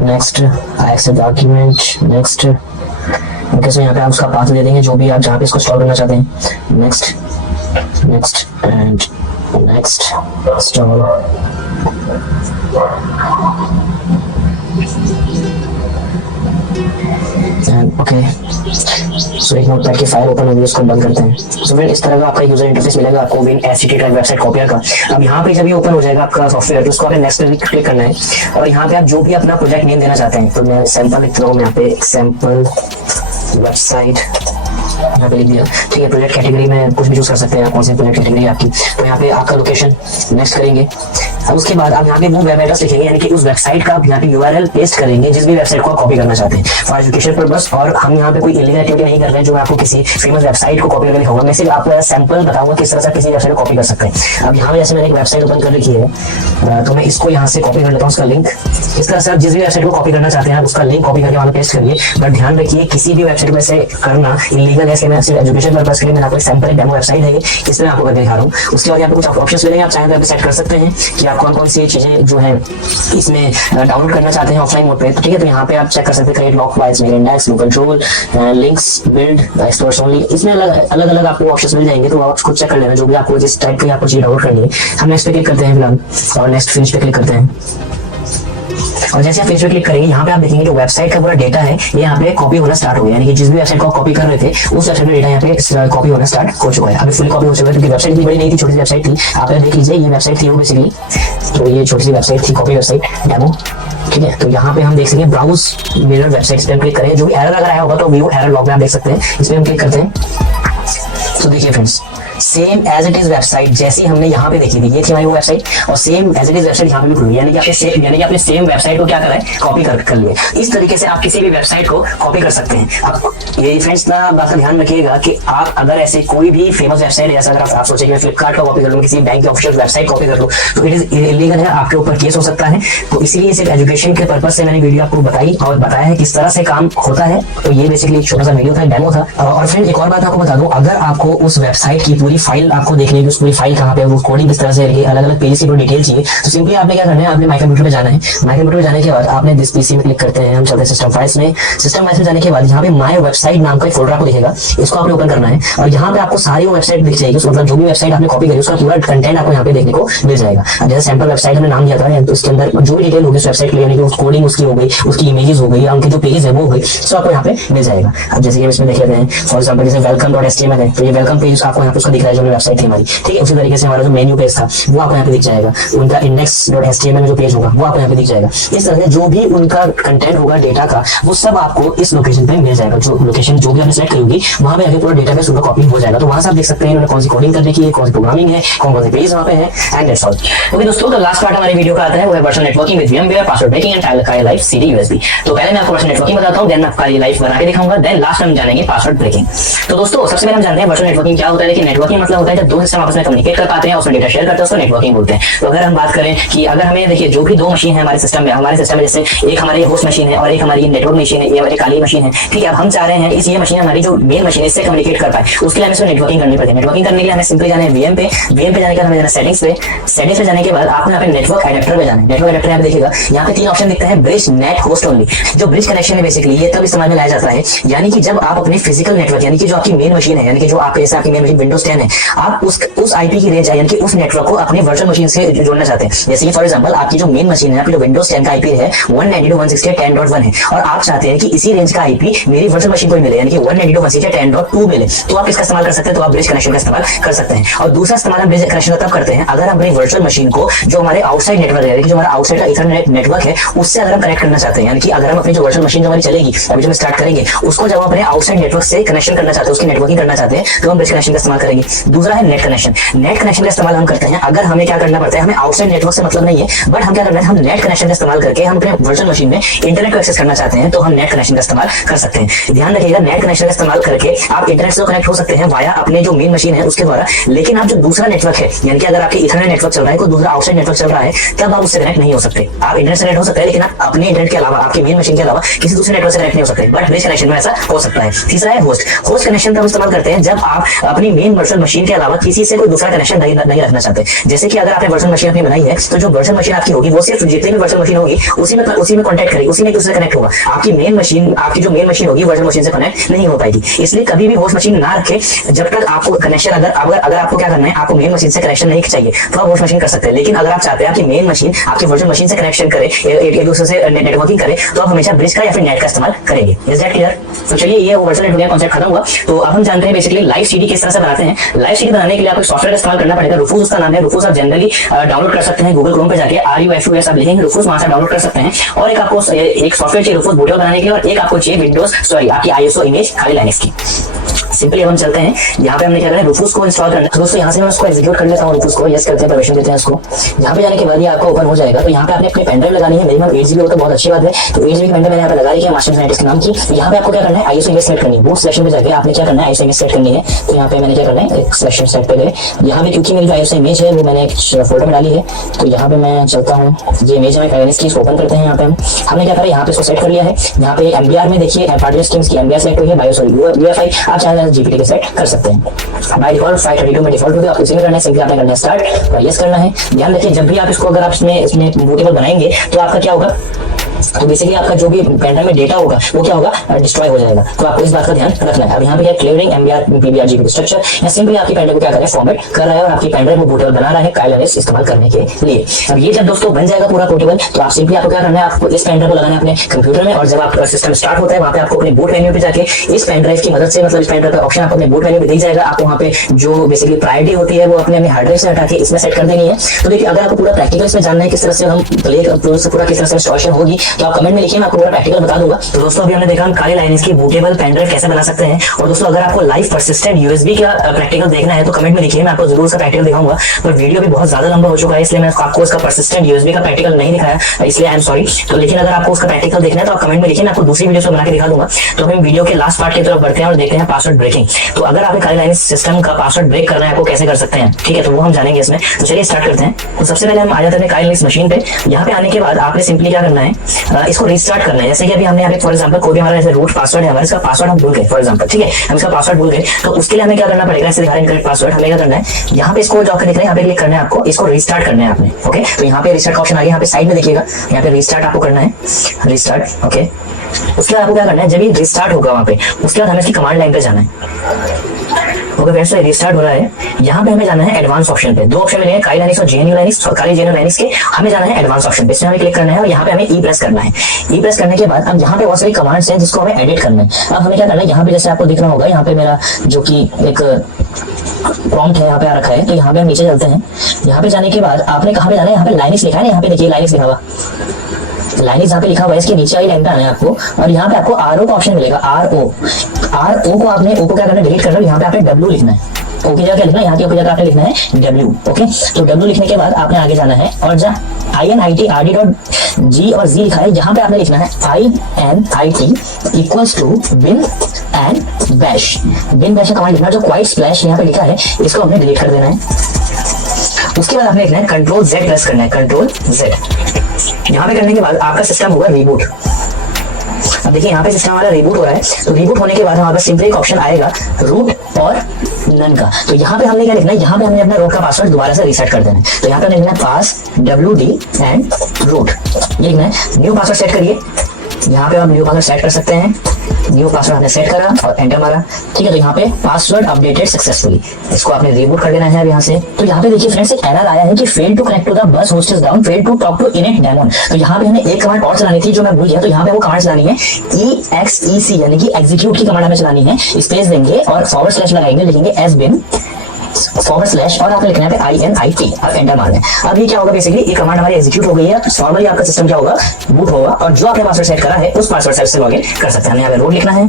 Next, accept document, next. Okay, so यहाँ पे आप उसका पाथ दे देंगे जो भी आप जहाँ पे इसको इंस्टॉल करना चाहते हैं। Next, next and next, install. Okay, so एक नोटपैड की फाइल ओपन होगी, उसको बंद करते हैं। सो फ्रेंड इस तरह का आपका यूजर इंटरफेस मिलेगा आपको win ST crack website copier का। अब यहाँ पे जब ये ओपन हो जाएगा आपका सॉफ्टवेयर, तो उसको आपने नेक्स्ट पे क्लिक करना है और यहाँ पे आप जो भी अपना प्रोजेक्ट नेम देना चाहते हैं। तो मैं सैंपल लिख रहा हूँ, यहाँ पे सैंपल वेबसाइट यहाँ पे लिख दिया। ठीक है, प्रोजेक्ट कैटेगरी में कुछ भी चूज कर सकते हैं आप, कौन सी प्रोजेक्ट कैटेगरी आपकी। तो यहाँ पे आपका लोकेशन नेक्स्ट करेंगे, अब उसके बाद आप यहाँ पे वो वेब एड्रेस लिखेंगे, यानी कि उस वेबसाइट का आप यहाँ पे URL पेस्ट करेंगे जिस भी वेबसाइट को आप कॉपी करना चाहते हैं फॉर एजुकेशन पर्पस। और हम यहाँ पे कोई इलीगल एक्टिविटी नहीं कर रहे हैं जो मैं आपको किसी फेमस वेबसाइट को कॉपी करके दिखाऊंगा। मैं सिर्फ आपको सैंपल बताऊंगा किस तरह से किसी वेबसाइट को कॉपी कर सकते हैं। अब यहाँ पे जैसे मैंने एक वेबसाइट ओपन कर रखी है, तो मैं इसको यहाँ से कॉपी कर लेता हूँ, उसका लिंक। इस तरह से आप जिस भी वेबसाइट को कॉपी करना चाहते हैं उसका लिंक कॉपी करके वहाँ पे पेस्ट करिए। बट ध्यान रखिए किसी भी वेबसाइट को ऐसे करना इलीगल है। मैं सिर्फ एजुकेशन पर्पस के लिए मैंने आपको सैंपल डेमो वेबसाइट है इसमें आपको करके दिखा रहा हूँ। उसके बाद यहाँ पे कुछ ऑप्शंस मिलेंगे, आप चाहें तो सेट कर सकते हैं कि आप कौन कौन सी चीजें जो है इसमें डाउनलोड करना चाहते हैं ऑफलाइन मोड पे। तो ठीक है, तो यहाँ पे आप चेक कर सकते हैं create lock files, mail index, low control, links, build, explore only. इसमें अलग अलग आपको ऑप्शंस मिल जाएंगे, तो आप खुद चेक कर लेना जो भी आपको जिस टाइप की आपको चीज डाउनलोड करनी है। हम नेक्स्ट पे क्लिक करते हैं फिलहाल और नेक्स्ट फिनिश पे क्लिक करते हैं। और जैसे आप फेसबुक क्लिक करेंगे यहाँ पे आप देखेंगे जो वेबसाइट का पूरा डेटा है ये यहाँ पे कॉपी होना स्टार्ट हो गया, यानी कि जिस भी वेबसाइट को कॉपी कर रहे थे उस वेबसाइट में डेटा यहाँ पे कॉपी होना स्टार्ट हो चुका है। अभी फुल कॉपी हो चुका है क्योंकि वेबसाइट भी बड़ी नहीं थी, छोटी सी वेबसाइट थी। आप देख लीजिए ये वेबसाइट थी वो बेसिकली, तो ये छोटी सी वेबसाइट थी कॉपी वेबसाइट डेमो। ठीक है, तो यहाँ पे हम देख सकते ब्राउज मिरर वेबसाइट पे हम क्लिक करें, जो भी एरर अगर आया होगा तो व्यू एरर लॉग में आप देख सकते हैं, इस पर हम क्लिक करते हैं। तो देखिए friends, same as it is website जैसी हमने यहाँ पे देखी थी, ये थी हमारी वो वेबसाइट, और same as it is website यहाँ पे भी खुली, यानी कि आपने सेम वेबसाइट को क्या करा है, कॉपी कर लिया। इस तरीके से आप किसी भी वेबसाइट को कॉपी कर सकते हैं। अब ये फ्रेंड्स ना बात का ध्यान रखिएगा कि आप अगर ऐसे कोई भी फेमस वेबसाइट जैसा अगर आप सोचेंगे फ्लिपकार्ट का कॉपी कर लूँ, किसी बैंक की ऑफिशियल वेबसाइट कॉपी कर लूँ, तो इट इज इलीगल है, आपके ऊपर केस हो सकता है। तो इसीलिए सिर्फ एजुकेशन के पर्पज से मैंने वीडियो आपको बताई और बताया है किस तरह से काम होता है। तो ये बेसिकली एक छोटा सा वीडियो था, डेमो था। और फ्रेंड एक और बात आपको बता दूं, अगर आपको उस वेबसाइट की पूरी फाइल आपको देखने की, उस पूरी फाइल कहाँ पे है, वो कोडिंग किस तरह से है, अलग अलग पेज की पूरी डिटेल चाहिए, तो सिंपली आपने क्या करना है, आपने माई कंप्यूटर पे जाना है। माई कंप्यूटर पे जाने के बाद आपने दिस पीसी में क्लिक करते हैं, हम चलते हैं सिस्टम फाइल्स में। सिस्टम फाइल्स में जाने के बाद यहाँ पे माई वेबसाइट नाम का एक फोल्डर आपको दिखेगा, इसको आपने ओपन करना है और यहाँ पे आपको सारी वो वेबसाइट दिख जाएगी, मतलब जो भी वेबसाइट आपने कॉपी करी उसका पूरा कंटेंट आपको यहाँ पे देखने को मिल जाएगा। जैसे सैंपल वेबसाइट हमने नाम दिया था, तो उसके अंदर जो भी डिटेल होगी उस वेबसाइट के लिए, यानी कि कोडिंग उसकी हो गई, उसकी इमेजेस हो गई, उनके जो पेज है वो हो गई, सब आपको यहाँ पे मिल जाएगा। अब जैसे कि इसमें देख लेते हैं, फॉर एग्जाम्पल जैसे welcome.html है, तो ये वेलकम पेज आपको यहाँ पे उसका दिख रहा है जो वेबसाइट थी हमारी। ठीक है, उसी तरीके से हमारा जो मेन्यू पेज था वो आपको यहाँ पे दिख जाएगा, उनका index.html में जो पेज होगा वो आपको यहाँ पे दिख जाएगा। इस तरह से जो भी उनका कंटेंट होगा डेटा का, वो सब आपको इस लोकेशन पे मिल जाएगा। जो लोकेशन जो भी आपने सेलेक्ट करोगी वहां पे आगे पूरा डेटा बेस कॉपी हो जाएगा। तो वहां से आप देख सकते हैं उन्होंने कौन सी कोडिंग करने की है, कौन सी प्रोग्रामिंग है, कौन से पेज वहां पे है, एंड दैट्स ऑल। ओके दोस्तों, तो लास्ट पार्ट हमारे वीडियो का आता है, वो है virtual networking with VMware, password breaking and Kali Live CD USB। तो पहले मैं आपको वर्चुअल नेटवर्किंग बताता हूँ, देन मैं Kali Live बना के दिखाऊंगा, देन लास्ट हम जानेंगे पासवर्ड ब्रेकिंग। तो दोस्तों सबसे पहले हम जानते हैं वर्चुअल नेटवर्किंग क्या होता है। देखिए, नेटवर्किंग मतलब होता है जब दो सिस्टम आपस में कम्युनिकेट कर पाते हैं, उसमें डेटा शेयर करते हैं, उसको नेटवर्किंग बोलते हैं। तो अगर हम बात करें कि अगर हमें देखिए जो भी दो मशीन है हमारे सिस्टम में जैसे एक हमारी होस्ट मशीन है और एक हमारी नेटवर्क मशीन है, ये हमारी काली मशीन है। ठीक है, अब हम चाह रहे हैं इस ये मशीन हमारी जो मेन मशीन है इससे कम्युनिकेट कर पाए, उसके लिए हमें इसमें नेटवर्किंग करनी पड़ती है। नेटवर्किंग करने के लिए हमें सिंपली जाना है VM पे जाने के बाद हमें जाना सेटिंग्स पे जाने के बाद आपको यहाँ पे नेटवर्क एडेप्टर पे जाना है। नेटवर्क एडेप्टर यहाँ पे देखिएगा, यहाँ पे तीन ऑप्शन दिखता है, ब्रिज, नेट, होस्ट ओनली। जो ब्रिज कनेक्शन है बेसिकली ये तब इस्तेमाल में लाया जाता है, यानी कि जब आप अपने फिजिकल नेटवर्क, यानी कि जो आपकी मेन मशीन है, यानी कि जो आपके जैसे आपकी मेन मशीन विंडोज 10 है, आप उस आईपी की रेंज यानी कि उस नेटवर्क को अपने वर्चुअल मशीन से जोड़ना चाहते हैं। जैसे कि फॉर एग्जांपल आपकी जो मेन मशीन है, आपकी जो विंडोज 10 का आईपी है 192.168.10.1 है और आप चाहते हैं कि इसी रेंज का आईपी मेरी वर्चुअल मशीन को मिले, यानी कि 192.168.10.2 मिले, तो आप इसका इस्तेमाल कर सकते हैं। तो आप ब्रिज कनेक्शन का इस्तेमाल कर सकते हैं। और दूसरा इस्तेमाल हम ब्रिज कनेक्शन तब करते हैं अगर हम अपनी वर्चुअल मशीन को जो हमारे आउटसाइड नेटवर्क है, जो हमारा आउटसाइड का इथरनेट नेटवर्क है, उससे अगर हम कनेक्ट करना चाहते हैं, यानी कि अगर हम अपनी जो वर्चुअल मशीन जो हमारी चलेगी अभी जो हम स्टार्ट करेंगे उसको जब हम अपने आउटसाइड नेटवर्क से कनेक्शन करना चाहते हैं, उसकी नेटवर्किंग करना चाहते हैं, तो हम ब्रिज कनेक्शन का इस्तेमाल करेंगे। दूसरा है नेट कनेक्शन। नेट कनेक्शन का इस्तेमाल हम करते हैं अगर हमें क्या करना पड़ता है, हमें आउटसाइड नेटवर्क से मतलब नहीं है, बट हम क्या करना है, हम नेट कनेक्शन का इस्तेमाल करके हम अपने वर्चुअल मशीन में इंटरनेट को एक्सेस करना चाहते हैं, तो हम नेट कनेक्शन का इस्तेमाल कर सकते हैं। ध्यान रखिएगा, नेट कनेक्शन का इस्तेमाल करके आप इंटरनेट से कनेक्ट हो सकते हैं वाया अपने जो मेन मशीन है उसके द्वारा, लेकिन आप जो दूसरा नेटवर्क है, यानी कि अगर आपके इथरनेट नेटवर्क चल रहा है, कोई दूसरा आउटसाइड नेटवर्क चल रहा है, तब आप उससे कनेक्ट नहीं हो सकते। आप इंटरनेट से कनेक्ट हो सकते हैं, लेकिन आप अपने इंटरनेट के अलावा, आपके मेन मशीन के अलावा किसी दूसरे नेटवर्क से कनेक्ट नहीं हो सकते, बट ब्रिज कनेक्शन में ऐसा हो सकता है। तीसरा है होस्ट। होस्ट कनेक्शन का हम इस्तेमाल करते हैं जब आप अपनी मेन वर्चुअल मशीन के अलावा किसी से कोई दूसरा कनेक्शन नहीं रखना चाहते। जैसे कि अगर आपने वर्चुअल मशीन अपनी बनाई है, तो जो वर्चुअल मशीन आपकी होगी वो सिर्फ जितनी भी वर्चुअल मशीन होगी उसी में कॉन्टैक्ट करेगी, उसी में एक दूसरे से कनेक्ट होगा। आपकी मेन मशीन, आपकी जो मेन मशीन होगी वर्चुअल मशीन से कनेक्ट नहीं हो पाएगी। इसलिए कभी भी होस्ट मशीन ना रखे जब तक आपको कनेक्शन, अगर आपको क्या करना है, आपको मेन मशीन से कनेक्शन नहीं चाहिए तो आप होस्ट मशीन कर सकते हैं। लेकिन अगर आप चाहते हैं आपकी मेन मशीन आपकी वर्चुअल मशीन से कनेक्शन करे, एक दूसरे से नेटवर्किंग करे, तो आप हमेशा ब्रिज का या फिर नेट का इस्तेमाल करेंगे। Is that clear? तो चलिए, ये वर्चुअल नेटवर्क कॉन्सेप्ट खत्म हुआ। तो अब हम जानते हैं बेसिकली लाइव सीडी किस तरह से बनाते हैं। लाइव सीडी बनाने के लिए आपको सॉफ्टवेयर का इस्तेमाल करना पड़ेगा। रूफूस उसका नाम है। रूफूस आप जनरली डाउनलोड कर सकते हैं गूगल क्रोम पे जाके, RUFUS आप लिखेंगे रूफूस, वहां से डाउनलोड कर सकते हैं। और एक आपको एक सॉफ्टवेयर चाहिए रूफूस बूटअप बनाने के लिए, और एक आपको चाहिए विंडोज आपकी ISO इमेज खाली लाइनक्स की। सिंपली हम चलते हैं, यहाँ पे हमने क्या करना है, रूफूस को इंस्टॉल करना है। तो दोस्तों यहाँ से मैं उसको एग्जीक्यूट कर लेता हूँ, रूफूस को यस करते हैं, परमिशन देते हैं उसको। यहाँ पे जाने के बाद ये आपको ओपन हो जाएगा। तो यहाँ पे आपने अपनी पेनड्राइव लगानी है, मिनिमम 8 GB हो तो बहुत अच्छी बात है। तो 8 GB की पेनड्राइव मैंने यहाँ पे लगा रखी है मास्टर साइंटिस्ट के नाम की। यहाँ पे आपको क्या करना है, ISO इमेज सेट करनी है। बूट सिलेक्शन पे जाके आपने क्या करना है, ISO इमेज सेट करनी है। तो यहाँ पे मैंने क्या करना है, एक सिलेक्शन सेट पे गए। यहाँ पे क्योंकि मेरी जो ISO इमेज है वो मैंने एक फोल्डर में डाली है, तो यहाँ पे मैं चलता हूँ, ये इमेज हमें काइलाइनेक्स की ओपन करते हैं। यहाँ पे हमने क्या करा, यहाँ पे इसको सेट कर लिया है। यहाँ पे MBR में देखिए पार्टिकल स्ट्रीम्स की MBR सेट हुई है, UFI आप चाहे GPT के सेट कर सकते हैं। बाय डिफॉल्ट 532 में डिफॉल्ट होगा, आपको इसी में करना है। सिंपली आपने करना है स्टार्ट और यस करना है। ध्यान रखिए जब भी आप इसको अगर आप इसमें बूटेबल बनाएंगे तो आपका क्या होगा, तो बेसिकली आपका जो भी पेनड्राइव में डेटा होगा वो क्या होगा, डिस्ट्रॉय हो जाएगा। तो आपको इस बात का ध्यान रखना है। अब यहाँ पे क्या clearing MBR PBR GPT structure, या सिंपली आपकी पेनड्राइव को क्या कर रहा है, फॉर्मेट कर रहा है और आपकी पेनड्राइव को बूटेबल बना रहा है काइलाइनेक्स इस्तेमाल करने के लिए। अब ये जब दोस्तों बन जाएगा पूरा पोर्टेबल, तो आप सिंपली आपको क्या करना है, आपको इस पेनड्राइव को लगाना है अपने कंप्यूटर में, और जब आपका सिस्टम स्टार्ट होता है वहाँ पे आपको अपने बूट मेन्यू पे जाके इस पेनड्राइव की मदद से, मतलब इस पेनड्राइव का ऑप्शन आपको अपने बूट मेन्यू पे दिख जाएगा। आपको वहाँ पे जो बेसिकली प्रायोरिटी होती है वो अपने हार्ड ड्राइव से हटा के इसमें सेट कर देनी है। तो देखिए अगर आपको पूरा प्रैक्टिकल इसमें जानना है किस तरह से हम पूरा किस तरह से इंस्टॉलेशन होगी, तो आप कमेंट में लिखिए, मैं आपको पूरा प्रैक्टिकल बता दूंगा। तो दोस्तों अभी हमने देखा हम काली लाइनेक्स की बूटेबल पेनड्राइव कैसे बना सकते हैं। और दोस्तों अगर आपको लाइव परसिस्टेंट USB का प्रैक्टिकल देखना है तो कमेंट में लिखिए, मैं आपको जरूर उसका प्रैक्टिकल दिखाऊंगा। पर वीडियो भी बहुत ज्यादा लंबा हो चुका है, इसलिए मैं आपको उसका परसिस्टेंट USB का प्रैक्टिकल नहीं दिखाया, इसलिए आई एम सॉरी। तो लेकिन अगर आपको उसका प्रैक्टिकल देखना है तो आप कमेंट में लिखिए, मैं आपको दूसरी वीडियो बना के दिखा दूंगा। तो हम वीडियो के लास्ट पार्ट की तरफ बढ़ते हैं और देखते हैं पासवर्ड ब्रेकिंग। तो अगर आपको काली लाइनेक्स सिस्टम का पासवर्ड ब्रेक करना है, आपको कैसे कर सकते हैं, ठीक है, तो वो हम जानेंगे इसमें। तो चलिए स्टार्ट करते हैं। तो सबसे पहले हम आ जाते हैं काली लाइनेक्स मशीन पे। यहाँ पे आने के बाद आपने सिंपली क्या करना है, इसको रिस्टार्ट करना है। जैसे कि अभी हमने यहाँ पे फॉर एग्जांपल कोई भी हमारा जैसे रूट पासवर्ड है हमारा, इसका पासवर्ड हम भूल गए फॉर एग्जांपल, ठीक है, हम इसका पासवर्ड भूल गए, तो उसके लिए हमें क्या करना पड़ेगा, ऐसे दिखा रहा है इनकरेक्ट पासवर्ड, हमें क्या करना है, यहाँ पे इसको जाकर दिख रहा है, यहाँ पे क्लिक करना है आपको, इसको रिस्टार्ट करना है आपने। ओके, तो यहाँ पे रिस्टार्ट का ऑप्शन आ गया, यहाँ पे साइड में देखिएगा, यहाँ पे रिस्टार्ट आपको करना है, रिस्टार्ट। ओके, उसके बाद आपको क्या करना है, जब ये रिस्टार्ट होगा वहाँ पे, उसके बाद हमें इसकी कमांड लाइन पे जाना है। ओके, वैसे रिस्टार्ट हो रहा है, यहाँ पे हमें जाना है एडवांस ऑप्शन पे। दो ऑप्शन मिले हैं, काली लाइनेक्स और GNU लाइनेक्स, और काली GNU लाइनेक्स के हमें जाना है एडवांस ऑप्शन पे, इसमें हमें क्लिक करना है और यहाँ पे हमें ई प्रेस करना है। ई प्रेस करने के बाद अब यहाँ पे बहुत सारी कमांड्स हैं जिसको हमें एडिट करना है। अब हमें क्या करना है, यहाँ पे जैसे आपको दिख रहा होगा, यहाँ पे मेरा जो कि एक प्रॉम्प्ट है यहाँ पे आ रखा है, तो यहाँ पे हम नीचे चलते हैं। यहाँ पे जाने के बाद आपने कहाँ पे जाना है, यहाँ पे लाइनेक्स लिखा है ना, यहाँ पे देखिए लाइनेक्स लिखा हुआ, लाइनेक्स यहाँ पे लिखा हुआ है, इसके नीचे वाली लाइन पे आना है आपको, और यहाँ पे आपको RO का ऑप्शन मिलेगा, RO को आपने O को क्या करना है, डिलीट करना है, यहाँ पे आपने W लिखना है। ओके जगह क्या लिखना है, यहाँ की ओके जगह आपने लिखना है W। ओके, तो W लिखने के बाद आपने आगे जाना है और जहाँ INIT और Z लिखा है, यहाँ पे आपने लिखना है INIT equals to bin and bash। bin bash का कमांड लिखना है, जो क्वाइट स्प्लैश यहाँ पे लिखा है इसको आपने डिलीट कर देना है। उसके बाद आपने लिखना है Ctrl Z प्रेस करना है, Ctrl Z। यहाँ पे करने के बाद आपका सिस्टम होगा रिबूट। अब देखिए यहाँ पे सिस्टम हमारा रिबूट हो रहा है, तो रिबूट होने के बाद हमारे पास सिंपली एक ऑप्शन आएगा रूट और नन का। तो यहाँ पे हमने क्या लिखना है, यहाँ पे हमने अपना रूट का पासवर्ड दोबारा से रीसेट कर देना है। तो यहाँ पे हमने लिखना है पास WD एंड रूट, ये लिखना है। न्यू पासवर्ड सेट करिए, यहाँ पे हम न्यू पासवर्ड सेट कर सकते हैं। न्यू पासवर्ड हमने सेट करा और एंटर मारा, ठीक है। तो यहाँ पे पासवर्ड अपडेटेड सक्सेसफुली, इसको आपने रिबूट कर देना है अब यहाँ से। तो यहाँ पे देखिए फ्रेंड्स एक एरर आया है कि fail to connect to the bus host is down, fail to talk to init daemon. तो यहाँ पे हमें एक कमांड और चलानी थी जो मैं भूल गया, तो यहाँ पे वो कमांड चलानी है EXEC, यानी कि एग्जीक्यूट की कमांड हमें चलानी है। स्पेस देंगे और फॉरवर्ड स्लैश लगाएंगे, लिखेंगे एस बिन फॉरवर्ड स्लैश और आपको लिखना है INIT और एंटर मारना है। अब ये क्या होगा, बेसिकली ये कमांड हमारी एग्जीक्यूट हो गई है, नॉर्मली आपका सिस्टम क्या होगा, बूट होगा और जो आपने पासवर्ड सेट करा है उस पासवर्ड सेट से लॉगिन कर सकते हैं। हमें यहाँ पे रूट लिखना है,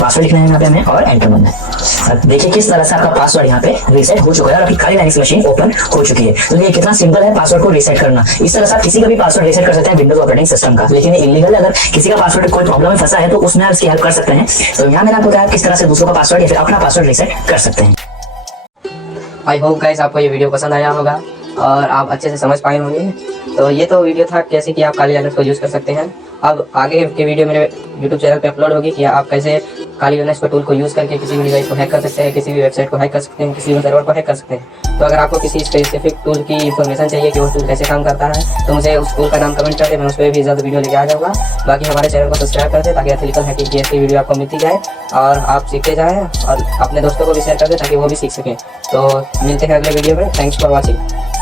पासवर्ड लिखना है यहाँ पे हमें और एंटर मारना है। अब देखिए किस तरह से आपका पासवर्ड यहाँ पे रीसेट हो चुका है और आपकी काली लाइनेक्स मशीन ओपन हो चुकी है। तो ये कितना सिंपल है पासवर्ड को रीसेट करना। इस तरह से आप किसी का भी पासवर्ड रीसेट कर सकते हैं विंडोज ऑपरेटिंग सिस्टम का, लेकिन इलीगल अगर किसी का पासवर्ड कोई प्रॉब्लम में फंसा है तो उसमें आप इसकी हेल्प कर सकते हैं। तो यहाँ मैंने आपको बताया किस तरह से दूसरों का पासवर्ड या फिर अपना पासवर्ड रीसेट कर सकते हैं। आई होप गाइस आपको ये वीडियो पसंद आया होगा और आप अच्छे से समझ पाए होंगे। तो ये तो वीडियो था कैसे कि आप काली लाइनेक्स को यूज़ कर सकते हैं। अब आगे के वीडियो मेरे YouTube चैनल पे अपलोड होगी कि आप कैसे काली लाइनेक्स को टूल को यूज़ करके किसी भी डिवाइस को हैक कर सकते हैं, किसी भी वेबसाइट को हैक कर सकते हैं, किसी भी सर्वर को हैक कर सकते हैं। तो अगर आपको किसी स्पेसिफिक टूल की इन्फॉर्मेशन चाहिए कि वो टूल कैसे काम करता है तो मुझे उस टूल का नाम कमेंट कर दे, मैं उस पर भी ज़्यादा वीडियो लेके आ जाऊँगा। बाकी हमारे चैनल को सब्सक्राइब कर दे ताकि एथिकल हैकिंग की ऐसी वीडियो आपको मिलती जाए और आप सीखते जाएँ और अपने दोस्तों को भी शेयर कर दे ताकि वो भी सीख सकें। तो मिलते हैं अगले वीडियो में। Thanks for watching.